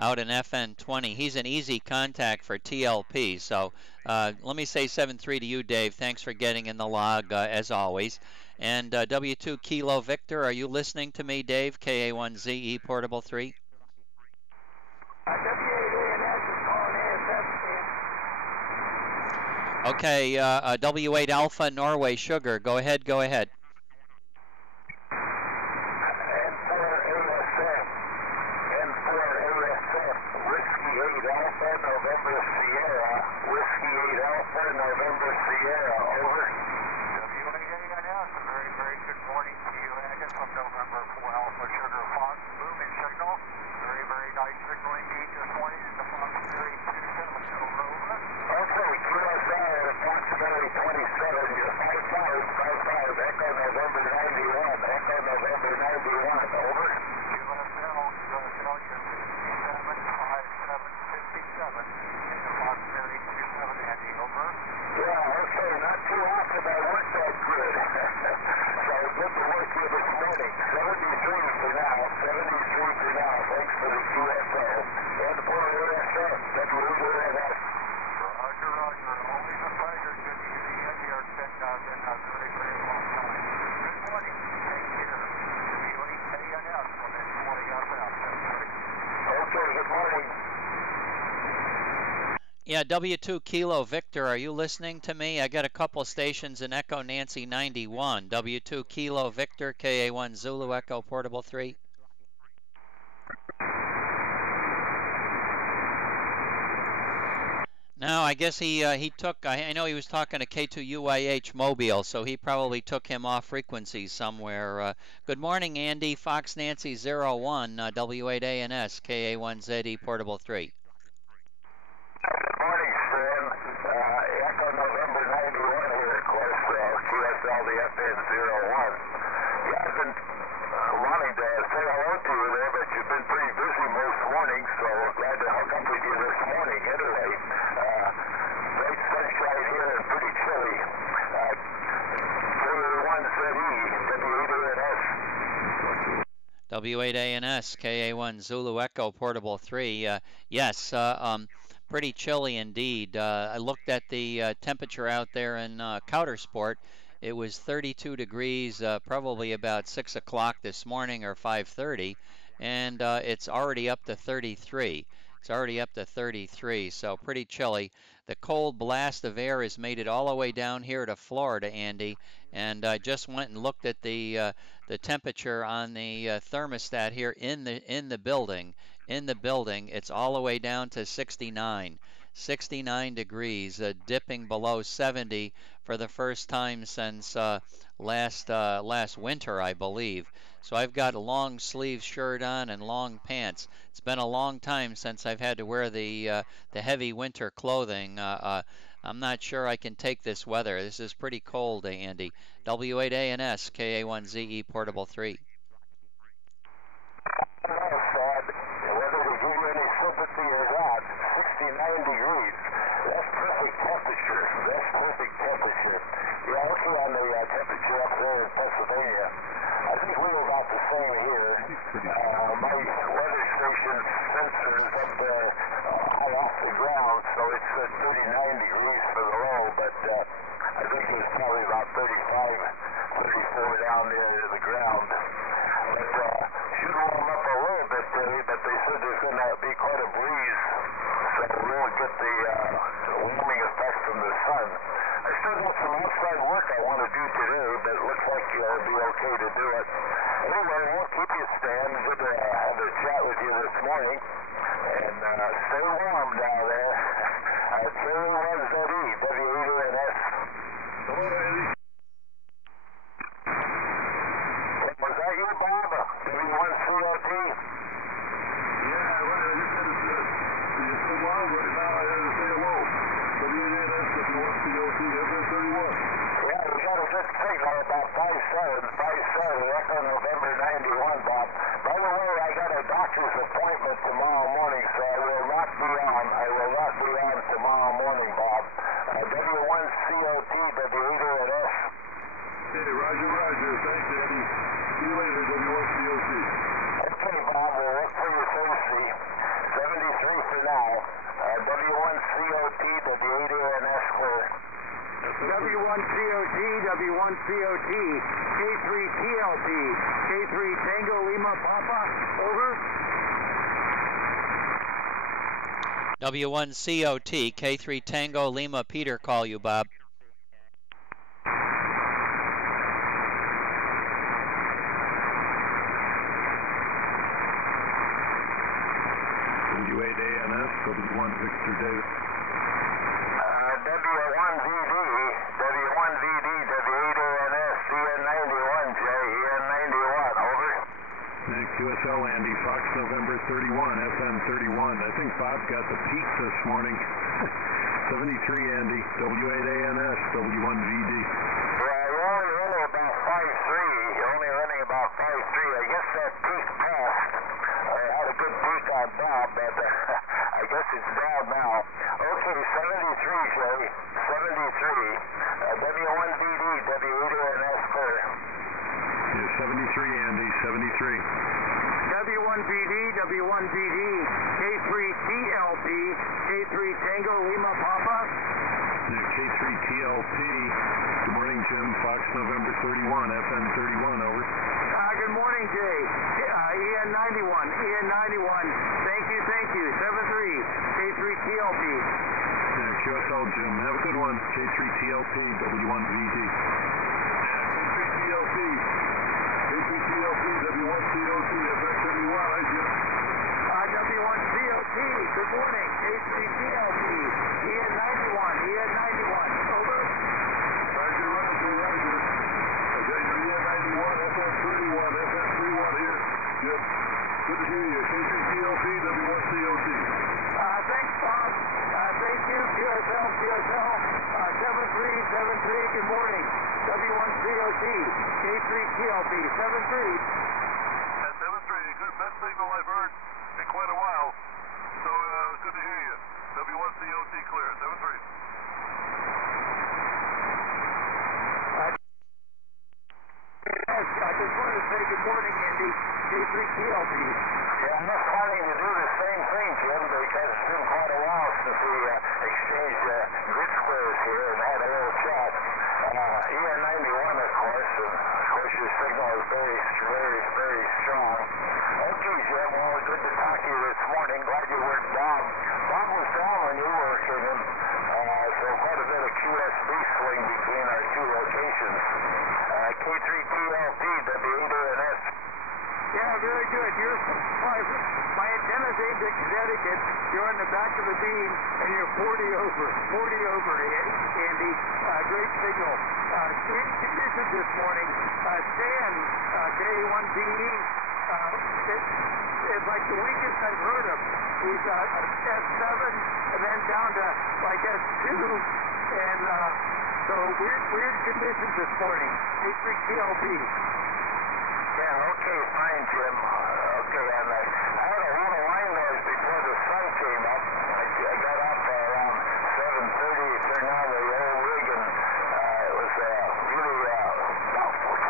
out in FN20. He's an easy contact for TLP. So let me say 7-3 to you, Dave. Thanks for getting in the log, as always. And W2 Kilo Victor, are you listening to me, Dave? KA1ZE Portable 3? WA4NJP EM84. Okay, W8 Alpha Norway Sugar. Go ahead, go ahead. November Sierra, Whiskey 8 Alpha, November Sierra, over. WA4NJP, a very, very good morning to you, Agate, from November 4 Alpha Sugar Fox, booming signal. Very, very nice signal indeed this morning in the Fox Series 27, over, over. Okay, QSI at approximately 27, you're 55, Echo November 91, Echo November 91, over. QSL, you're 57, in the Fox Series 27, Andy, over. Yeah, okay, not too often I work that good. So good to work here this morning. 73 for now, 73 for now. Thanks for the QSO. And for ASF, WA4NJP. Roger, roger. Always a pleasure. Good to hear you here. It's been a very, very long time. Good morning. Take care. WA4NJP from N4ESF. That's great. Okay, good morning. Yeah, W2 Kilo Victor, are you listening to me? I got a couple stations in Echo Nancy 91. W2 Kilo Victor, KA1 Zulu Echo Portable 3. No, I guess he took, I know he was talking to K2UYH Mobile, so he probably took him off frequency somewhere. Good morning, Andy, Fox Nancy 01, W8ANS, KA1ZE Portable 3. Good morning, Stan. Echo November 91 here, of course, QSL the FN01. Yeah, I've been wanting to say hello to you there, but you've been pretty busy most mornings, so glad to hook up with you this morning. Anyway, great sunshine here and pretty chilly. K1ZE, W8ANS. W8ANS, KA1 Zulu Echo Portable 3. Yes, pretty chilly indeed. I looked at the temperature out there in Coudersport. It was 32 degrees, probably about 6 o'clock this morning or 5:30, and it's already up to 33. It's already up to 33, so pretty chilly. The cold blast of air has made it all the way down here to Florida, Andy, and I just went and looked at the temperature on the thermostat here in the building. In the building, it's all the way down to 69 degrees, dipping below 70 for the first time since last winter, I believe. So I've got a long sleeve shirt on and long pants. It's been a long time since I've had to wear the heavy winter clothing. I'm not sure I can take this weather. This is pretty cold, Andy. W8ANS KA1ZE Portable 3. Whether to give you any sympathy or not, 69 degrees. That's perfect temperature. That's perfect temperature. Yeah, okay on the temperature up there in Pennsylvania. I think we were about the same here. My weather station sensor is up there high off the ground, so it's 39 degrees for the low, but I think it was probably about 35, 34 down near the ground. But should warm up a little bit today, but they said there's going to be quite a breeze, so we'll get the warming effect from the sun. I still got some outside work I want to do today, but it looks like it'll be okay to do it. Anyway, I won't keep you, Stan. Good to have a chat with you this morning, and stay warm down there. KA1ZE, W8ANS. Hello, Andy. Was that you, Bob? W1COT? Yeah, right. I just had to say hello, but now I had to say hello. W8ANS, W1COT, FM31. Yeah, we got a good signal about 5-7, echo November 91, Bob. By the way, I got a doctor's appointment tomorrow morning, so I will not be on. I will not be on tomorrow morning, Bob. W1COT, W8ANS. Hey, Roger, Roger. Thanks, Andy. See you later, W1COT. Okay, Bob, we'll look for your Thursday. 73 for now. W1COT, W8ANS clear. W1COT, W1COT, K3TLP, K3 Tango Lima Papa, over. W1COT, K3 Tango Lima Peter call you, Bob. W8ANS, W1 Victor David. W1VD, W1VD, W8ANS, EN91J, EN91, over. QSL Andy, Fox November 31, FM 31. I think Bob got the peak this morning. 73 Andy, W8ANS, W1VD. Yeah, you're only running about 5.3. You're only running about 5.3. I guess that peak passed. I had a good peak on Bob, but I guess it's down now. Okay, 73, Jay. 73. W1VD, W8ANS clear. Yeah, 73 Andy, 73. W1VD, W1VD, K3TLP, K3 Tango Lima Papa. Yeah, K3TLP. Good morning, Jim. Fox November 31, FM 31, over. Good morning, Jay. EN91, EN91. Thank you, 7-3, K3TLP. Yeah, QSL Jim. Have a good one. K3TLP, W1VD. Yeah, K3TLP. K3TLP, W1COT, FM 31. Hi, Jim. W1COT, good morning. K3TLP, EN91, EN91. Over. Roger, Roger, Roger. Okay, you're EN91, FM 31, FM 31 here. Jim, good to hear you. K3TLP, W1COT. Thanks, Bob. Thank you, QSL, 7373, good morning. W1COT, K3TLP, 73. 73, good, best signal I've heard in quite a while. So, good to hear you. W1COT clear, 73. Yes, I just wanted to say good morning, Andy. K3TLP. Yeah, I'm just planning to do the same thing, Jim, because it's been quite a while since we exchanged grid squares here and had a little chat. EN91, of course, and of course your signal is very, very, very strong. Okay, Jim, well, good to talk to you this morning. Glad you worked Bob. Bob was down when you were working him, so quite a bit of QSB swing between our two locations. K3TLP, W8ANS. Yeah, very good. You're my antenna's aimed at Connecticut. You're on the back of the beam, and you're 40 over, Andy. Great signal. Great conditions this morning. Stan, KA1ZE, it's like the weakest I've heard of. He's S7 and then down to like S2, and so weird conditions this morning. K3TLP. Yeah, okay, fine, Jim. Okay, and I had a lot of line noise before the sun came up. I got up around 7:30, turned on the old rig, and it was really about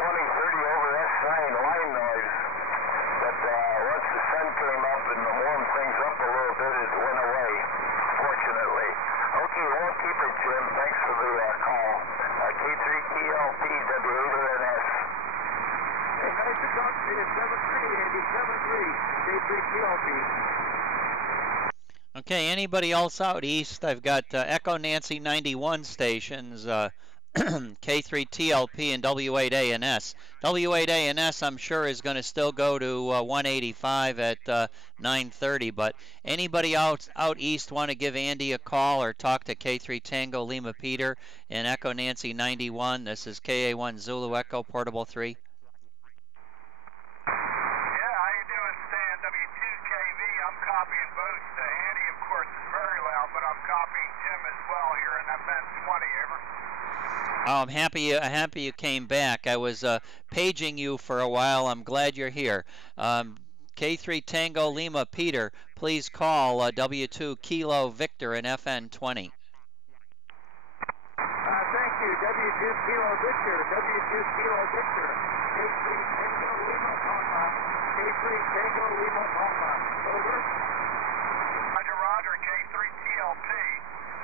20, 30 over S9 line noise. But once the sun came up and warmed things up a little bit, it went away, fortunately. Okay, won't keep it, Jim. Thanks for the call. K3TLP WA4NS. Hey, nice to talk to you. 7-3, Andy. 7-3. K3TLP. Okay, anybody else out east? I've got Echo Nancy 91 stations, K3TLP and W8ANS. W8ANS, I'm sure, is going to still go to 185 at 9:30. But anybody out east want to give Andy a call or talk to K3 Tango Lima Peter and Echo Nancy 91? This is KA1 Zulu Echo Portable 3. I'm copying both. Andy, of course, is very loud, but I'm copying Jim as well here in FN20. Over. Oh, I'm happy you came back. I was paging you for a while. I'm glad you're here. K3 Tango Lima Peter, please call W2 Kilo Victor in FN20. Thank you, W2 Kilo Victor. W2 Kilo Victor. K3 Tango Lima Papa. K3 Tango Lima Papa. Over. Roger, Roger. K3TLP.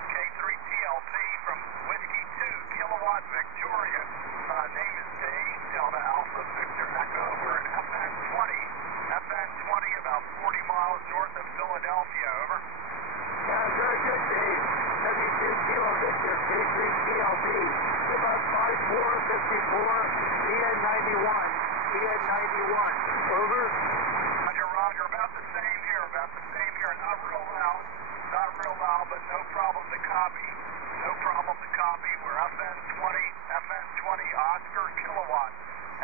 K3TLP from Whiskey 2, Kilowatt Victoria. Name is Dave, Delta Alpha Victor Echo. We're in FN20. FN20, about 40 miles north of Philadelphia. Over. Very good, Dave. W2 Kilo Victor. K3TLP. About 5454. EN91. EN91. Over. Roger, Roger. About the same here. About the same here. Not real loud. Not real loud, but no problem to copy. No problem to copy. We're FN20 Oscar Kilowatt,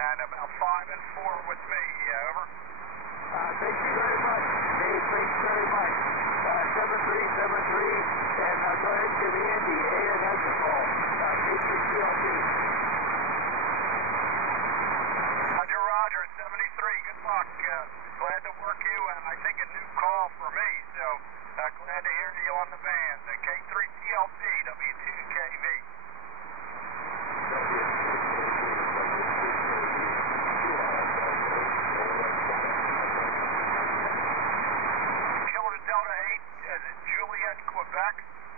and about 5 and 4 with me. Over. Thank you very much, Dave. Thank you very much. 7373, and go ahead and give Andy ANS a call. K3TLP. Roger, Roger. 73. Good luck. Glad to work you, and I think a new call for me, so glad to hear you on the band. K3TLP, W2KV. Kilowatt Delta 8, is it Juliet, Quebec?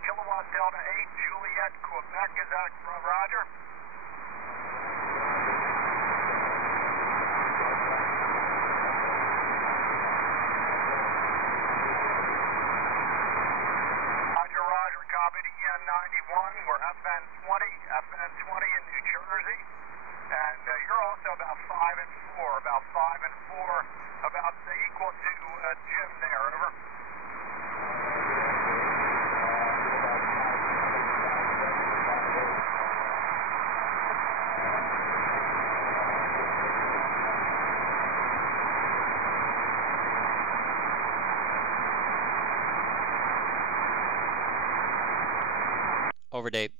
Kilowatt Delta 8, Juliet, Quebec. Is that Roger? Copied EN91, we're FN20 in New Jersey, and you're also about 5 and 4, about equal to Jim there, over. Over, Dave.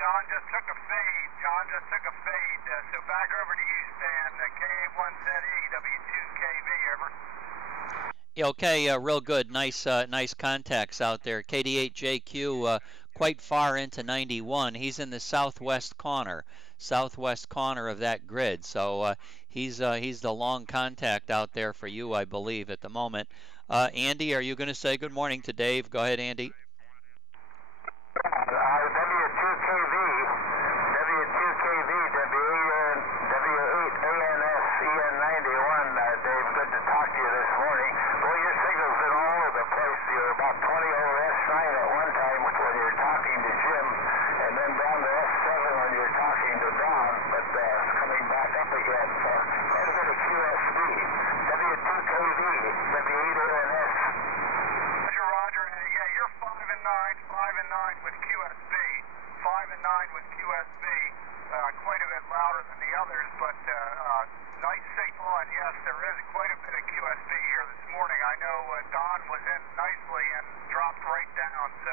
John just took a fade. So back over to you, Stan. KA1ZE, W2KV, over. Yeah, okay, real good. Nice contacts out there. KD8JQ, quite far into 91. He's in the southwest corner of that grid. So he's the long contact out there for you, I believe, at the moment. Andy, are you going to say good morning to Dave? Go ahead, Andy. W2KV, W8ANS, EN91. Dave, good to talk to you this morning. Boy, your signal's been all over the place. You're about 20 over S9 at one time when you're talking to Jim, and then down to S7 when you're talking to Don. and 9 with QSB. 5 and 9 with QSB. Quite a bit louder than the others, but nice signal. And yes, there is quite a bit of QSB here this morning. I know Don was in nicely and dropped right down. So,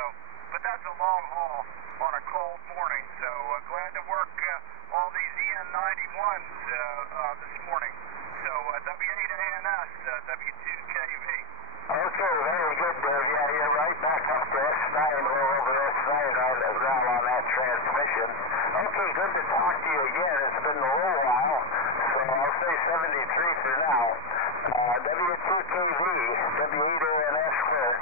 but that's a long haul on a cold morning. So glad to work all these EN91s this morning. So W8ANS, W2KV. Okay, very good, Dave. Yeah, you're right back up to S9, a little over S9 right as well on that transmission. Okay, good to talk to you again. It's been a little while, so I'll say 73 for now. W2KV, W8ANS clear.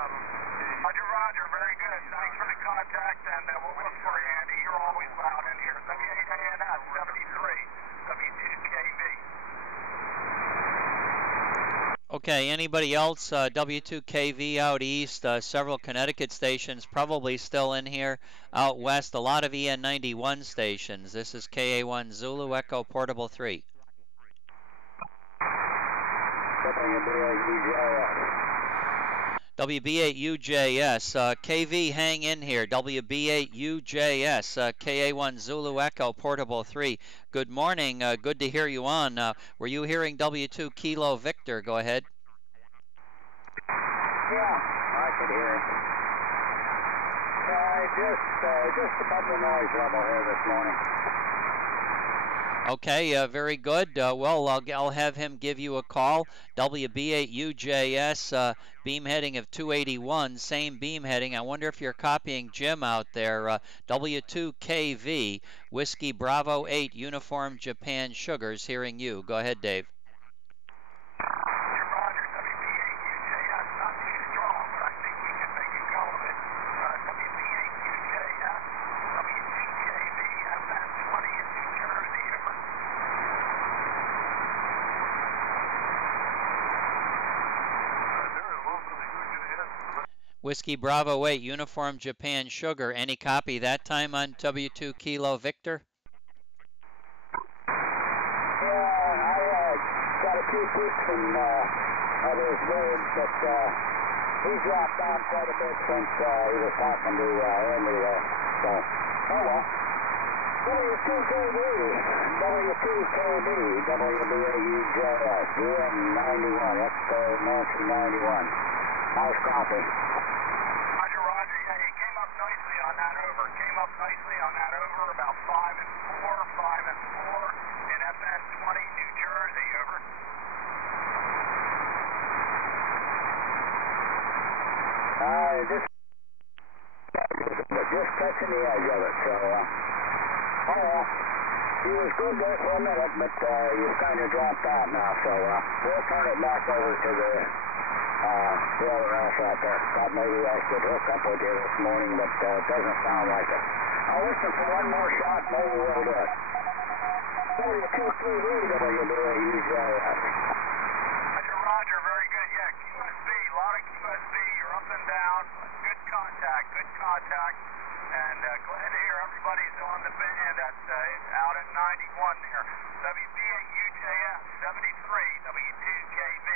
Roger, Roger, very good. Thanks for the contact, and we'll look for you, Andy. You're always loud in here. W8ANS, 73, W2KV. Okay, anybody else? W2KV out east, several Connecticut stations probably still in here. Out west, a lot of EN91 stations. This is KA1 Zulu Echo Portable 3. WB8UJS, KV hang in here, WB8UJS, KA1 Zulu Echo Portable 3. Good morning, good to hear you on. Were you hearing W2 Kilo Victor? Go ahead. Yeah, I could hear it. Just above the noise level here this morning. Okay, very good. Well, I'll have him give you a call. WB8UJS, beam heading of 281, same beam heading. I wonder if you're copying Jim out there. W2KV, Whiskey Bravo 8, Uniform Japan Sugars, hearing you. Go ahead, Dave. Whiskey Bravo 8, Uniform Japan Sugar. Any copy that time on W2 Kilo Victor? Yeah, I got a few tweaks from others' words, but he dropped down quite a bit since he was talking to Andy there. So, oh well. W2KV, W2KV, WB8UJS, EM91, that's Nancy 91. Nice copy. Roger, yeah, he came up nicely on that over. About 5 and 4 in FN20, New Jersey, over. Just touching the edge of it, so, oh well. He was good there for a minute, but he's kind of dropped out now, so we'll turn it back over to the other house out there. Thought maybe I should hook up with you this morning, but it doesn't sound like it. I'll listen for one more shot, maybe we'll do it. W2KV, WB8UJS. Roger, very good. Yeah, QSB, a lot of QSB. You're up and down. Good contact. And glad to hear everybody's on the band out at 91 there. WB8UJS, 73, W2KV.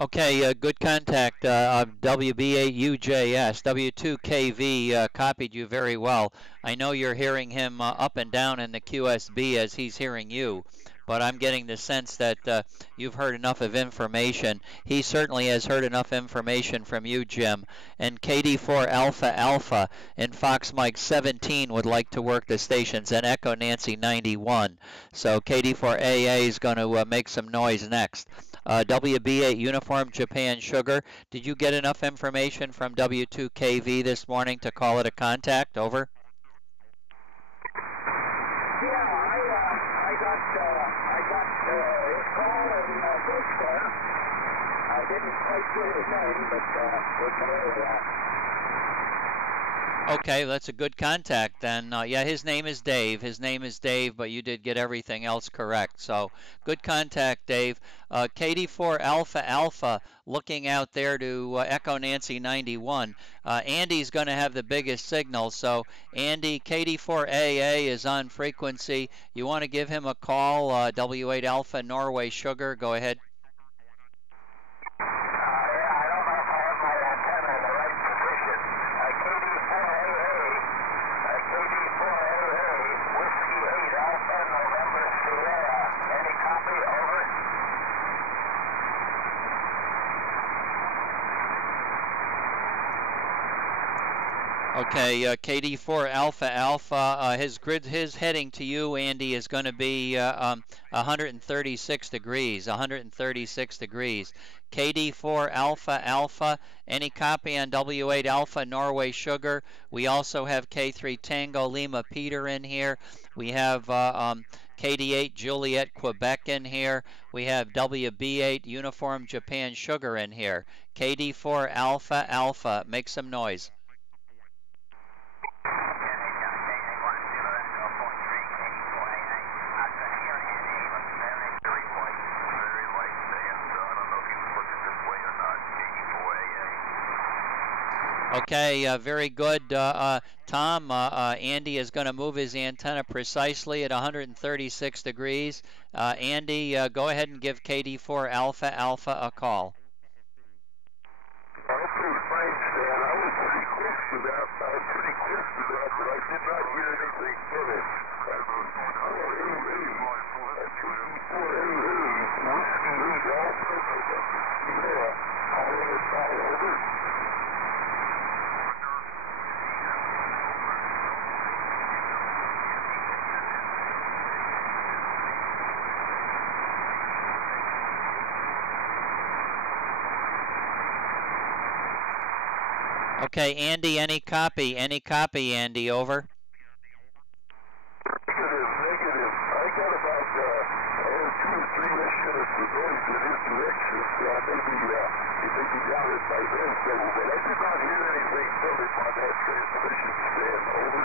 Okay, good contact. WB8UJS, W2KV copied you very well. I know you're hearing him up and down in the QSB as he's hearing you, but I'm getting the sense that you've heard enough of information. He certainly has heard enough information from you, Jim. And KD4 Alpha Alpha and Fox Mike 17 would like to work the stations, and Echo Nancy 91. So KD4 AA is going to make some noise next. WB8 Uniform Japan Sugar. Did you get enough information from W2KV this morning to call it a contact? Over. Yeah, I got his call and Bruce there. I didn't quite get his name, but we can hear that. Okay, that's a good contact then. Yeah, his name is Dave. But you did get everything else correct. So good contact, Dave. KD4 Alpha Alpha looking out there to Echo Nancy 91. Andy's going to have the biggest signal. So Andy, KD4 AA is on frequency. You want to give him a call, W8 Alpha Norway Sugar. Go ahead. Yeah, I don't know if I have my Okay, KD4 Alpha Alpha, his heading to you, Andy, is going to be 136 degrees, 136 degrees. KD4 Alpha Alpha, any copy on W8 Alpha Norway Sugar? We also have K3 Tango Lima Peter in here. We have KD8 Juliet Quebec in here. We have WB8 Uniform Japan Sugar in here. KD4 Alpha Alpha, make some noise. Okay, very good, Tom. Andy is going to move his antenna precisely at 136 degrees. Andy, go ahead and give KD4 Alpha Alpha a call. Okay, fine, Stan. I was pretty close to that. But I did not hear anything from it. Okay, Andy, any copy? Any copy, Andy, over? Negative. I got about 2 or 3 less units of noise in his direction, so I may be down at my end level, but I did not hear anything from him on that transmission stand. Over.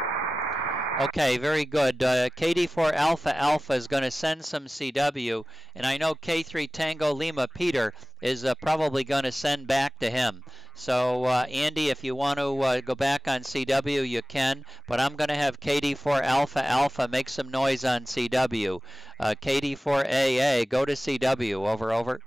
Okay, very good. KD4 Alpha Alpha is going to send some CW, and I know K3 Tango Lima Peter is probably going to send back to him. So, Andy, if you want to go back on CW, you can, but I'm going to have KD4 Alpha Alpha make some noise on CW. KD4 AA, go to CW. Over, over.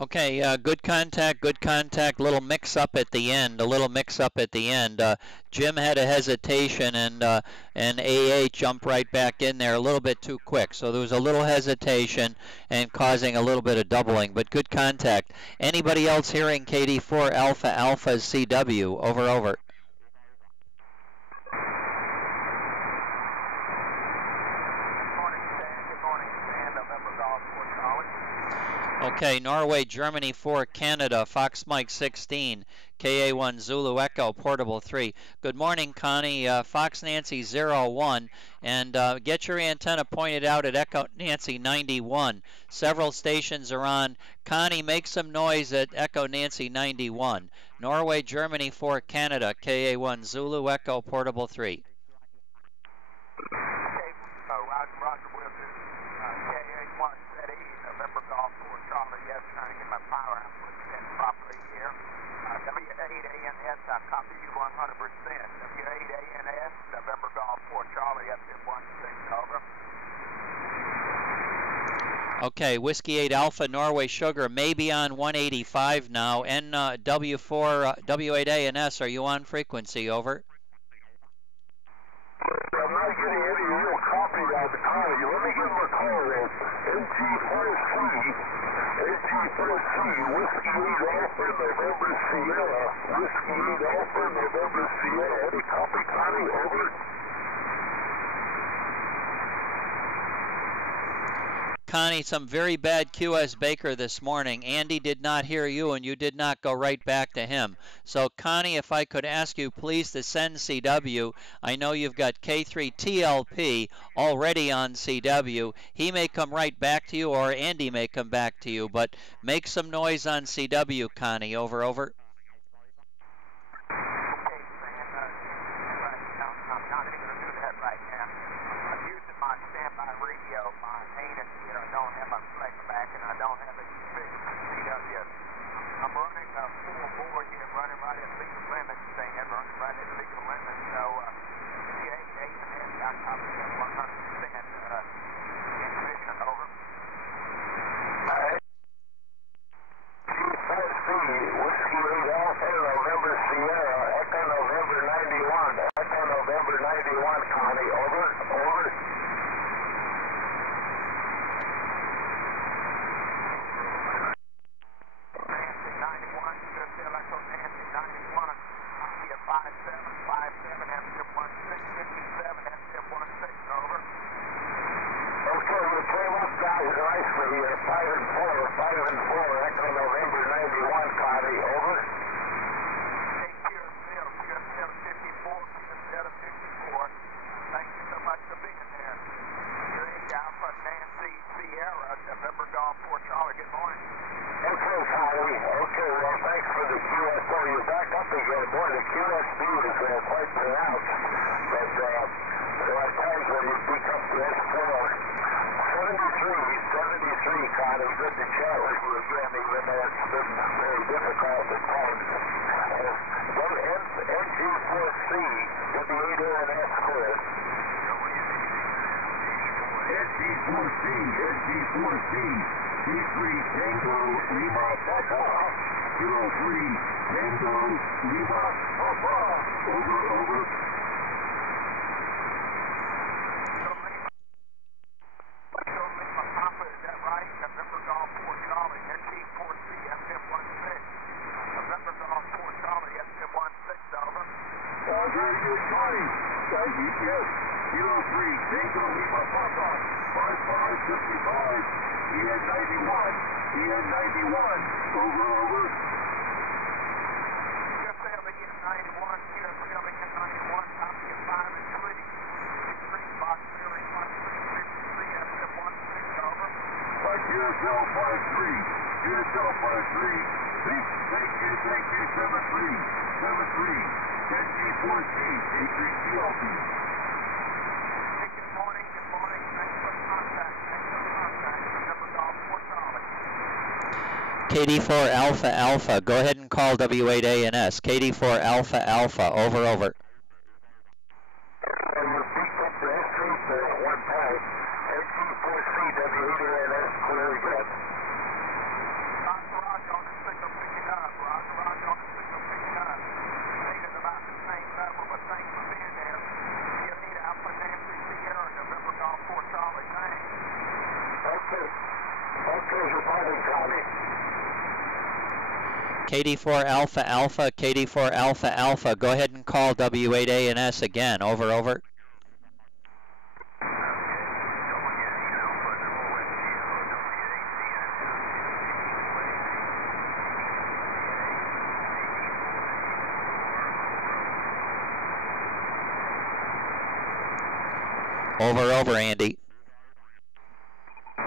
Okay, good contact, little mix-up at the end, Jim had a hesitation, and AA jumped right back in there a little bit too quick. So there was a little hesitation and causing a little bit of doubling, but good contact. Anybody else hearing KD4 Alpha Alpha's CW? Over, over. Okay, Norway, Germany 4, Canada, Fox Mike 16, KA1 Zulu Echo, Portable 3. Good morning, Connie, Fox Nancy 01, and get your antenna pointed out at Echo Nancy 91. Several stations are on. Connie, make some noise at Echo Nancy 91. Norway, Germany 4, Canada, KA1 Zulu Echo, Portable 3. Roger, will do. KA1 steady, November Golf 4 Charlie, yes, trying to get my power output set properly here. W8ANS, I copy you 100%. W8ANS, November Golf 4 Charlie, FM16, over. Okay, Whiskey 8 Alpha, Norway Sugar, maybe on 185 now. And W8ANS, are you on frequency? Over. I'm not getting any real copy on the call. Let me give him a call then. NT4C, Whiskey 8 Alpha, November Sierra, Whiskey 8 Alpha, November Sierra. Any copy, Connie? Over. Connie, some very bad QS Baker this morning. Andy did not hear you, and you did not go right back to him. So, Connie, if I could ask you please to send CW. I know you've got K3TLP already on CW. He may come right back to you, or Andy may come back to you, but make some noise on CW, Connie. Over, over. KD4 Alpha Alpha, go ahead and call W8ANS. KD4 Alpha Alpha, over, over. KD4 Alpha Alpha, KD4 Alpha Alpha, go ahead and call W8ANS again. Over, over. Over, Andy. I'm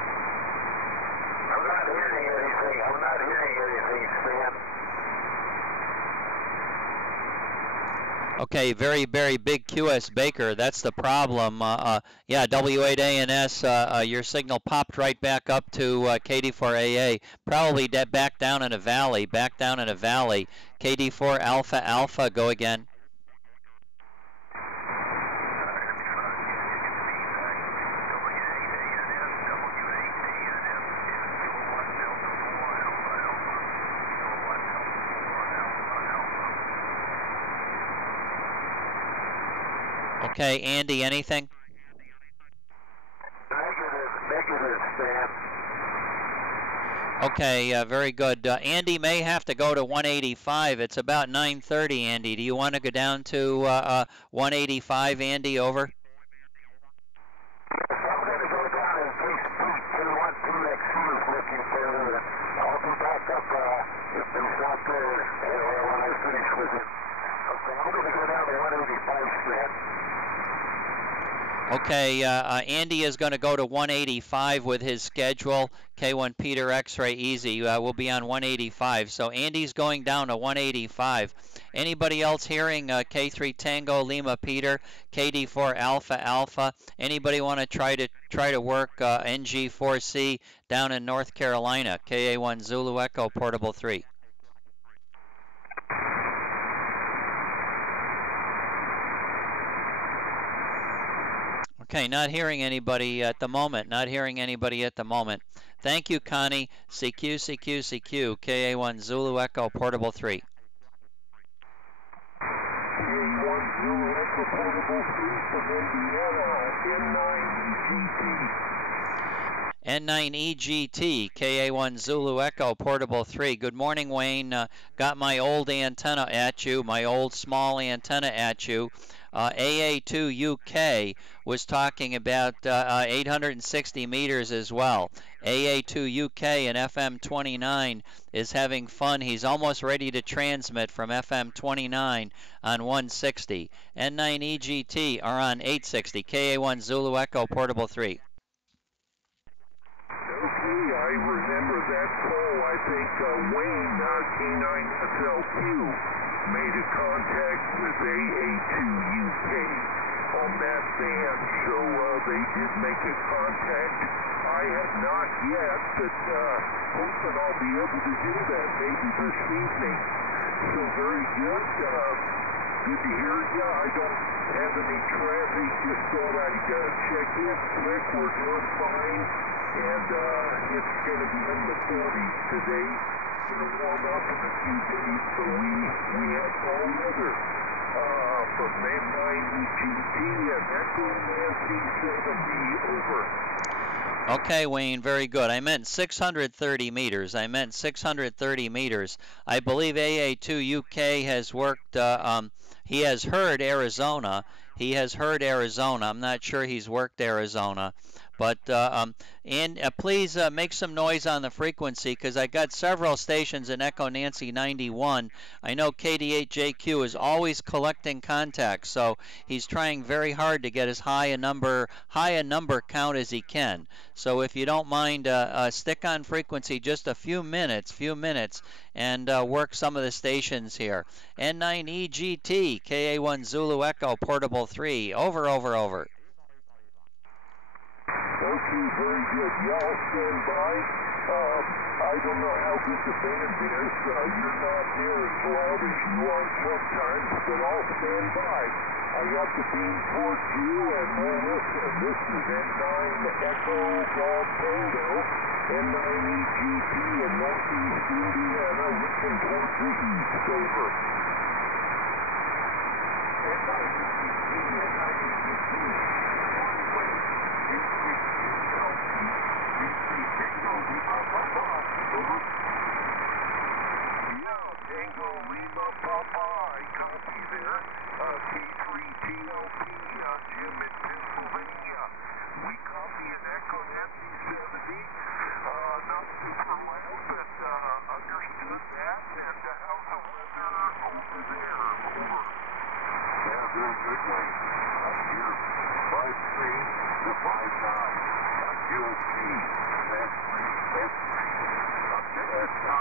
not hearing anything. I'm not hearing anything, Stan. Okay, very big QS Baker. That's the problem. Yeah, W8ANS, your signal popped right back up to KD4AA. Probably back down in a valley. KD4 Alpha Alpha, go again. Okay, Andy, anything? Negative, Stan. Okay, very good. Andy may have to go to 185. It's about 9:30, Andy. Do you want to go down to 185, Andy? Over. I'm going to go down and take speed 212XU looking for I'll be back up if he's not there when I finish with him. Okay, I'm going to go down to 185, Stan. Okay, Andy is going to go to 185 with his schedule. K1 Peter X-ray easy. We'll be on 185. So Andy's going down to 185. Anybody else hearing K3 Tango Lima Peter, KD4 Alpha Alpha? Anybody want to try to work NG4C down in North Carolina? KA1 Zulu Echo Portable 3. Okay, not hearing anybody at the moment. Thank you, Connie. CQ, KA1 Zulu Echo Portable 3. KA1 Zulu Echo Portable 3 from Indiana, N9EGT, KA1 Zulu Echo Portable 3. Good morning, Wayne. Got my old antenna at you, my old small antenna at you. AA2UK was talking about 860 meters as well. AA2UK and FM29 is having fun. He's almost ready to transmit from FM29 on 160. N9EGT are on 860. KA1 Zulu Echo Portable 3. Okay, I remember that call. I think Wayne, K9SLQ, made a contact with AA2UK on that band, so they did make a contact. I have not yet, but hoping I'll be able to do that maybe this evening. So very good. Good to hear you. I don't have any traffic. Just thought I'd check in quick. We're doing fine. And it's going to be in the 40s today. It's going to warm up in a few days. So we have fall weather from N9EGT and Echo Nancy 70 over. Okay, Wayne, very good. I meant 630 meters. I believe AA2UK has worked, he has heard Arizona. I'm not sure he's worked Arizona. But please make some noise on the frequency because I got several stations in Echo Nancy 91. I know KD8JQ is always collecting contacts, so he's trying very hard to get as high a number count as he can. So if you don't mind, stick on frequency just a few minutes, and work some of the stations here. N9EGT, KA1 Zulu Echo Portable 3, over. Okay, very good. Y'all stand by. I don't know how good the band is. You're not there as loud as you are sometimes, but I'll stand by. I got the beam towards you, and we'll listen. This is N9 Echo Golf Tango, N9EGT in Northeast Indiana, looking towards the east. Over. Tango Lima Papa, I copy there. K3 TLP, Jim in Pennsylvania. We copy an Echo Nancy 70. Not super loud, but understood that. And how's the weather over to 5-9. QSB, S3, up to S9.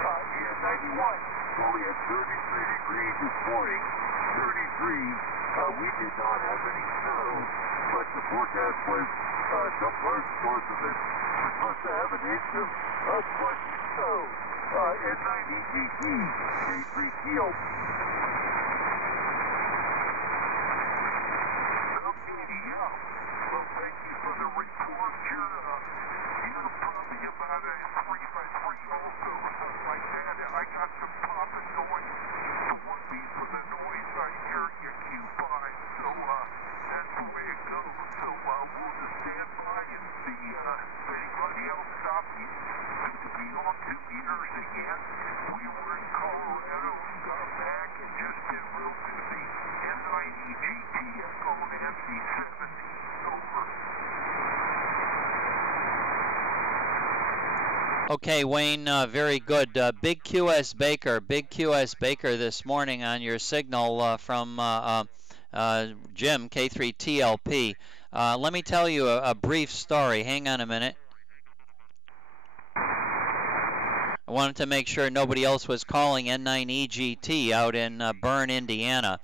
EM91, only at 33 degrees this morning. 33. We did not have any snow, but the forecast was some parts north of it were supposed to have an inch of slushy snow. N9EGT, K3 Keel. Okay, yeah. Well, thank you for the report. You're probably about a 3x3 also, something like that. I got some popping going. The one beat for the noise, I hear you Q5, so that's the way it goes. So we'll just stand by and see if anybody else stops you. Good to be on 2 meters again. We were in Colorado and got back and just been real busy. N9EGT Echo Nancy 17, over. Okay, Wayne, very good. Big QS Baker this morning on your signal from Jim, K3TLP. Let me tell you a brief story. Hang on a minute. I wanted to make sure nobody else was calling N9EGT out in Bern, Indiana.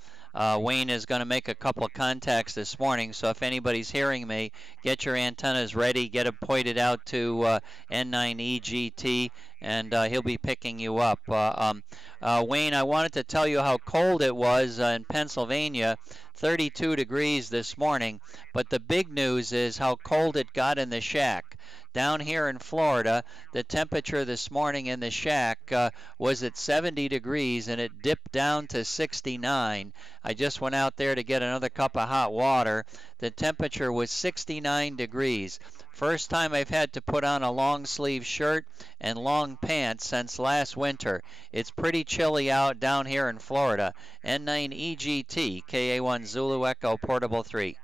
Wayne is going to make a couple of contacts this morning, so if anybody's hearing me, get your antennas ready, get them pointed out to N9EGT, and he'll be picking you up. Wayne, I wanted to tell you how cold it was in Pennsylvania, 32 degrees this morning, but the big news is how cold it got in the shack. Down here in Florida, the temperature this morning in the shack was at 70 degrees, and it dipped down to 69. I just went out there to get another cup of hot water. The temperature was 69 degrees. First time I've had to put on a long sleeve shirt and long pants since last winter. It's pretty chilly out down here in Florida. N9EGT, KA1 Zulu Echo, Portable 3.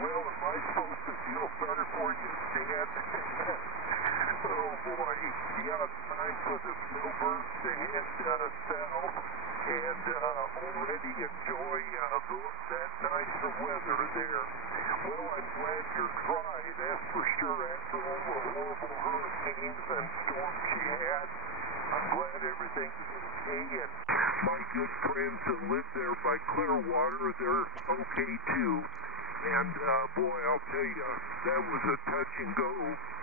Well, am I supposed to feel better for you, Stan? Oh boy, yeah, it's time for the snowbirds to head south and already enjoy that nicer weather there. Well, I'm glad you're dry, that's for sure, after all the horrible hurricanes and storms you had. I'm glad everything's okay, and my good friends that live there by Clearwater, they're okay too. And boy, I'll tell you, that was a touch and go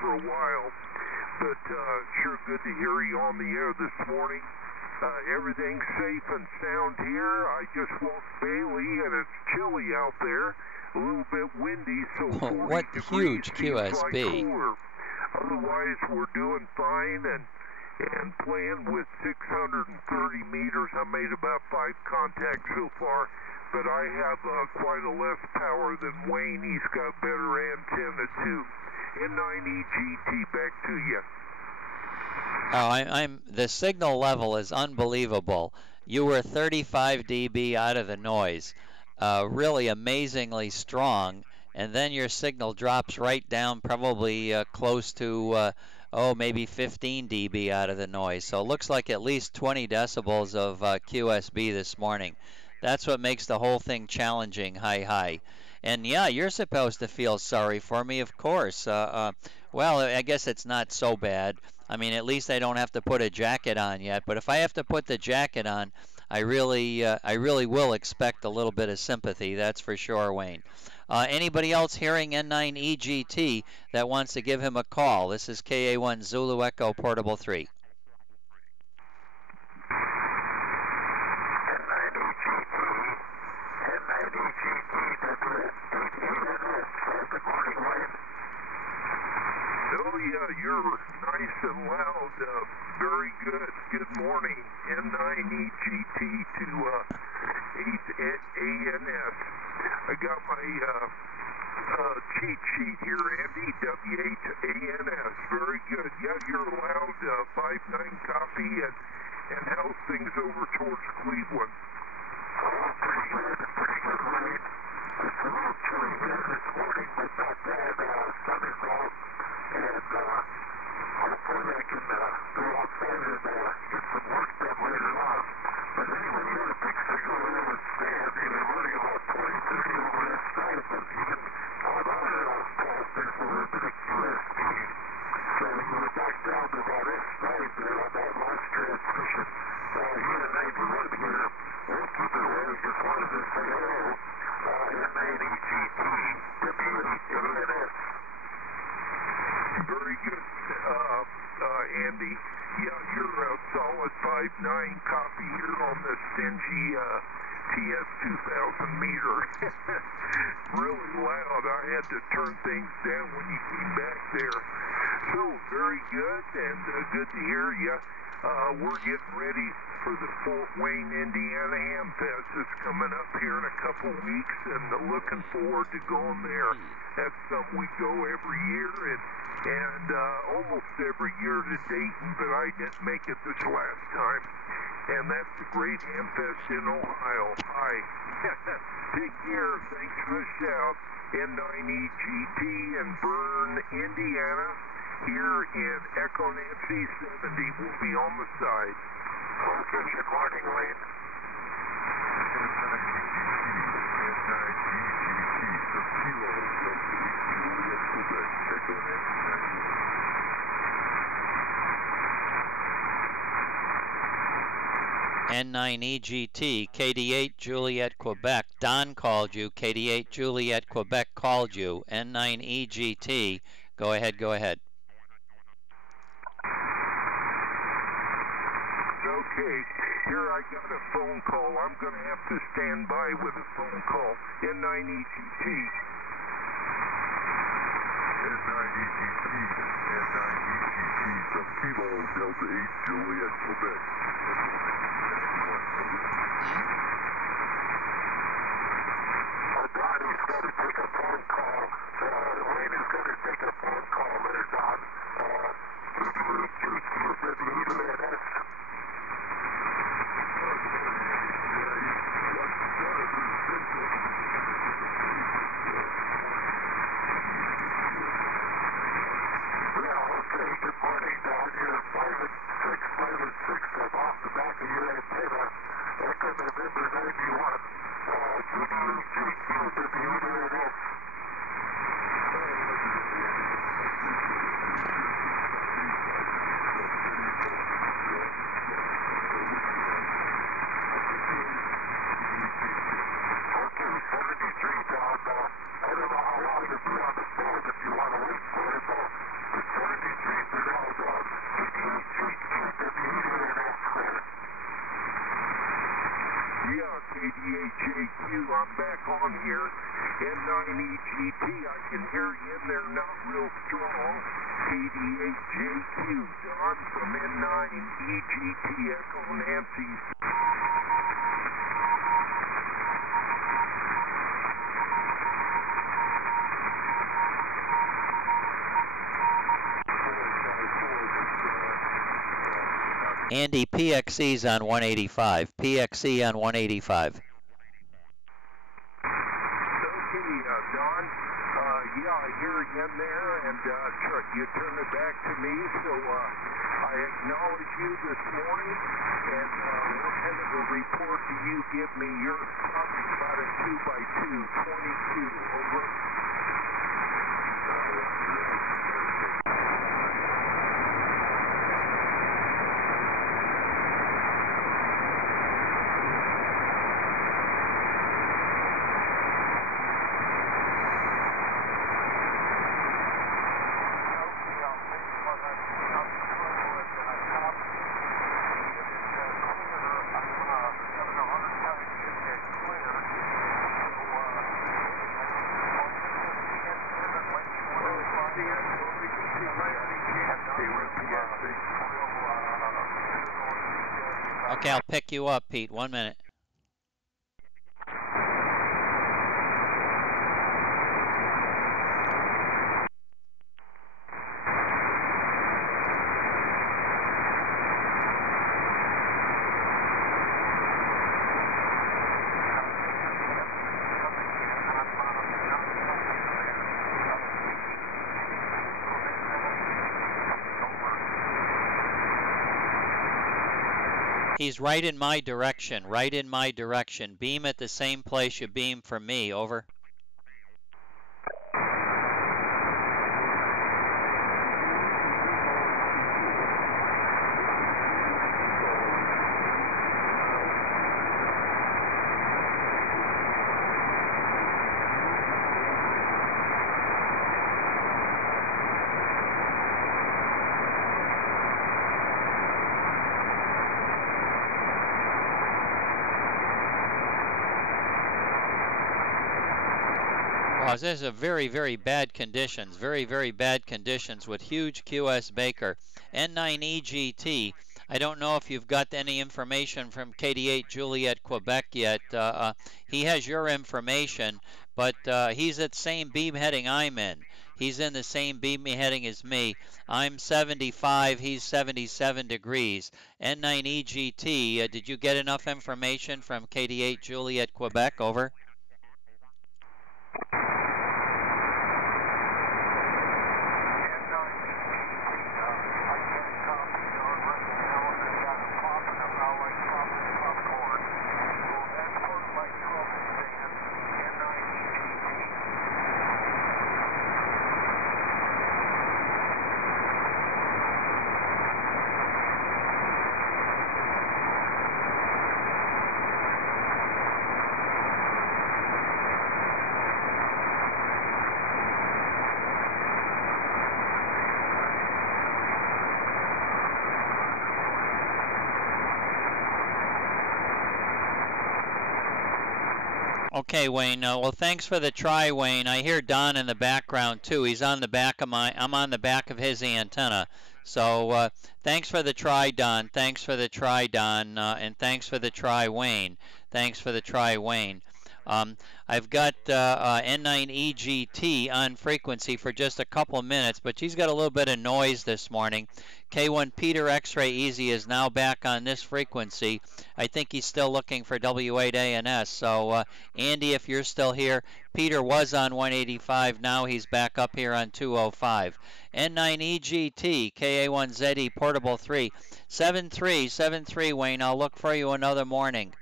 for a while. But sure good to hear you on the air this morning. Everything's safe and sound here. I just walked Bailey, and it's chilly out there. A little bit windy, so 40 What degrees huge feels like QSB. cooler. Otherwise, we're doing fine and playing with 630 meters. I made about 5 contacts so far. But I have quite a less power than Wayne. He's got better antenna too. N9EGT, back to you. Oh, the signal level is unbelievable. You were 35 dB out of the noise, really amazingly strong, and then your signal drops right down, probably close to maybe 15 dB out of the noise. So it looks like at least 20 decibels of QSB this morning. That's what makes the whole thing challenging, high. And yeah, you're supposed to feel sorry for me, of course. Well, I guess it's not so bad. I mean, at least I don't have to put a jacket on yet. But if I have to put the jacket on, I really will expect a little bit of sympathy. That's for sure, Wayne. Anybody else hearing N9EGT that wants to give him a call? This is KA1 Zulu Echo, Portable 3. Oh yeah, you're nice and loud. Very good. Good morning. N9EGT to 8ANS. I got my cheat sheet here, Andy. W8ANS. Very good. Yeah, you're loud. 5-9 copy. And how's things over towards Cleveland? Pretty good, right? It's a little chilly here this morning, but not bad. Sunny out. And hopefully I can go outside and get some work done later on. But anyway, we had a big signal there with Stan, keep it there. Just wanted to say hello. N9EGT, WA4NJP. Very good, Andy. Yeah, you're a solid 5.9 copy here on the stingy TS 2000 meter. Really loud. I had to turn things down when you came back there. So, very good, and good to hear you. We're getting ready for the Fort Wayne, Indiana Amfest. It's coming up here in a couple weeks, and looking forward to going there. That's something we go every year, and almost every year to Dayton, but I didn't make it this last time. And that's the great Amfest in Ohio. Hi. Take care. Thanks for the shout. N9EGT in Bern, Indiana. Here in Echo Nancy 70. We'll be on the side. Okay, good morning, Wayne. N9EGT, KD8 Juliet, Quebec. Don called you. KD8 Juliet, Quebec called you. N9EGT. Go ahead, go ahead. Okay, here I got a phone call. I'm going to have to stand by with a phone call. N9EGT. N9EGT, some Kilo Delta 8 Juliet, Quebec. Don is going to take a phone call. Wayne is going to take a phone call there, Don. KDHAQ, I'm back on here. N9EGT, I can hear you in there, not real strong. KDHAQ, John from N9EGT, Echo Nancy. Andy, PXE's on 185. PXE on 185. Don, yeah, I hear you in there, and you turn it back to me, so I acknowledge you this morning, and what kind of a report do you give me? You're probably about a 2x2, 22, over. Okay, I'll pick you up, Pete. 1 minute. He's right in my direction, right in my direction. Beam at the same place you beam from me, over. This is a very, very bad conditions, very, very bad conditions with huge QS Baker. N9EGT, I don't know if you've got any information from KD8 Juliet, Quebec yet. He has your information, but he's at the same beam heading I'm in. He's in the same beam heading as me. I'm 75, he's 77 degrees. N9EGT, did you get enough information from KD8 Juliet, Quebec? Over. Okay, Wayne. Well, thanks for the try, Wayne. I hear Don in the background too. He's on the back of I'm on the back of his antenna. So thanks for the try, Don. Thanks for the try, Don. And thanks for the try, Wayne. Thanks for the try, Wayne. I've got N9EGT on frequency for just a couple of minutes, but she's got a little bit of noise this morning. K1 Peter X-Ray Easy is now back on this frequency. I think he's still looking for W8ANS. So Andy, if you're still here, Peter was on 185. Now he's back up here on 205. N9EGT, KA1ZE, Portable 3, 7373, Wayne. I'll look for you another morning.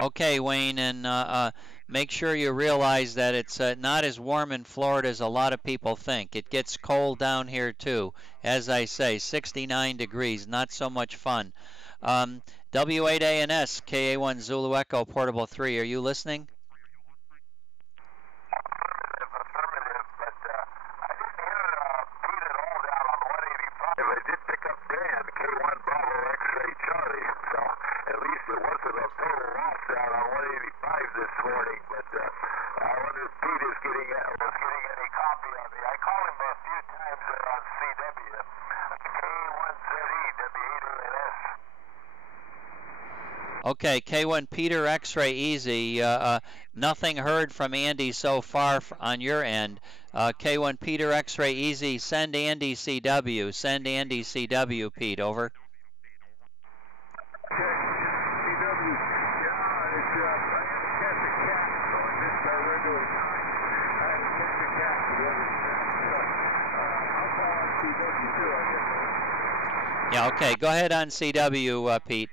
Okay, Wayne, and make sure you realize that it's not as warm in Florida as a lot of people think. It gets cold down here too. As I say, 69 degrees, not so much fun. W8ANS, KA1 Zulu Echo, Portable 3, are you listening? Okay, K1 Peter X-Ray Easy. Nothing heard from Andy so far on your end. K1 Peter X-Ray Easy. Send Andy CW. Send Andy CW, Pete. Over. Yeah. Okay. Go ahead on CW, Pete.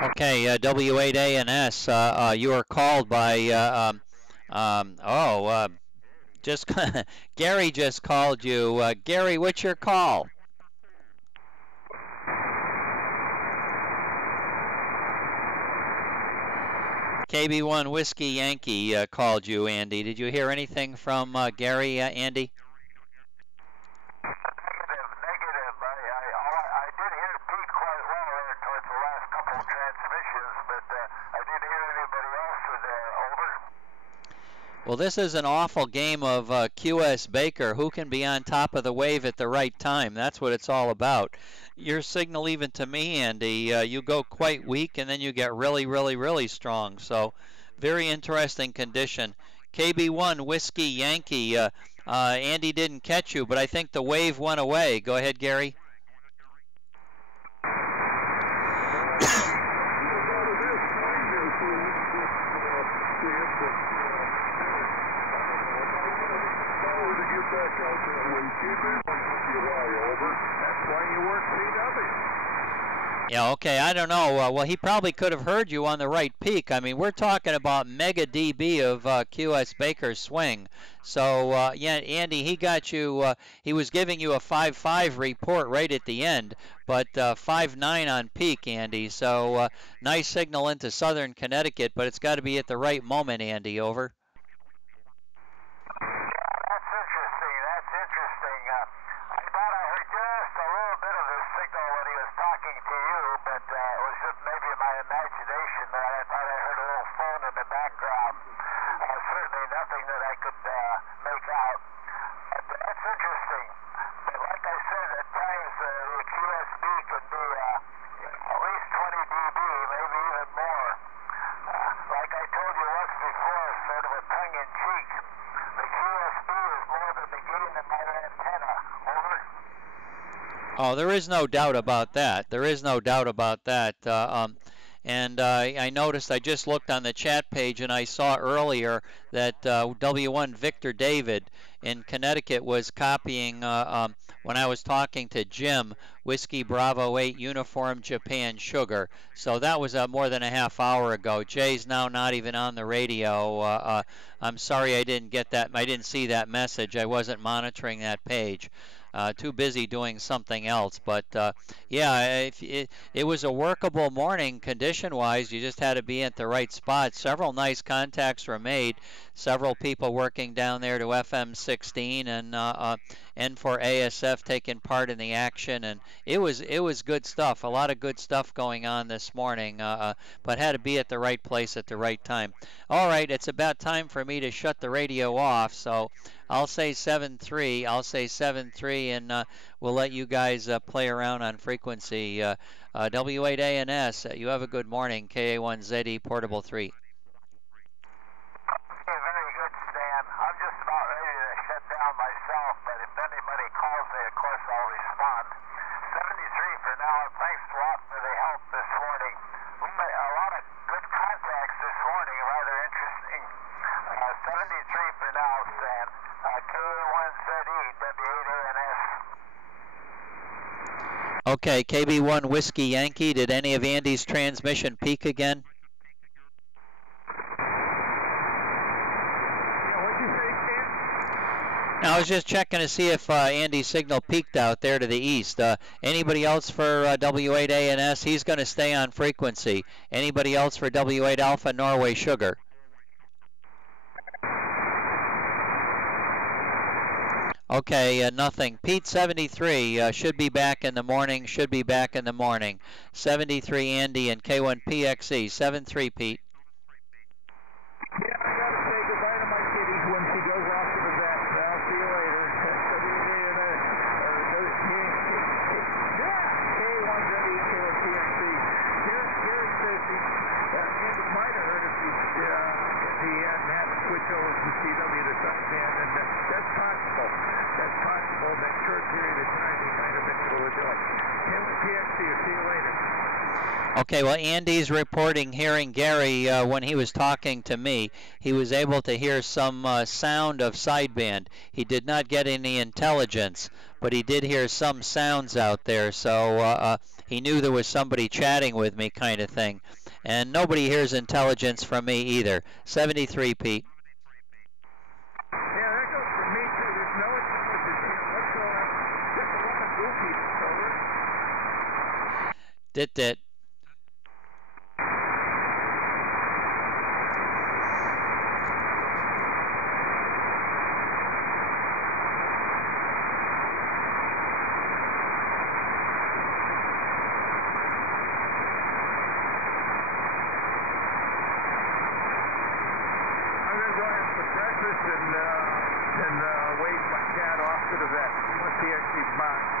Okay, W8ANS, you are called by, just Gary just called you. Gary, what's your call? KB1 Whiskey Yankee called you, Andy. Did you hear anything from Gary, Andy? Negative. I did hear Pete quite well there towards the last couple of transmissions, but I didn't hear anybody else there. Over. Well, this is an awful game of QS Baker. Who can be on top of the wave at the right time? That's what it's all about. Your signal, even to me, Andy, you go quite weak and then you get really, really, really strong. So, very interesting condition. KB1 Whiskey Yankee. Andy didn't catch you, but I think the wave went away. Go ahead, Gary. Yeah, okay, I don't know. Well, he probably could have heard you on the right peak. I mean, we're talking about mega dB of QS Baker's swing. So, yeah, Andy, he got you, he was giving you a 5.5 report right at the end, but 5.9 on peak, Andy. So, nice signal into southern Connecticut, but it's got to be at the right moment, Andy. Over. That's interesting. That's interesting. I thought I heard just a little bit of his signal when he was talking to you, but it was just maybe my imagination that I thought I heard a little phone in the background. Certainly nothing that I could make out. That's interesting. But like I said, at times the QSB can be at least 20 dB, maybe even more. Like I told you once before, sort of a tongue-in-cheek. The QSB is more than the gain in my antenna. Over. Oh, there is no doubt about that. There is no doubt about that. And I noticed, I just looked on the chat page and I saw earlier that W1 Victor David in Connecticut was copying, when I was talking to Jim, Whiskey Bravo 8 Uniform Japan Sugar. So that was more than a half hour ago. Jay's now not even on the radio. I'm sorry I didn't get that. I didn't see that message. I wasn't monitoring that page. Too busy doing something else. But yeah, it was a workable morning condition-wise. You just had to be at the right spot. Several nice contacts were made. Several people working down there to FM 16 and N4 ASF taking part in the action, and it was good stuff. A lot of good stuff going on this morning, but had to be at the right place at the right time. All right, it's about time for me to shut the radio off. So I'll say 7.3. I'll say 7.3, and we'll let you guys play around on frequency. W8ANS, you have a good morning. KA1ZE Portable 3. Very good, Stan. I'm just about ready to shut down myself, but if anybody calls me, of course, I'll respond. 73 for now, and thanks a lot for the help this morning. We made a lot of good contacts this morning, rather interesting. 73 for now, Stan. KA1ZE, W8ANS. Okay, KB1 Whiskey Yankee, did any of Andy's transmission peak again? I was just checking to see if Andy's signal peaked out there to the east. Anybody else for W8ANS? He's going to stay on frequency. Anybody else for W8 Alpha Norway Sugar? Okay, nothing. Pete 73 should be back in the morning. Should be back in the morning. 73 Andy and K1PXE. 73 Pete. Yeah, I gotta say goodbye to my kitty when she goes off to the vet. I'll see you later. K1W into a PXC. Gary says Andy might have heard if he hadn't had to switch over from CW to Suntan, and that's possible. That's possible. That short period of time he might have been able to do it. K1PXC, I'll see you later. Okay, well, Andy's reporting hearing Gary when he was talking to me. He was able to hear some sound of sideband. He did not get any intelligence, but he did hear some sounds out there. So he knew there was somebody chatting with me kind of thing. And nobody hears intelligence from me either. 73, Pete. Yeah, that goes for me too. There's no intelligence here whatsoever. Just a lot of goofies. Over. Dit. And wave my cat off to the vet once he actually barks.